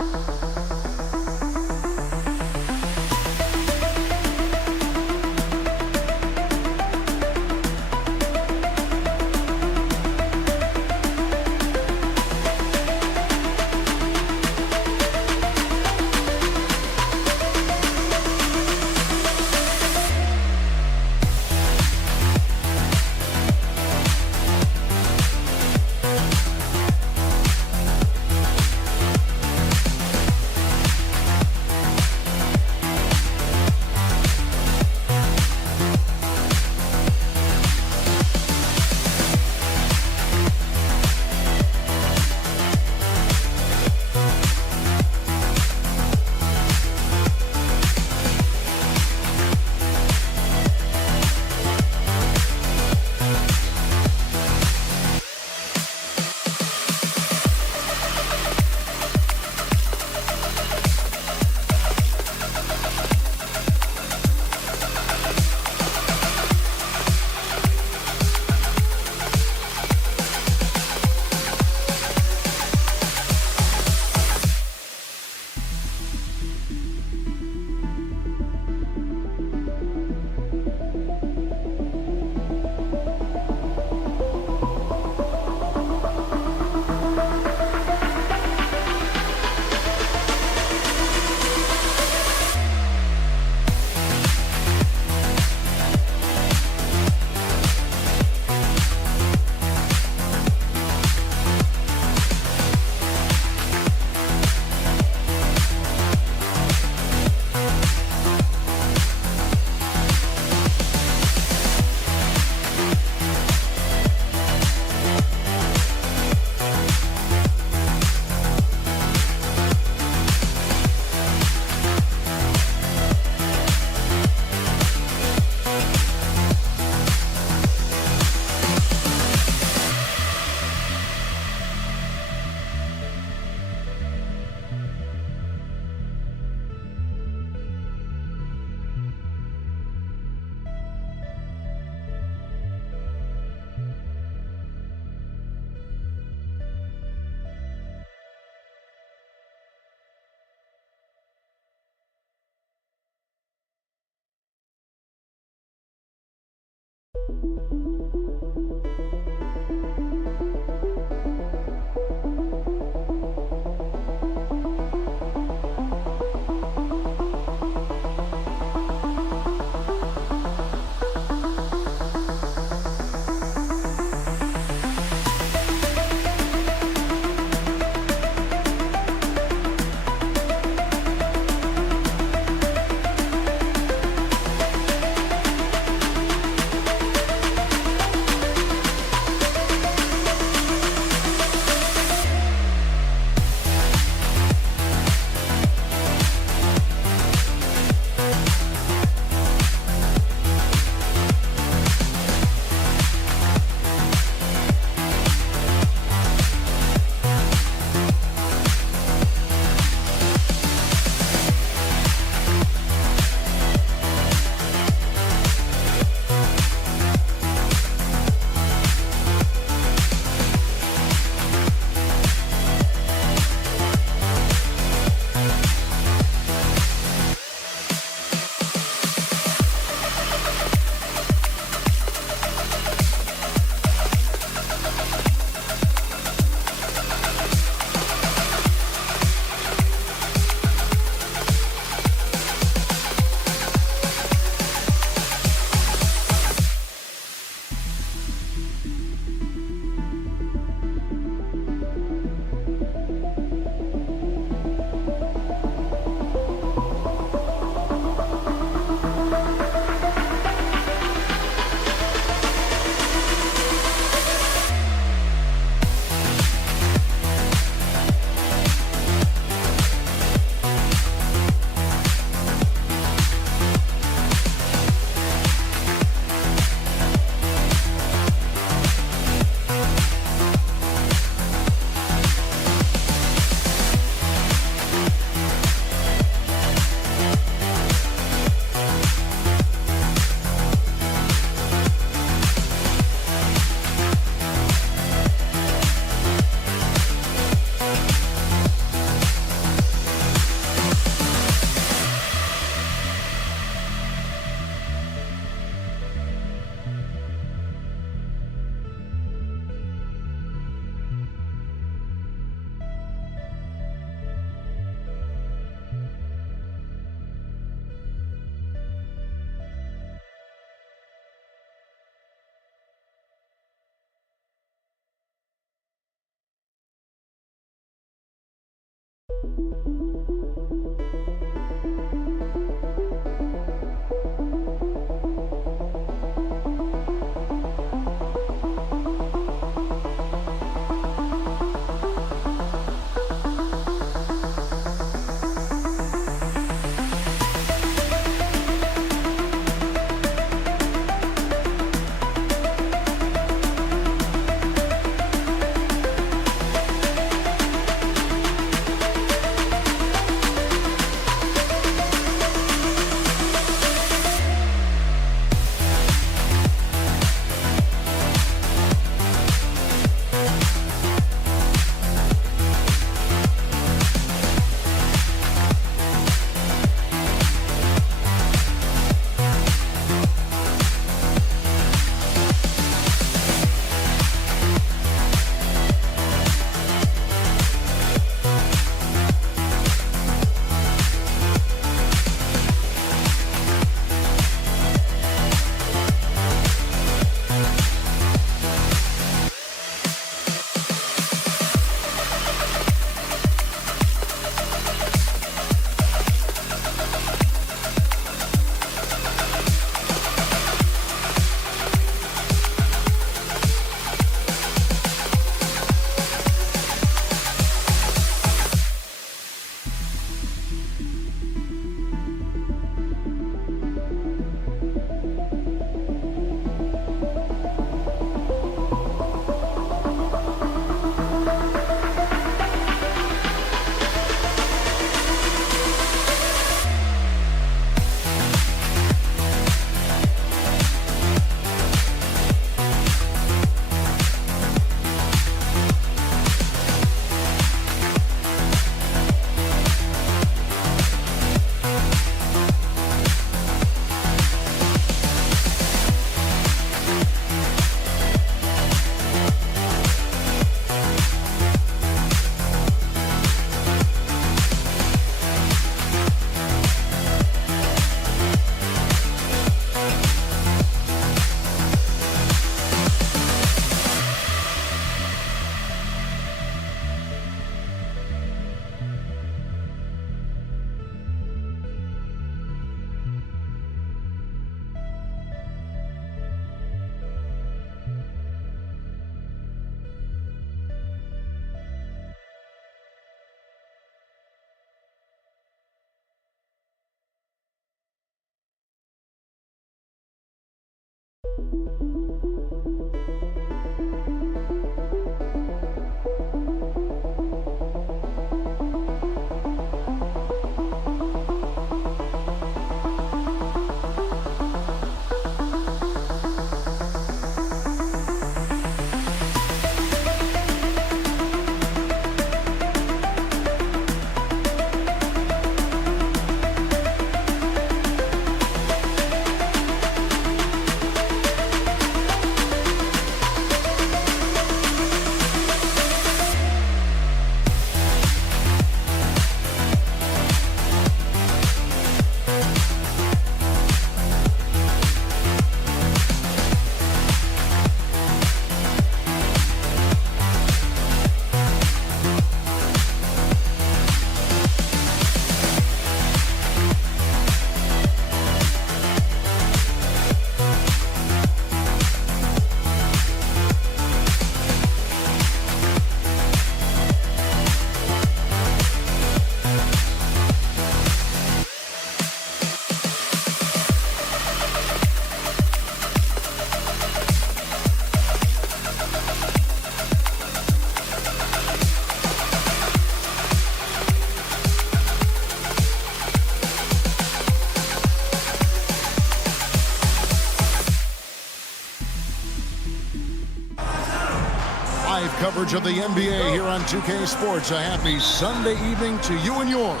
Coverage of the NBA here on 2K Sports. A happy Sunday evening to you and yours.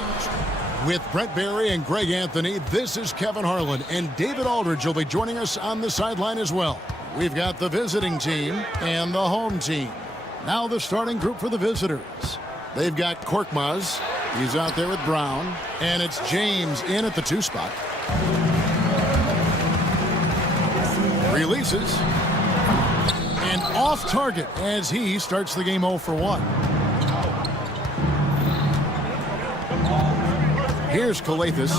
With Brent Barry and Greg Anthony, this is Kevin Harlan, and David Aldridge will be joining us on the sideline as well. We've got the visiting team and the home team. Now the starting group for the visitors. They've got Korkmaz. He's out there with Brown. And it's James in at the 2 spot. Releases. And off target as he starts the game 0 for 1. Here's Calathes.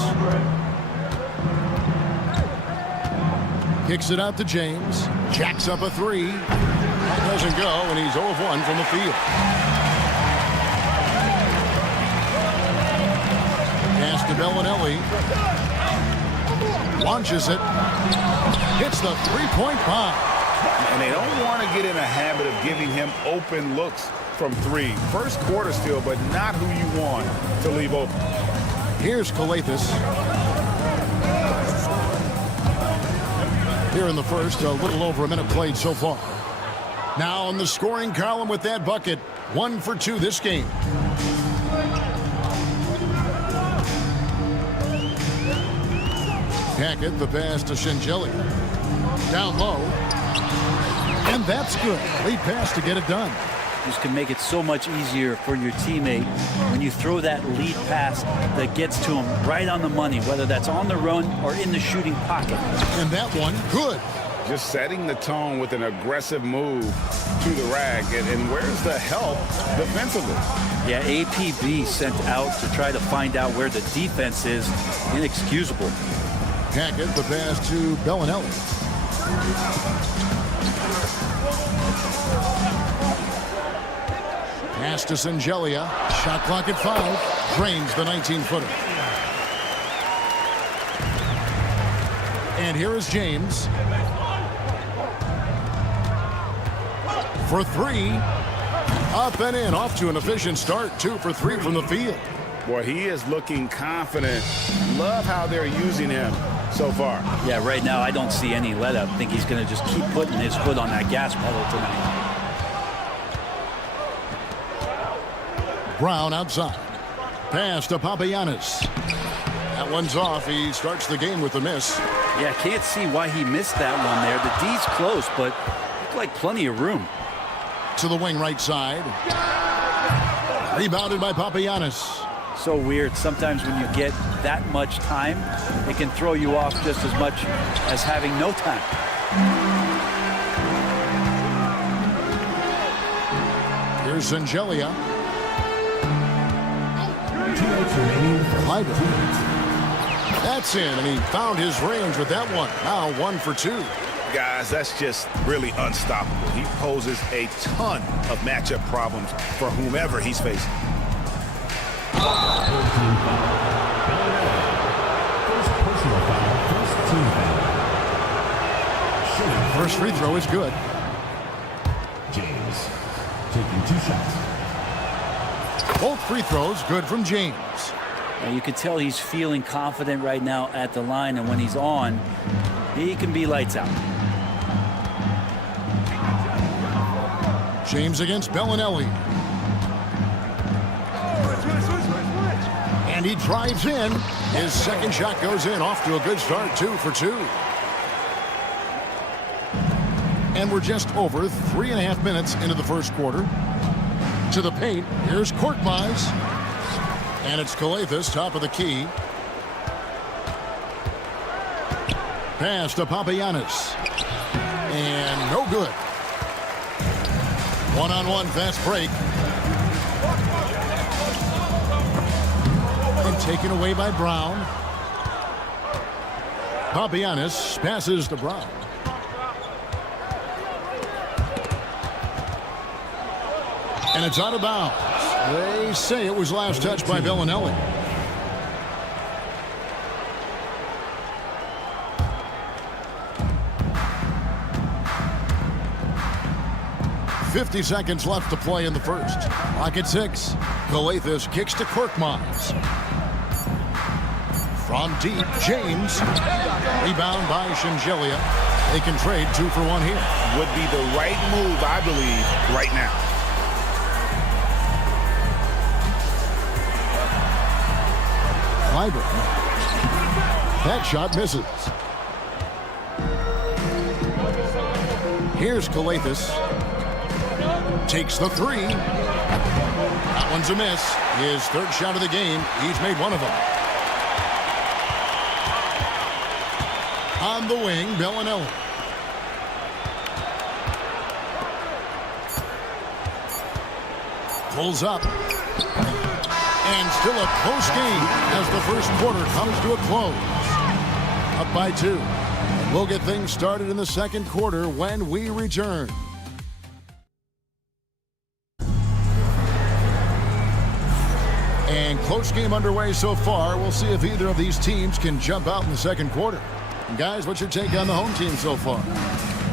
Kicks it out to James. Jacks up a 3. That doesn't go, and he's 0 of 1 from the field. Pass to Bellinelli. Launches it. Hits the 3-point bomb. And they don't want to get in a habit of giving him open looks from 3. First quarter still, but not who you want to leave open. Here's Calathes. Here in the first, a little over a minute played so far. Now in the scoring column with that bucket, 1 for 2 this game. Hackett, the pass to Shengelia. Down low. And that's good. Lead pass to get it done. This can make it so much easier for your teammate when you throw that lead pass that gets to him right on the money, whether that's on the run or in the shooting pocket. And that one, good. Just setting the tone with an aggressive move to the rack. And where's the help defensively? Yeah, APB sent out to try to find out where the defense is. Inexcusable. Hackett, the pass to Bellinelli. Pass to Shengelia. Shot clock at 5. Drains the 19-footer. And here is James. For 3. Up and in. Off to an efficient start. 2 for 3 from the field. Boy, he is looking confident. Love how they're using him so far. Yeah, right now I don't see any let up. I think he's going to just keep putting his foot on that gas pedal tonight. Brown outside. Pass to Papagiannis. That one's off. He starts the game with a miss. Yeah, can't see why he missed that one there. The D's close, but looked like plenty of room. To the wing right side. Rebounded by Papagiannis. So weird. Sometimes when you get that much time, it can throw you off just as much as having no time. Here's Shengelia. That's in, and he found his range with that one. Now 1 for 2. Guys, that's just really unstoppable. He poses a ton of matchup problems for whomever he's facing. First personal foul, first team foul. Shooting First free throw is good. James taking 2 shots. Both free throws good from James. You can tell he's feeling confident right now at the line, and when he's on, he can be lights out. James against Bellinelli. And he drives in. His second shot goes in. Off to a good start, 2 for 2. And we're just over 3.5 minutes into the first quarter. To the paint, here's Korkmaz. And it's Kalathis, top of the key. Pass to Papagiannis. And no good. One-on-one fast break. And taken away by Brown. Papagiannis passes to Brown. And it's out of bounds. They say it was last touched by Bellinelli. .50 seconds left to play in the first. Clock at 6. Kalathis kicks to Korkmaz. From deep, James. Rebound by Shingelia. They can trade 2 for 1 here. Would be the right move, I believe, right now. Clyburn. That shot misses. Here's Kalathis. Takes the 3. That one's a miss. His third shot of the game. He's made one of them. On the wing, Bellinelli. Pulls up. And still a close game as the first quarter comes to a close. Up by 2. And we'll get things started in the second quarter when we return. And close game underway so far. We'll see if either of these teams can jump out in the second quarter. And guys, what's your take on the home team so far?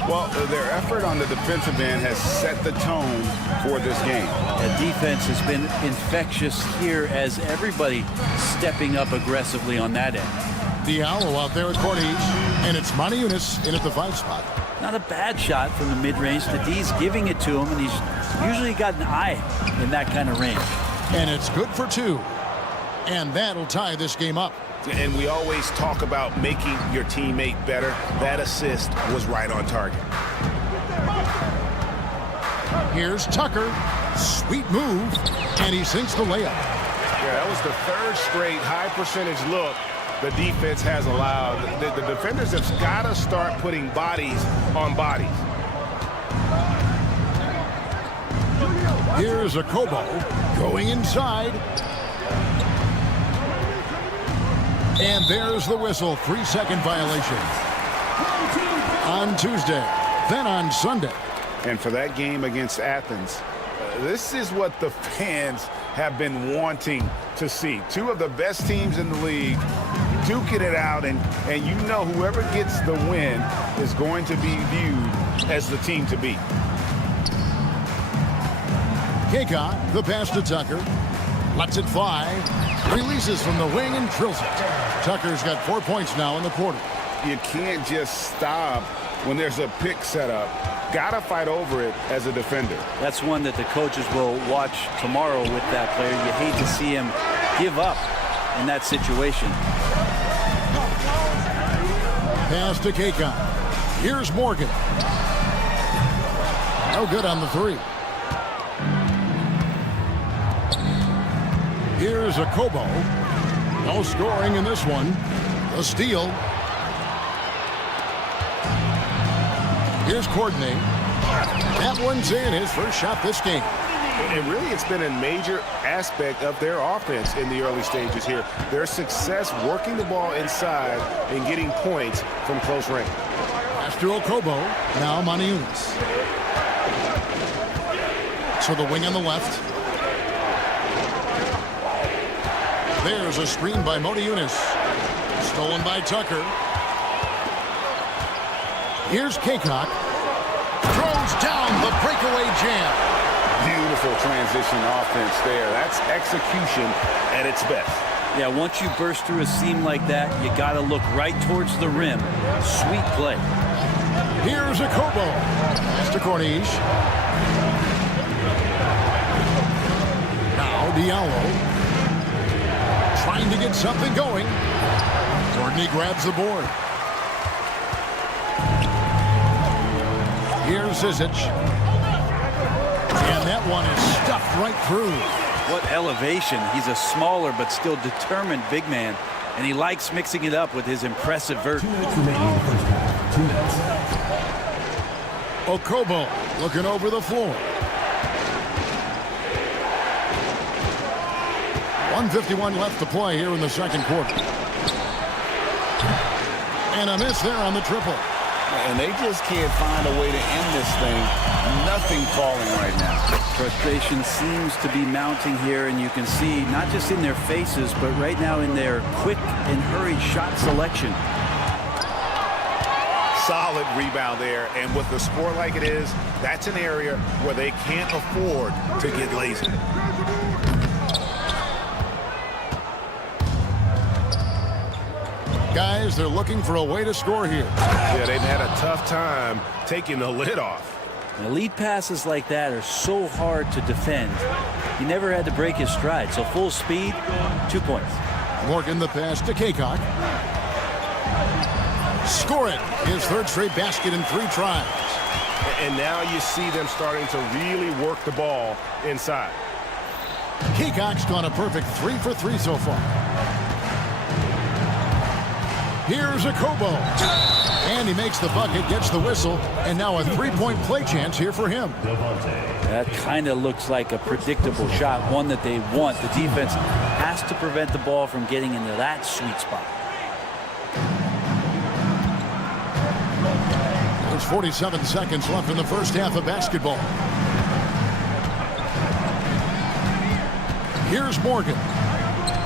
Well, their effort on the defensive end has set the tone for this game. The defense has been infectious here as everybody stepping up aggressively on that end. Diallo out there at court each, and it's Monaco in at the 5 spot. Not a bad shot from the mid-range. The D's giving it to him, and he's usually got an eye in that kind of range. And it's good for 2. And that'll tie this game up. And we always talk about making your teammate better. That assist was right on target. Here's Tucker. Sweet move. And he sinks the layup. Yeah, that was the 3rd straight high percentage look the defense has allowed. The defenders have got to start putting bodies on bodies. Here's a Kobo going inside. And there's the whistle. 3-second violation. On Tuesday, then on Sunday. And for that game against Athens, this is what the fans have been wanting to see. 2 of the best teams in the league duking it out, and you know whoever gets the win is going to be viewed as the team to beat. Kaka, the pass to Tucker. Lets it fly. Releases from the wing and drills it. Tucker's got 4 points now in the quarter. You can't just stop when there's a pick set up. Got to fight over it as a defender. That's one that the coaches will watch tomorrow with that player. You hate to see him give up in that situation. Pass to Kaka. Here's Morgan. No good on the 3. Here's a Kobo. No scoring in this one. A steal. Here's Courtney. That one's in. His first shot this game. And really, it's been a major aspect of their offense in the early stages here. Their success working the ball inside and getting points from close range. After Okobo, now Maniunas. To the wing on the left. There's a screen by Modiunas. Stolen by Tucker. Here's Kaycock. Throws down the breakaway jam. Beautiful transition offense there. That's execution at its best. Yeah, once you burst through a seam like that, you got to look right towards the rim. Sweet play. Here's a Kobo. Pass to Corniche. Now Diallo. Trying to get something going. Courtney grabs the board. Here's Zizic. And that one is stuffed right through. What elevation. He's a smaller but still determined big man, and he likes mixing it up with his impressive vert. 2 minutes remaining in the first half. 2 minutes. Okobo looking over the floor. 1:51 left to play here in the second quarter. And a miss there on the triple. And they just can't find a way to end this thing. Nothing falling right now. Frustration seems to be mounting here, and you can see not just in their faces, but right now in their quick and hurried shot selection. Solid rebound there, and with the score like it is, that's an area where they can't afford to get lazy. Guys, they're looking for a way to score here. Yeah, they've had a tough time taking the lid off. And lead passes like that are so hard to defend. He never had to break his stride, so full speed, 2 points. Morgan the pass to Kaycock. Score it. His third straight basket in 3 tries. And now you see them starting to really work the ball inside. Kaycock's gone a perfect 3 for 3 so far. Here's a Kobo. And he makes the bucket, gets the whistle, and now a 3-point play chance here for him. That kind of looks like a predictable shot, one that they want. The defense has to prevent the ball from getting into that sweet spot. There's 47 seconds left in the first half of basketball. Here's Morgan.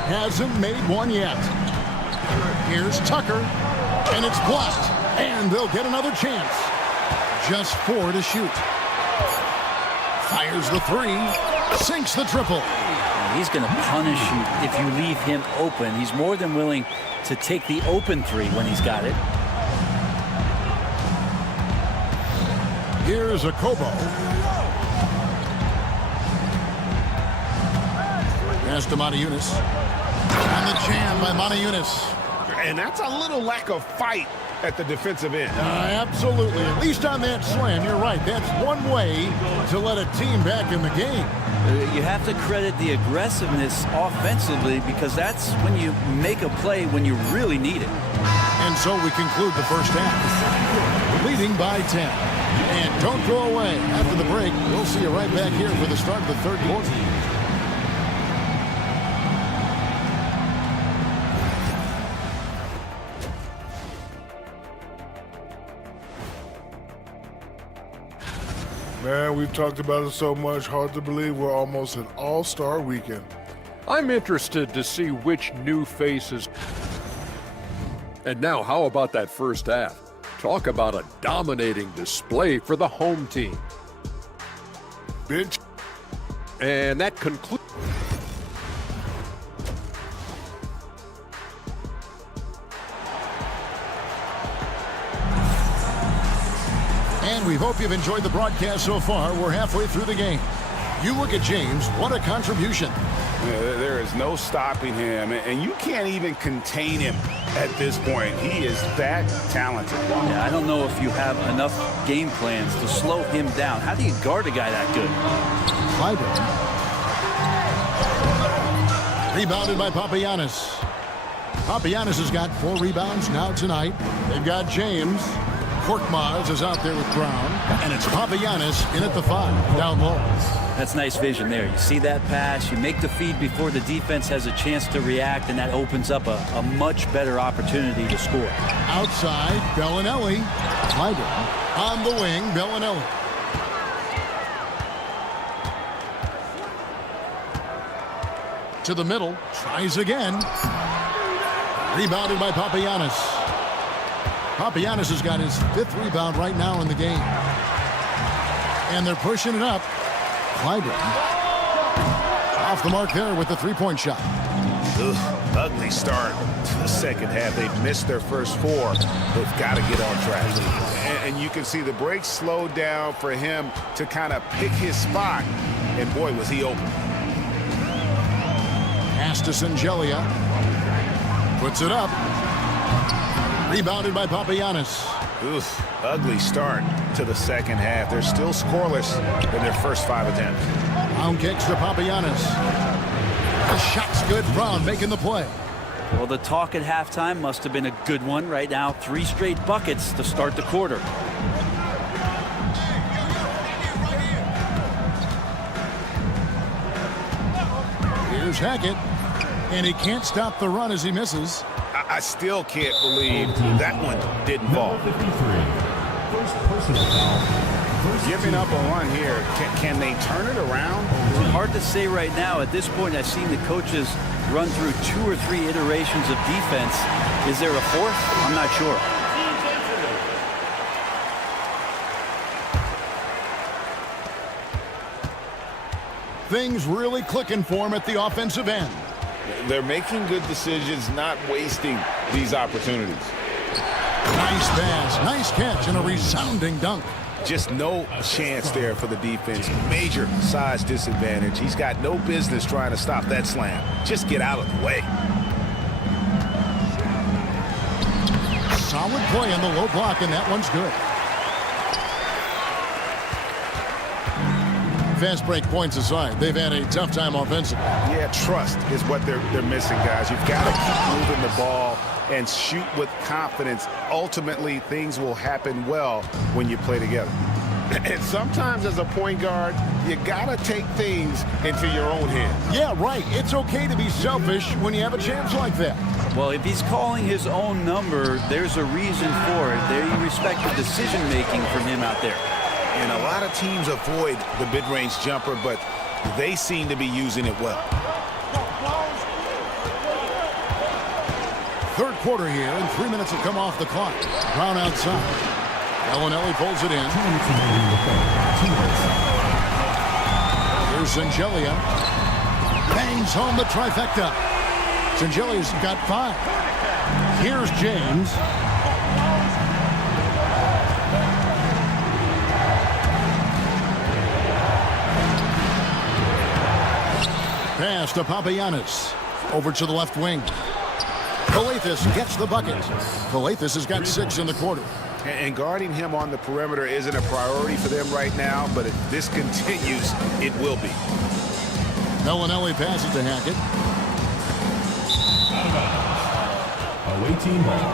Hasn't made one yet. Here's Tucker, and it's blocked, and they'll get another chance. Just 4 to shoot. Fires the 3, sinks the triple. He's going to punish you if you leave him open. He's more than willing to take the open 3 when he's got it. Here's a Kobo. Pass to Montejunas. And the jam by Montejunas. And that's a little lack of fight at the defensive end. Absolutely. At least on that slam, you're right. That's one way to let a team back in the game. You have to credit the aggressiveness offensively, because that's when you make a play when you really need it. And so we conclude the first half, leading by 10. And don't go away. After the break, we'll see you right back here for the start of the third quarter. Man, we've talked about it so much, hard to believe we're almost an all-star weekend. I'm interested to see which new faces. And now, how about that first half? Talk about a dominating display for the home team. Bitch. And that concludes. And we hope you've enjoyed the broadcast so far. We're halfway through the game. You look at James, what a contribution. There is no stopping him, and you can't even contain him at this point. He is that talented. Yeah, I don't know if you have enough game plans to slow him down. How do you guard a guy that good? Rebounded by Papagiannis. Papagiannis has got 4 rebounds now tonight. They've got James. Korkmaz is out there with Brown. And it's Papagiannis in at the 5, down low. That's nice vision there. You see that pass, you make the feed before the defense has a chance to react, and that opens up a much better opportunity to score. Outside, Bellinelli. Clyburn on the wing, Bellinelli. To the middle, tries again. Rebounded by Papagiannis. Papagiannis has got his 5th rebound right now in the game. And they're pushing it up. Clyburn off the mark there with the 3-point shot. Ugh, ugly start to the second half. They've missed their first 4. They've got to get on track. And you can see the break slowed down for him to kind of pick his spot. And boy, was he open. Pass to Singelia. Puts it up. Rebounded by Papagiannis. Oof, ugly start to the second half. They're still scoreless in their first 5 attempts. Brown kicks to Papagiannis. The shot's good. Brown making the play. Well, the talk at halftime must have been a good one. Right now, 3 straight buckets to start the quarter. Here's Hackett. And he can't stop the run as he misses. I still can't believe that one didn't fall. First personal foul. Giving up a run here. Can they turn it around? It's hard to say right now. At this point, I've seen the coaches run through 2 or 3 iterations of defense. Is there a 4th? I'm not sure. Things really clicking for him at the offensive end. They're making good decisions, not wasting these opportunities. Nice pass, nice catch, and a resounding dunk. Just no chance there for the defense. Major size disadvantage. He's got no business trying to stop that slam. Just get out of the way. Solid play on the low block, and that one's good. Fast break points aside, they've had a tough time offensively. Yeah, trust is what they're missing, guys. You've got to keep moving the ball and shoot with confidence. Ultimately, things will happen well when you play together. And sometimes as a point guard, you got to take things into your own hands. Yeah, right. It's okay to be selfish when you have a chance like that. Well, if he's calling his own number, there's a reason for it. They respect the decision-making from him out there. And a lot of teams avoid the mid-range jumper, but they seem to be using it well. Third quarter here, and 3 minutes have come off the clock. Brown outside. Bellinelli pulls it in. Here's Singelia. Bangs home the trifecta. Singelia's got 5. Here's James. Pass to Papagiannis. Over to the left wing. Calathes gets the bucket. Calathes has got 6 in the quarter. And guarding him on the perimeter isn't a priority for them right now, but if this continues, it will be. Bellinelli passes to Hackett. Away team ball.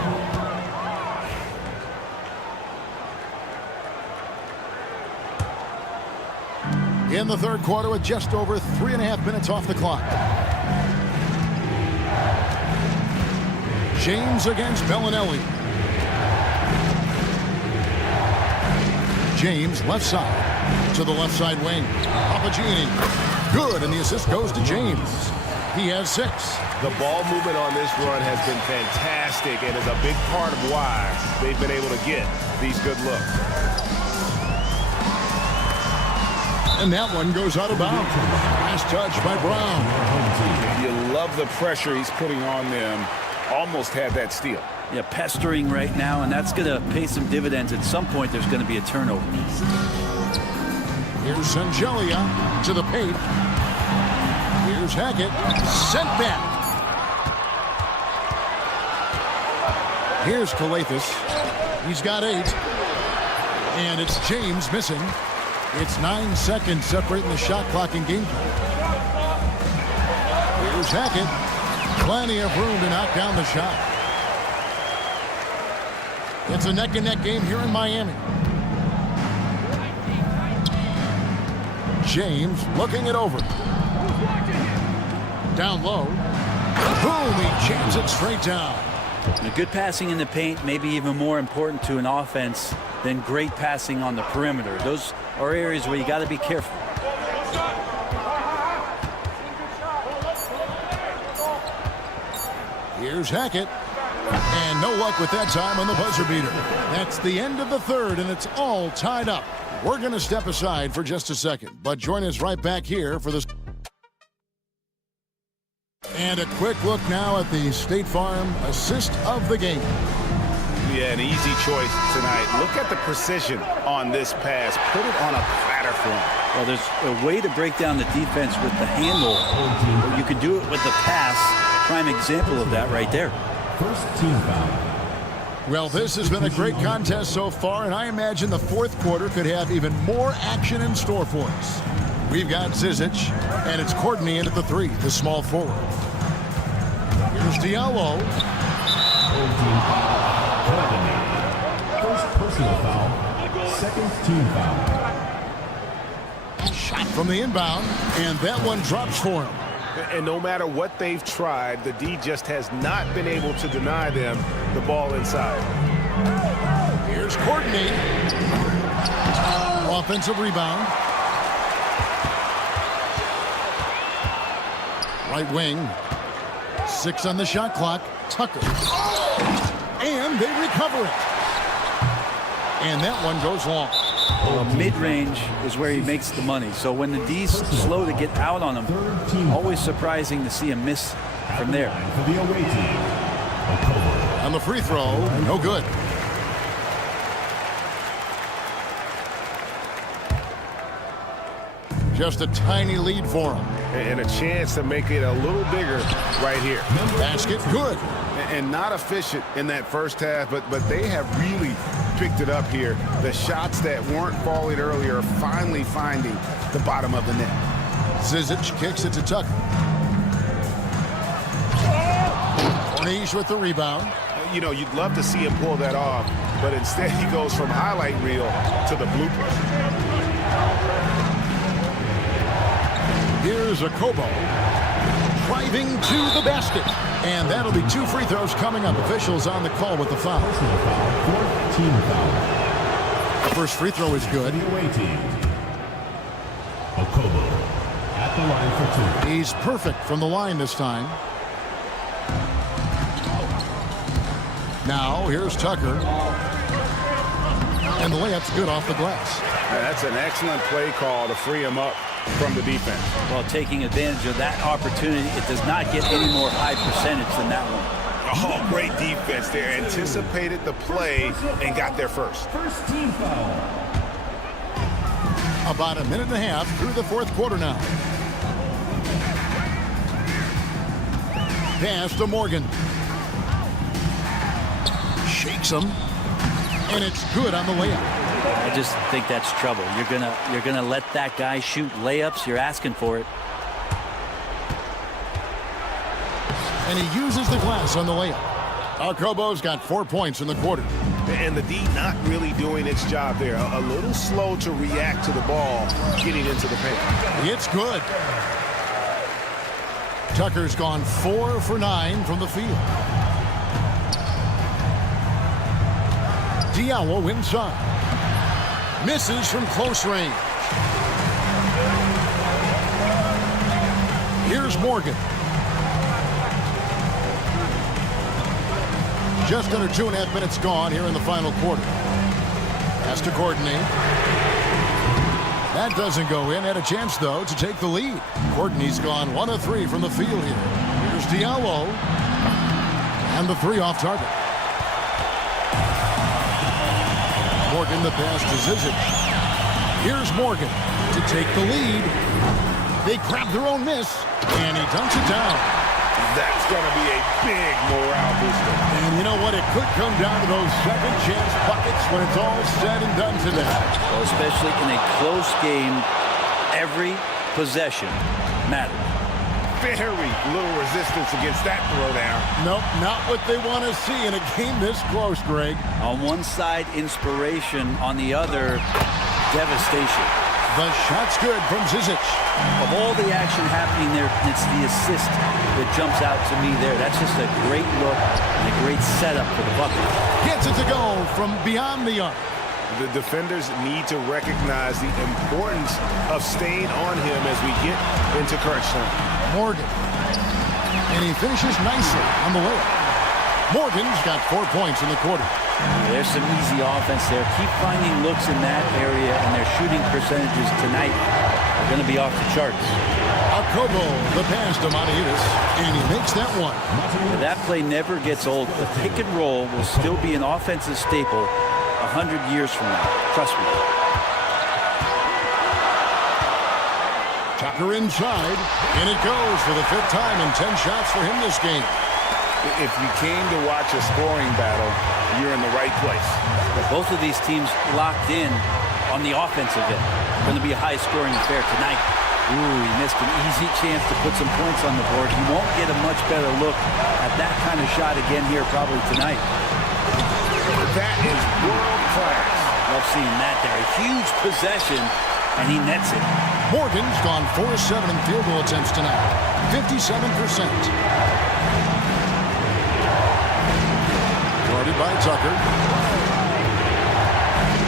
In the third quarter with just over 3.5 minutes off the clock. James against Bellinelli. James left side to the left side wing. Papagini. Good, and the assist goes to James. He has 6. The ball movement on this run has been fantastic and is a big part of why they've been able to get these good looks. And that one goes out of bounds. Last touch by Brown. You love the pressure he's putting on them. Almost had that steal. Yeah, pestering right now, and that's going to pay some dividends. At some point, there's going to be a turnover. Here's Singelia to the paint. Here's Hackett. Sent back. Here's Calathes. He's got 8. And it's James missing. It's 9 seconds separating the shot clock and game clock. Here's Hackett. Plenty of room to knock down the shot. It's a neck-and-neck game here in Miami. James looking it over. Down low. Boom, he jams it straight down. And good passing in the paint may be even more important to an offense than great passing on the perimeter. Those are areas where you got to be careful. Here's Hackett. And no luck with that time on the buzzer beater. That's the end of the third, and it's all tied up. We're going to step aside for just a second, but join us right back here for this. And a quick look now at the State Farm assist of the game. Yeah, an easy choice tonight. Look at the precision on this pass. Put it on a platter for him. Well, there's a way to break down the defense with the handle, but you can do it with the pass. Prime example of that right there. First team foul. Well, this has been a great contest so far, and I imagine the fourth quarter could have even more action in store for us. We've got Zizic, and it's Courtney in at the three, the small forward. Here's Diallo. First personal foul. Second team foul. Shot from the inbound, and that one drops for him. And no matter what they've tried, the D just has not been able to deny them the ball inside. Here's Courtney. Offensive rebound. Right wing. 6 on the shot clock. Tucker. And they recover it. And that one goes long. Well, mid-range is where he makes the money. So when the D's slow to get out on him, always surprising to see him miss from there. On the free throw, no good. Just a tiny lead for him. And a chance to make it a little bigger right here. Basket, good. And not efficient in that first half, but they have really picked it up here. The shots that weren't falling earlier are finally finding the bottom of the net. Zizic kicks it to Tucker. Corniche with the rebound. You know, you'd love to see him pull that off, but instead he goes from highlight reel to the bloopers. Here's a Kobo. Driving to the basket. And that'll be 2 free throws coming up. Officials on the call with the foul. Fourth team foul. The first free throw is good. The away team. Okobo at the line for 2. He's perfect from the line this time. Now, here's Tucker. And the layup's good off the glass. That's an excellent play call to free him up from the defense. Well, taking advantage of that opportunity, it does not get any more high percentage than that one. Oh, great defense there. Anticipated the play and got there first. First team foul. About a minute and a half through the fourth quarter now. Pass to Morgan. Shakes him. And it's good on the layup. I just think that's trouble. You're gonna let that guy shoot layups. You're asking for it. And he uses the glass on the layup. Kobo's got 4 points in the quarter. And the D not really doing its job there. A little slow to react to the ball getting into the paint. It's good. Tucker's gone 4 for 9 from the field. Diallo inside. Misses from close range. Here's Morgan. Just under 2.5 minutes gone here in the final quarter. Pass to Courtney. That doesn't go in. Had a chance, though, to take the lead. Courtney's gone 1 of 3 from the field here. Here's Diallo. And the 3 off target. Morgan the pass to Zizic. Here's Morgan to take the lead. They grab their own miss, and he dunks it down. That's going to be a big morale booster. And you know what? It could come down to those second chance buckets when it's all said and done today. Well, especially in a close game, every possession matters. Very little resistance against that throwdown. Nope, not what they want to see in a game this close, Greg. On one side, inspiration. On the other, devastation. The shot's good from Zizic. Of all the action happening there, it's the assist that jumps out to me there. That's just a great look and a great setup for the bucket. Gets it to go from beyond the arc. The defenders need to recognize the importance of staying on him as we get into crunch time. Morgan. And he finishes nicely on the layup. Morgan's got 4 points in the quarter. There's some easy offense there. Keep finding looks in that area, and their shooting percentages tonight are going to be off the charts. Okobo, the pass to Monaco, and he makes that one. That play never gets old. The pick and roll will still be an offensive staple 100 years from now. Trust me. Tucker inside, and it goes for the 5th time and 10 shots for him this game. If you came to watch a scoring battle, you're in the right place. Both of these teams locked in on the offensive end. It's going to be a high-scoring affair tonight. Ooh, he missed an easy chance to put some points on the board. He won't get a much better look at that kind of shot again here probably tonight. That is world class. Love seeing that there. A huge possession, and he nets it. Morgan's gone 4-7 in field goal attempts tonight. 57%. Guarded by Tucker.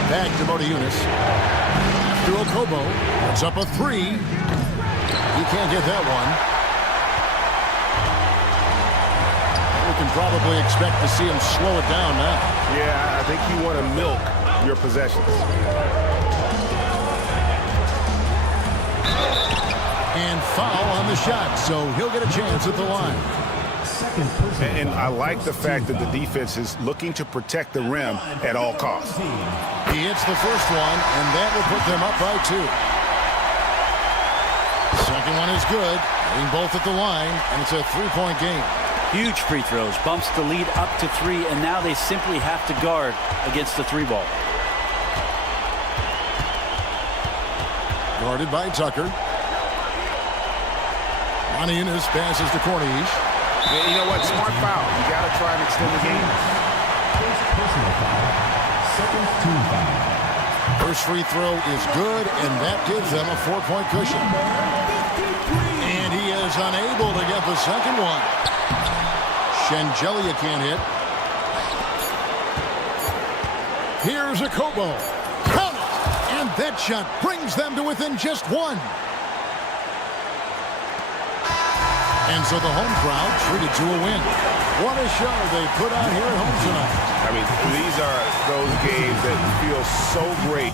Back to Monaco. After Okobo, it's up a 3. He can't get that one. We can probably expect to see him slow it down now. Yeah, I think you want to milk your possessions. And foul on the shot, so he'll get a chance at the line. And I like the fact that the defense is looking to protect the rim at all costs. He hits the first one, and that will put them up by 2. Second one is good, hitting both at the line, and it's a 3-point game. Huge free throws, bumps the lead up to 3, and now they simply have to guard against the 3-ball. Guarded by Tucker. Monaco passes to Cornish. Yeah, you know what? Smart foul. You got to try and extend the game. First personal foul. Second team foul. First free throw is good, and that gives them a 4-point cushion. And he is unable to get the second one. Shengelia can't hit. Here's Okobo. Count it! And that shot brings them to within just 1. And so the home crowd treated to a win. What a show they put on here at home tonight. I mean, these are those games that feel so great